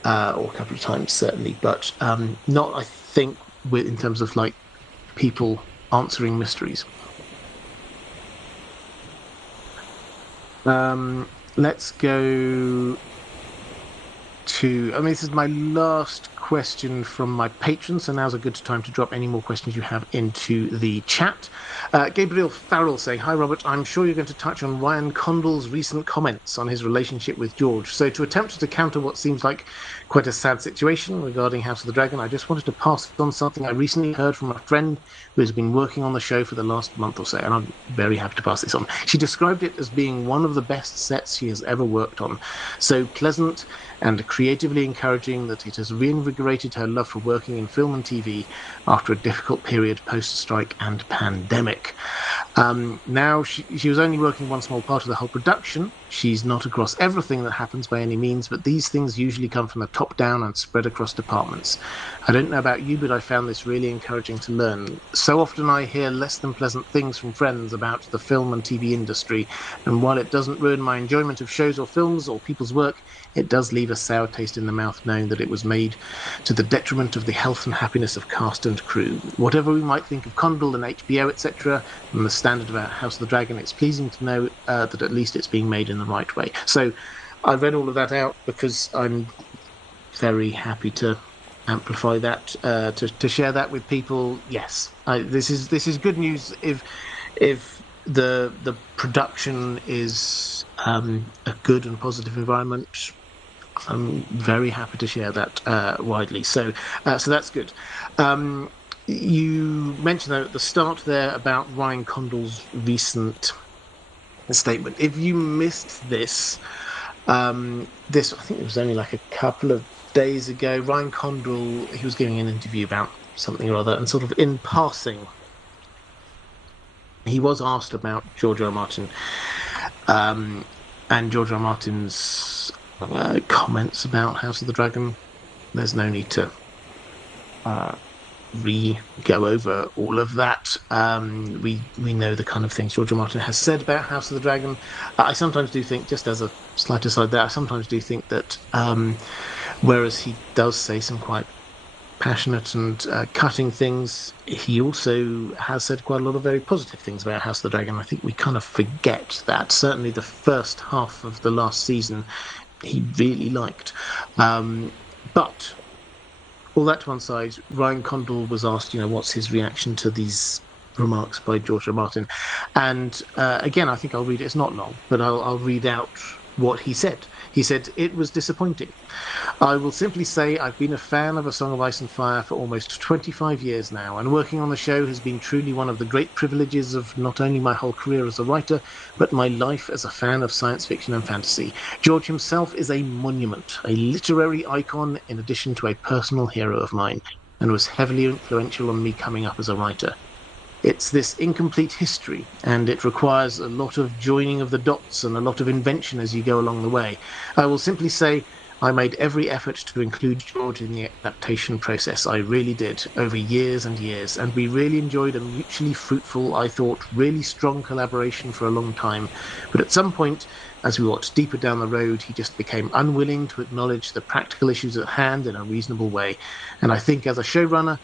or a couple of times certainly, but not, I think, in terms of like people answering mysteries. Let's go to, this is my last question from my patrons, so now's a good time to drop any more questions you have into the chat. Gabriel Farrell saying, hi Robert, I'm sure you're going to touch on Ryan Condal's recent comments on his relationship with George. So to attempt to counter what seems like quite a sad situation regarding House of the Dragon, I just wanted to pass on something I recently heard from a friend who has been working on the show for the last month or so, and I'm very happy to pass this on. She described it as being one of the best sets she has ever worked on. So pleasant and creatively encouraging that it has reinvigorated her love for working in film and TV after a difficult period post-strike and pandemic. Now, she was only working one small part of the whole production. She's not across everything that happens by any means, but these things usually come from the top down and spread across departments. I don't know about you, but I found this really encouraging to learn. So often I hear less than pleasant things from friends about the film and TV industry, and while it doesn't ruin my enjoyment of shows or films or people's work, it does leave a sour taste in the mouth knowing that it was made to the detriment of the health and happiness of cast and crew. Whatever we might think of Condal and HBO, etc., and the standard about House of the Dragon, it's pleasing to know that at least it's being made in the right way. So I read all of that out because I'm very happy to amplify that, to share that with people. Yes, this is good news. If the production is a good and positive environment, I'm very happy to share that widely. So that's good. You mentioned though at the start there about Ryan Condal's recent statement. If you missed this, I think it was only like a couple of days ago. Ryan Condal, he was giving an interview about something or other, and sort of in passing, he was asked about George R. R. Martin, and George R. R. Martin's comments about House of the Dragon. There's no need to go over all of that. We know the kind of things George R. R. Martin has said about House of the Dragon. I sometimes do think, just as a slight aside there, I sometimes do think that whereas he does say some quite passionate and cutting things, he also has said quite a lot of very positive things about House of the Dragon. I think we kind of forget that. Certainly the first half of the last season he really liked. But all that to one side, Ryan Condal was asked, what's his reaction to these remarks by George R. R. Martin. And again, I think I'll read it. It's not long, but I'll read out what he said. He said, "It was disappointing. I will simply say I've been a fan of A Song of Ice and Fire for almost 25 years now, and working on the show has been truly one of the great privileges of not only my whole career as a writer, but my life as a fan of science fiction and fantasy. George himself is a monument, a literary icon in addition to a personal hero of mine, and was heavily influential on me coming up as a writer. It's this incomplete history, and it requires a lot of joining of the dots and a lot of invention as you go along the way. I will simply say I made every effort to include George in the adaptation process. I really did, over years and years, and we really enjoyed a mutually fruitful, I thought, really strong collaboration for a long time. But at some point, as we walked deeper down the road, he just became unwilling to acknowledge the practical issues at hand in a reasonable way. And I think as a showrunner,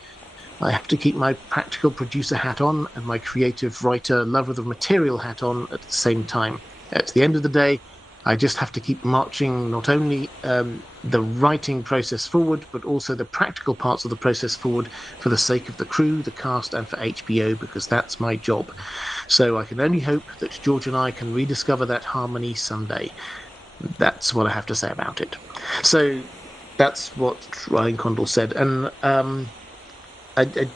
I have to keep my practical producer hat on and my creative writer, lover of the material hat on at the same time. At the end of the day, I just have to keep marching not only the writing process forward, but also the practical parts of the process forward for the sake of the crew, the cast, and for HBO, because that's my job. So I can only hope that George and I can rediscover that harmony someday. That's what I have to say about it. So that's what Ryan Condal said, and I,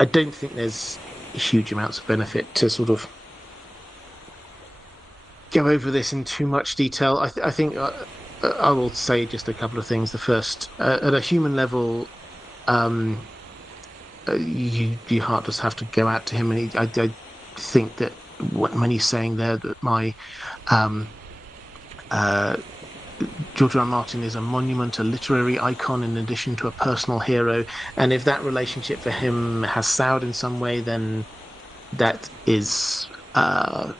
I don't think there's huge amounts of benefit to sort of go over this in too much detail. I think I will say just a couple of things. The first, at a human level, um, your heart does have to go out to him, and I think that when he's saying there that my um, uh, George R. R. Martin is a monument, a literary icon, in addition to a personal hero. And if that relationship for him has soured in some way, then that is a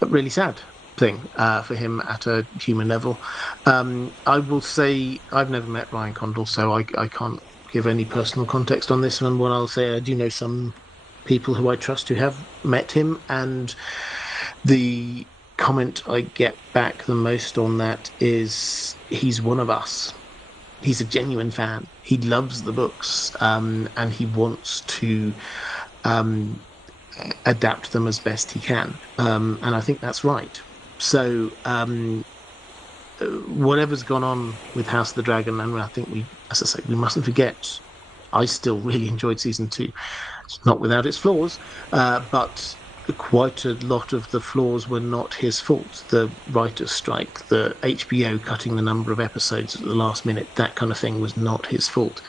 really sad thing for him at a human level. I will say I've never met Ryan Condal, so I can't give any personal context on this one. What I'll say, I do know some people who I trust who have met him, and the comment I get back the most on that is he's one of us. He's a genuine fan. He loves the books, and he wants to um, adapt them as best he can. And I think that's right. So whatever's gone on with House of the Dragon, and I think as I say, we mustn't forget. I still really enjoyed season 2. It's not without its flaws, but quite a lot of the flaws were not his fault. The writer's strike, the HBO cutting the number of episodes at the last minute, that kind of thing was not his fault.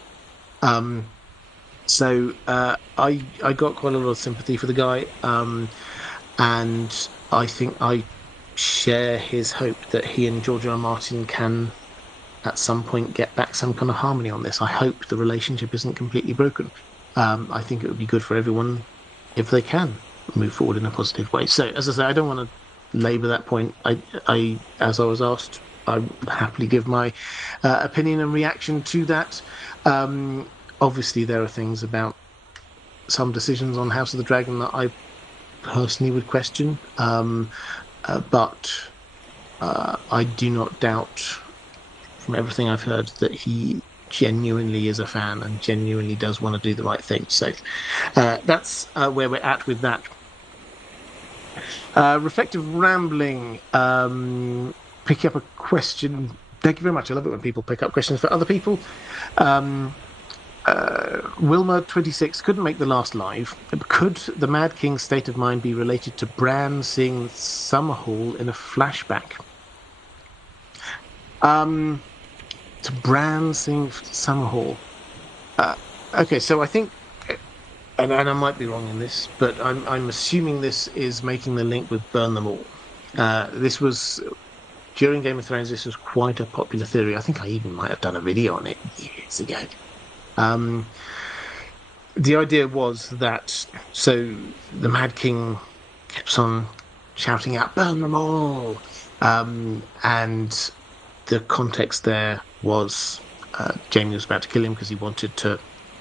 So I got quite a lot of sympathy for the guy, and I think I share his hope that he and George R. R. Martin can at some point get back some kind of harmony on this. I hope the relationship isn't completely broken. I think it would be good for everyone if they can move forward in a positive way. So, as I say, I don't want to labour that point. As I was asked, I happily give my opinion and reaction to that. Obviously, there are things about some decisions on House of the Dragon that I personally would question, but I do not doubt, from everything I've heard, that he genuinely is a fan and genuinely does want to do the right thing. So that's where we're at with that. Reflective rambling. Picking up a question. Thank you very much. I love it when people pick up questions for other people. Wilma26 couldn't make the last live. Could the Mad King's state of mind be related to Bran seeing Summerhall in a flashback? To Bran seeing Summerhall. Okay, so I think, and I might be wrong in this, but I'm assuming this is making the link with Burn Them All. This was during Game of Thrones. This was quite a popular theory. I think I even might have done a video on it years ago. The idea was that so the Mad King keeps on shouting out "Burn them all," and the context there was Jaime was about to kill him because he wanted to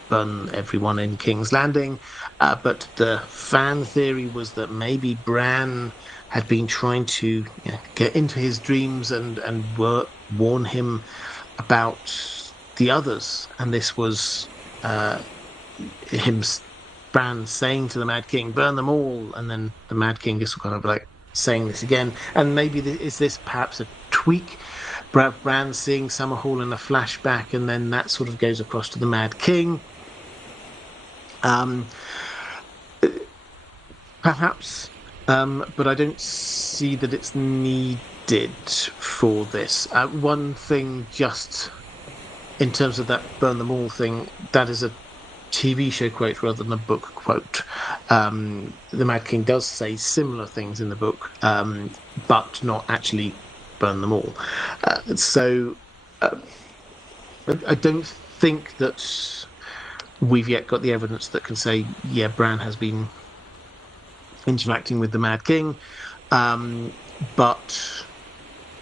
burn everyone in King's Landing. But the fan theory was that maybe Bran had been trying to get into his dreams and warn him about the others, and this was him, Bran, saying to the Mad King, "Burn them all," and then the Mad King just kind of like saying this again. And maybe is this perhaps a tweak? Bran seeing Summerhall in a flashback, and then that sort of goes across to the Mad King. Perhaps, but I don't see that it's needed for this. One thing, just in terms of that "burn them all" thing, that is a TV show quote rather than a book quote. The Mad King does say similar things in the book, but not actually burn them all. So I don't think that we've yet got the evidence that can say, yeah, Bran has been interacting with the Mad King. But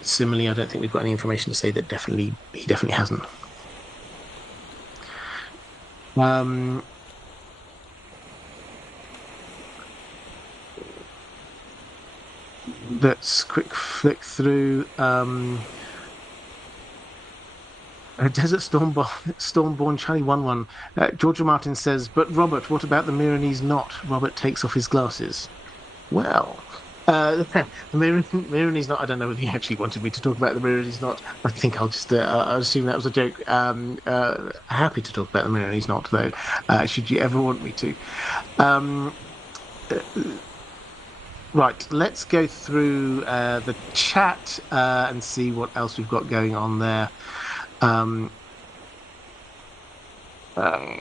similarly, I don't think we've got any information to say that he definitely hasn't. Um, let's quick flick through. Desert Stormborn Charlie 1-1. Georgia Martin says, but Robert, what about the Milanese knot? Robert takes off his glasses. Well, the Milanese knot. I don't know whether he actually wanted me to talk about the Milanese knot. I think I'll just I'll assume that was a joke. Happy to talk about the Milanese knot, though, should you ever want me to. Um, uh, right, let's go through the chat and see what else we've got going on there. Um, uh,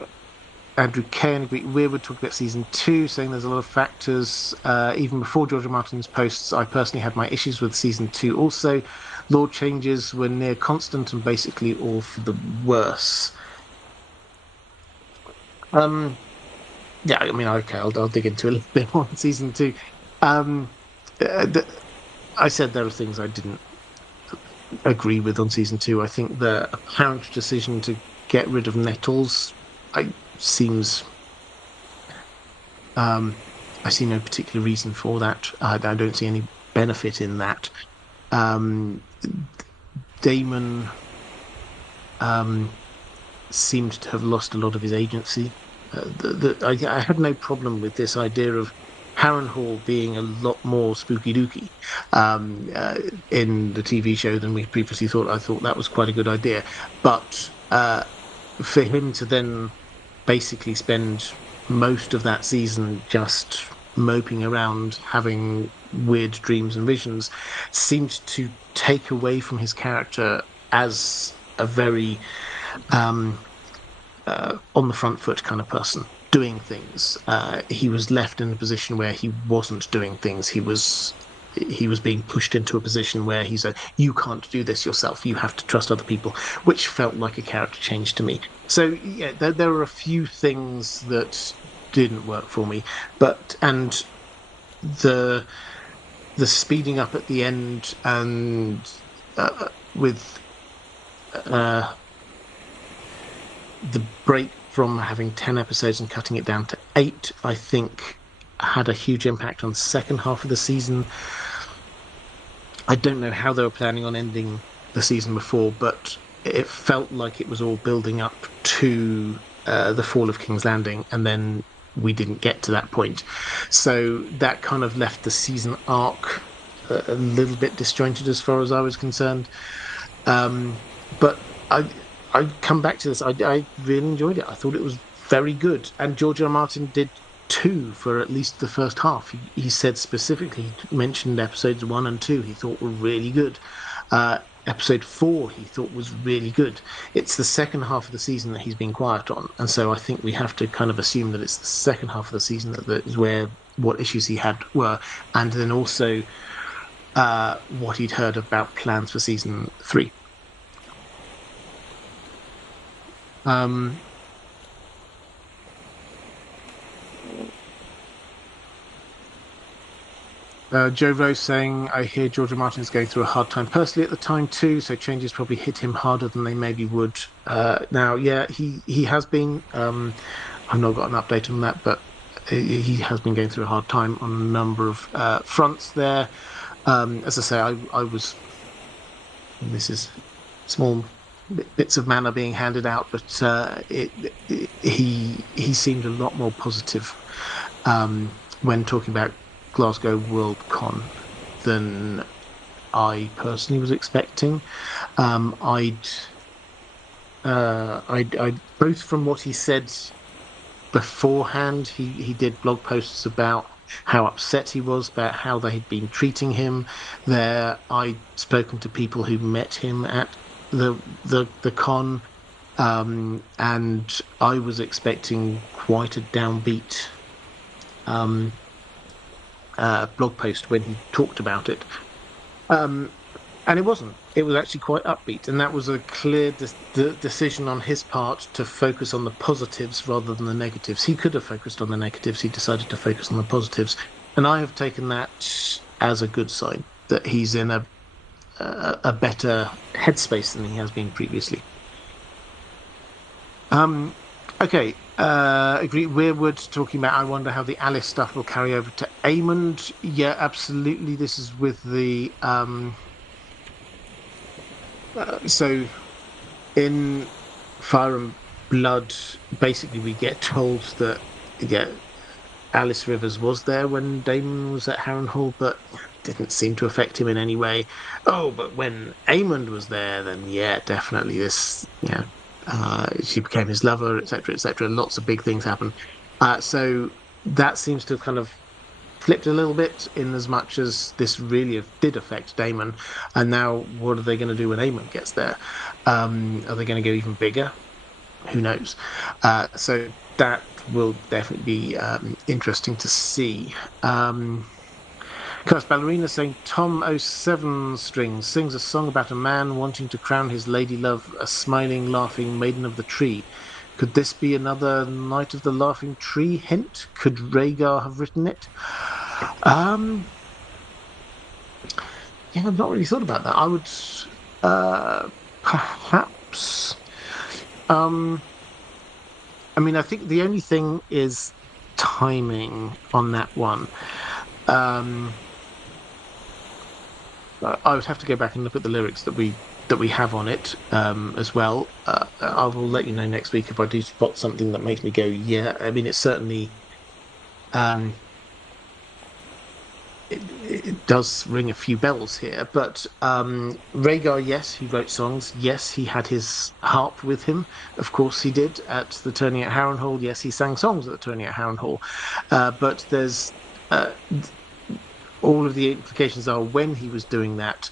Andrew Kay and Weir would talk about season 2, saying there's a lot of factors. Even before Georgia Martin's posts, I personally had my issues with season 2 also. Lord changes were near constant and basically all for the worse. Yeah, I mean, okay, I'll dig into a little bit more on season 2. I said there are things I didn't agree with on season 2. I think the apparent decision to get rid of Nettles seems I see no particular reason for that. I don't see any benefit in that. Damon seemed to have lost a lot of his agency. I had no problem with this idea of Harrenhal being a lot more spooky dooky in the TV show than we previously thought. I thought that was quite a good idea. But for him to then basically spend most of that season just moping around, having weird dreams and visions, seemed to take away from his character as a very on the front foot kind of person, doing things. He was left in a position where he wasn't doing things. He was being pushed into a position where he said, you can't do this yourself, you have to trust other people, which felt like a character change to me. So yeah, there are a few things that didn't work for me, and the speeding up at the end and with the break from having 10 episodes and cutting it down to 8, I think had a huge impact on the second half of the season. I don't know how they were planning on ending the season before, but it felt like it was all building up to the fall of King's Landing, and then we didn't get to that point. So that kind of left the season arc a little bit disjointed as far as I was concerned. But I come back to this. I really enjoyed it. I thought it was very good. And George R. R. Martin did too for at least the first half. He said specifically, he mentioned episodes 1 and 2 he thought were really good. Episode 4 he thought was really good. It's the second half of the season that he's been quiet on. And so I think we have to kind of assume that it's the second half of the season that is where what issues he had were. And then also what he'd heard about plans for season 3. Joe Rose saying, I hear George R. Martin's going through a hard time personally at the time too, so changes probably hit him harder than they maybe would now. Yeah, he has been. I've not got an update on that, but he has been going through a hard time on a number of fronts there. As I say, I was. This is small bits of manna being handed out, but he seemed a lot more positive when talking about Glasgow Worldcon than I personally was expecting. I'd both from what he said beforehand, he did blog posts about how upset he was about how they had been treating him there. I'd spoken to people who met him at the con, and I was expecting quite a downbeat blog post when he talked about it, and it wasn't. It was actually quite upbeat, and that was a clear decision on his part to focus on the positives rather than the negatives. He could have focused on the negatives. He decided to focus on the positives, and I have taken that as a good sign that he's in a better headspace than he has been previously. Okay, agree. Weirwood talking about. I wonder how the Alice stuff will carry over to Aemond. Yeah, absolutely. This is with the so in Fire and Blood, basically we get told that yeah, Alice Rivers was there when Damon was at Harrenhal, but didn't seem to affect him in any way. Oh, but when Aemond was there, then yeah, definitely this, she became his lover, etc., etc. Lots of big things happen. So that seems to have kind of flipped a little bit in as much as this really did affect Damon. And now, what are they going to do when Aemond gets there? Are they going to go even bigger? Who knows? So that will definitely be interesting to see. Curse Ballerina saying Tom 07 Strings sings a song about a man wanting to crown his lady love a smiling, laughing maiden of the tree. Could this be another Night of the Laughing Tree hint? Could Rhaegar have written it? Yeah, I've not really thought about that. I would perhaps. Um, I mean, I think the only thing is timing on that one. I would have to go back and look at the lyrics that we have on it as well. I will let you know next week if I do spot something that makes me go, yeah. I mean, it's certainly um, it does ring a few bells here. But Rhaegar, yes, he wrote songs. Yes, he had his harp with him. Of course, he did at the tourney at Harrenhal. Yes, he sang songs at the tourney at Harrenhal. But there's all of the implications are when he was doing that,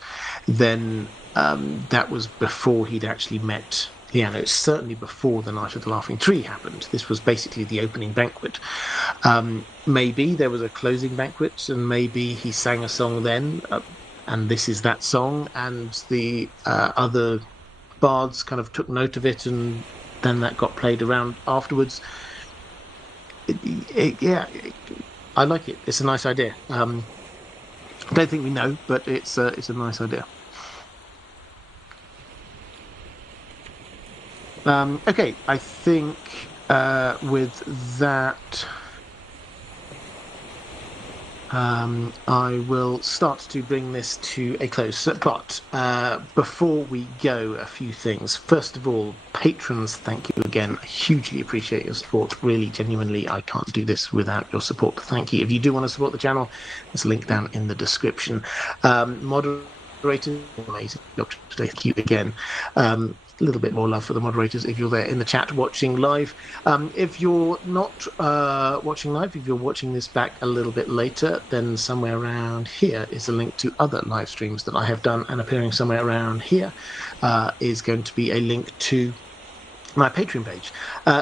then that was before he'd actually met Lyanna. It's certainly before the Night of the Laughing Tree happened. This was basically the opening banquet. Maybe there was a closing banquet, and maybe he sang a song then, and this is that song, and the other bards kind of took note of it, and then that got played around afterwards. Yeah, I like it. It's a nice idea. I don't think we know, but it's a nice idea. Okay, I think with that, I will start to bring this to a close. But before we go, a few things. First of all, patrons, thank you again. I hugely appreciate your support. Really, genuinely, I can't do this without your support. Thank you. If you do want to support the channel, there's a link down in the description. Moderators, amazing. Thank you again. A little bit more love for the moderators if you're there in the chat watching live. If you're not watching live, if you're watching this back a little bit later, then somewhere around here is a link to other live streams that I have done, and appearing somewhere around here is going to be a link to my Patreon page.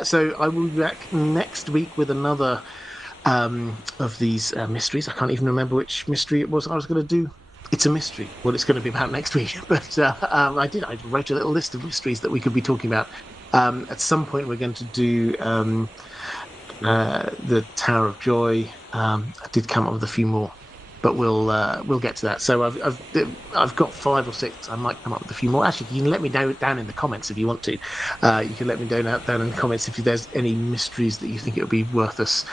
So I will be back next week with another of these mysteries. I can't even remember which mystery it was I was going to do. It's a mystery what it's going to be about next week. But I wrote a little list of mysteries that we could be talking about. At some point, we're going to do the Tower of Joy. I did come up with a few more, but we'll get to that. So I've got 5 or 6. I might come up with a few more. Actually, you can let me know down in the comments if you want to. You can let me know down in the comments if there's any mysteries that you think it would be worth us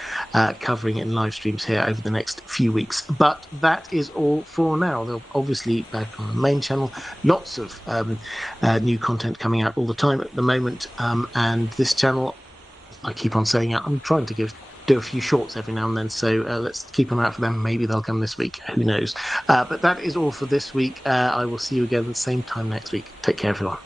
covering in live streams here over the next few weeks. But that is all for now. There'll obviously back on the main channel, lots of new content coming out all the time at the moment, and this channel, I keep on saying it, I'm trying to do a few shorts every now and then, so let's keep them out for them. Maybe they'll come this week, who knows. But that is all for this week. I will see you again at the same time next week. Take care, everyone.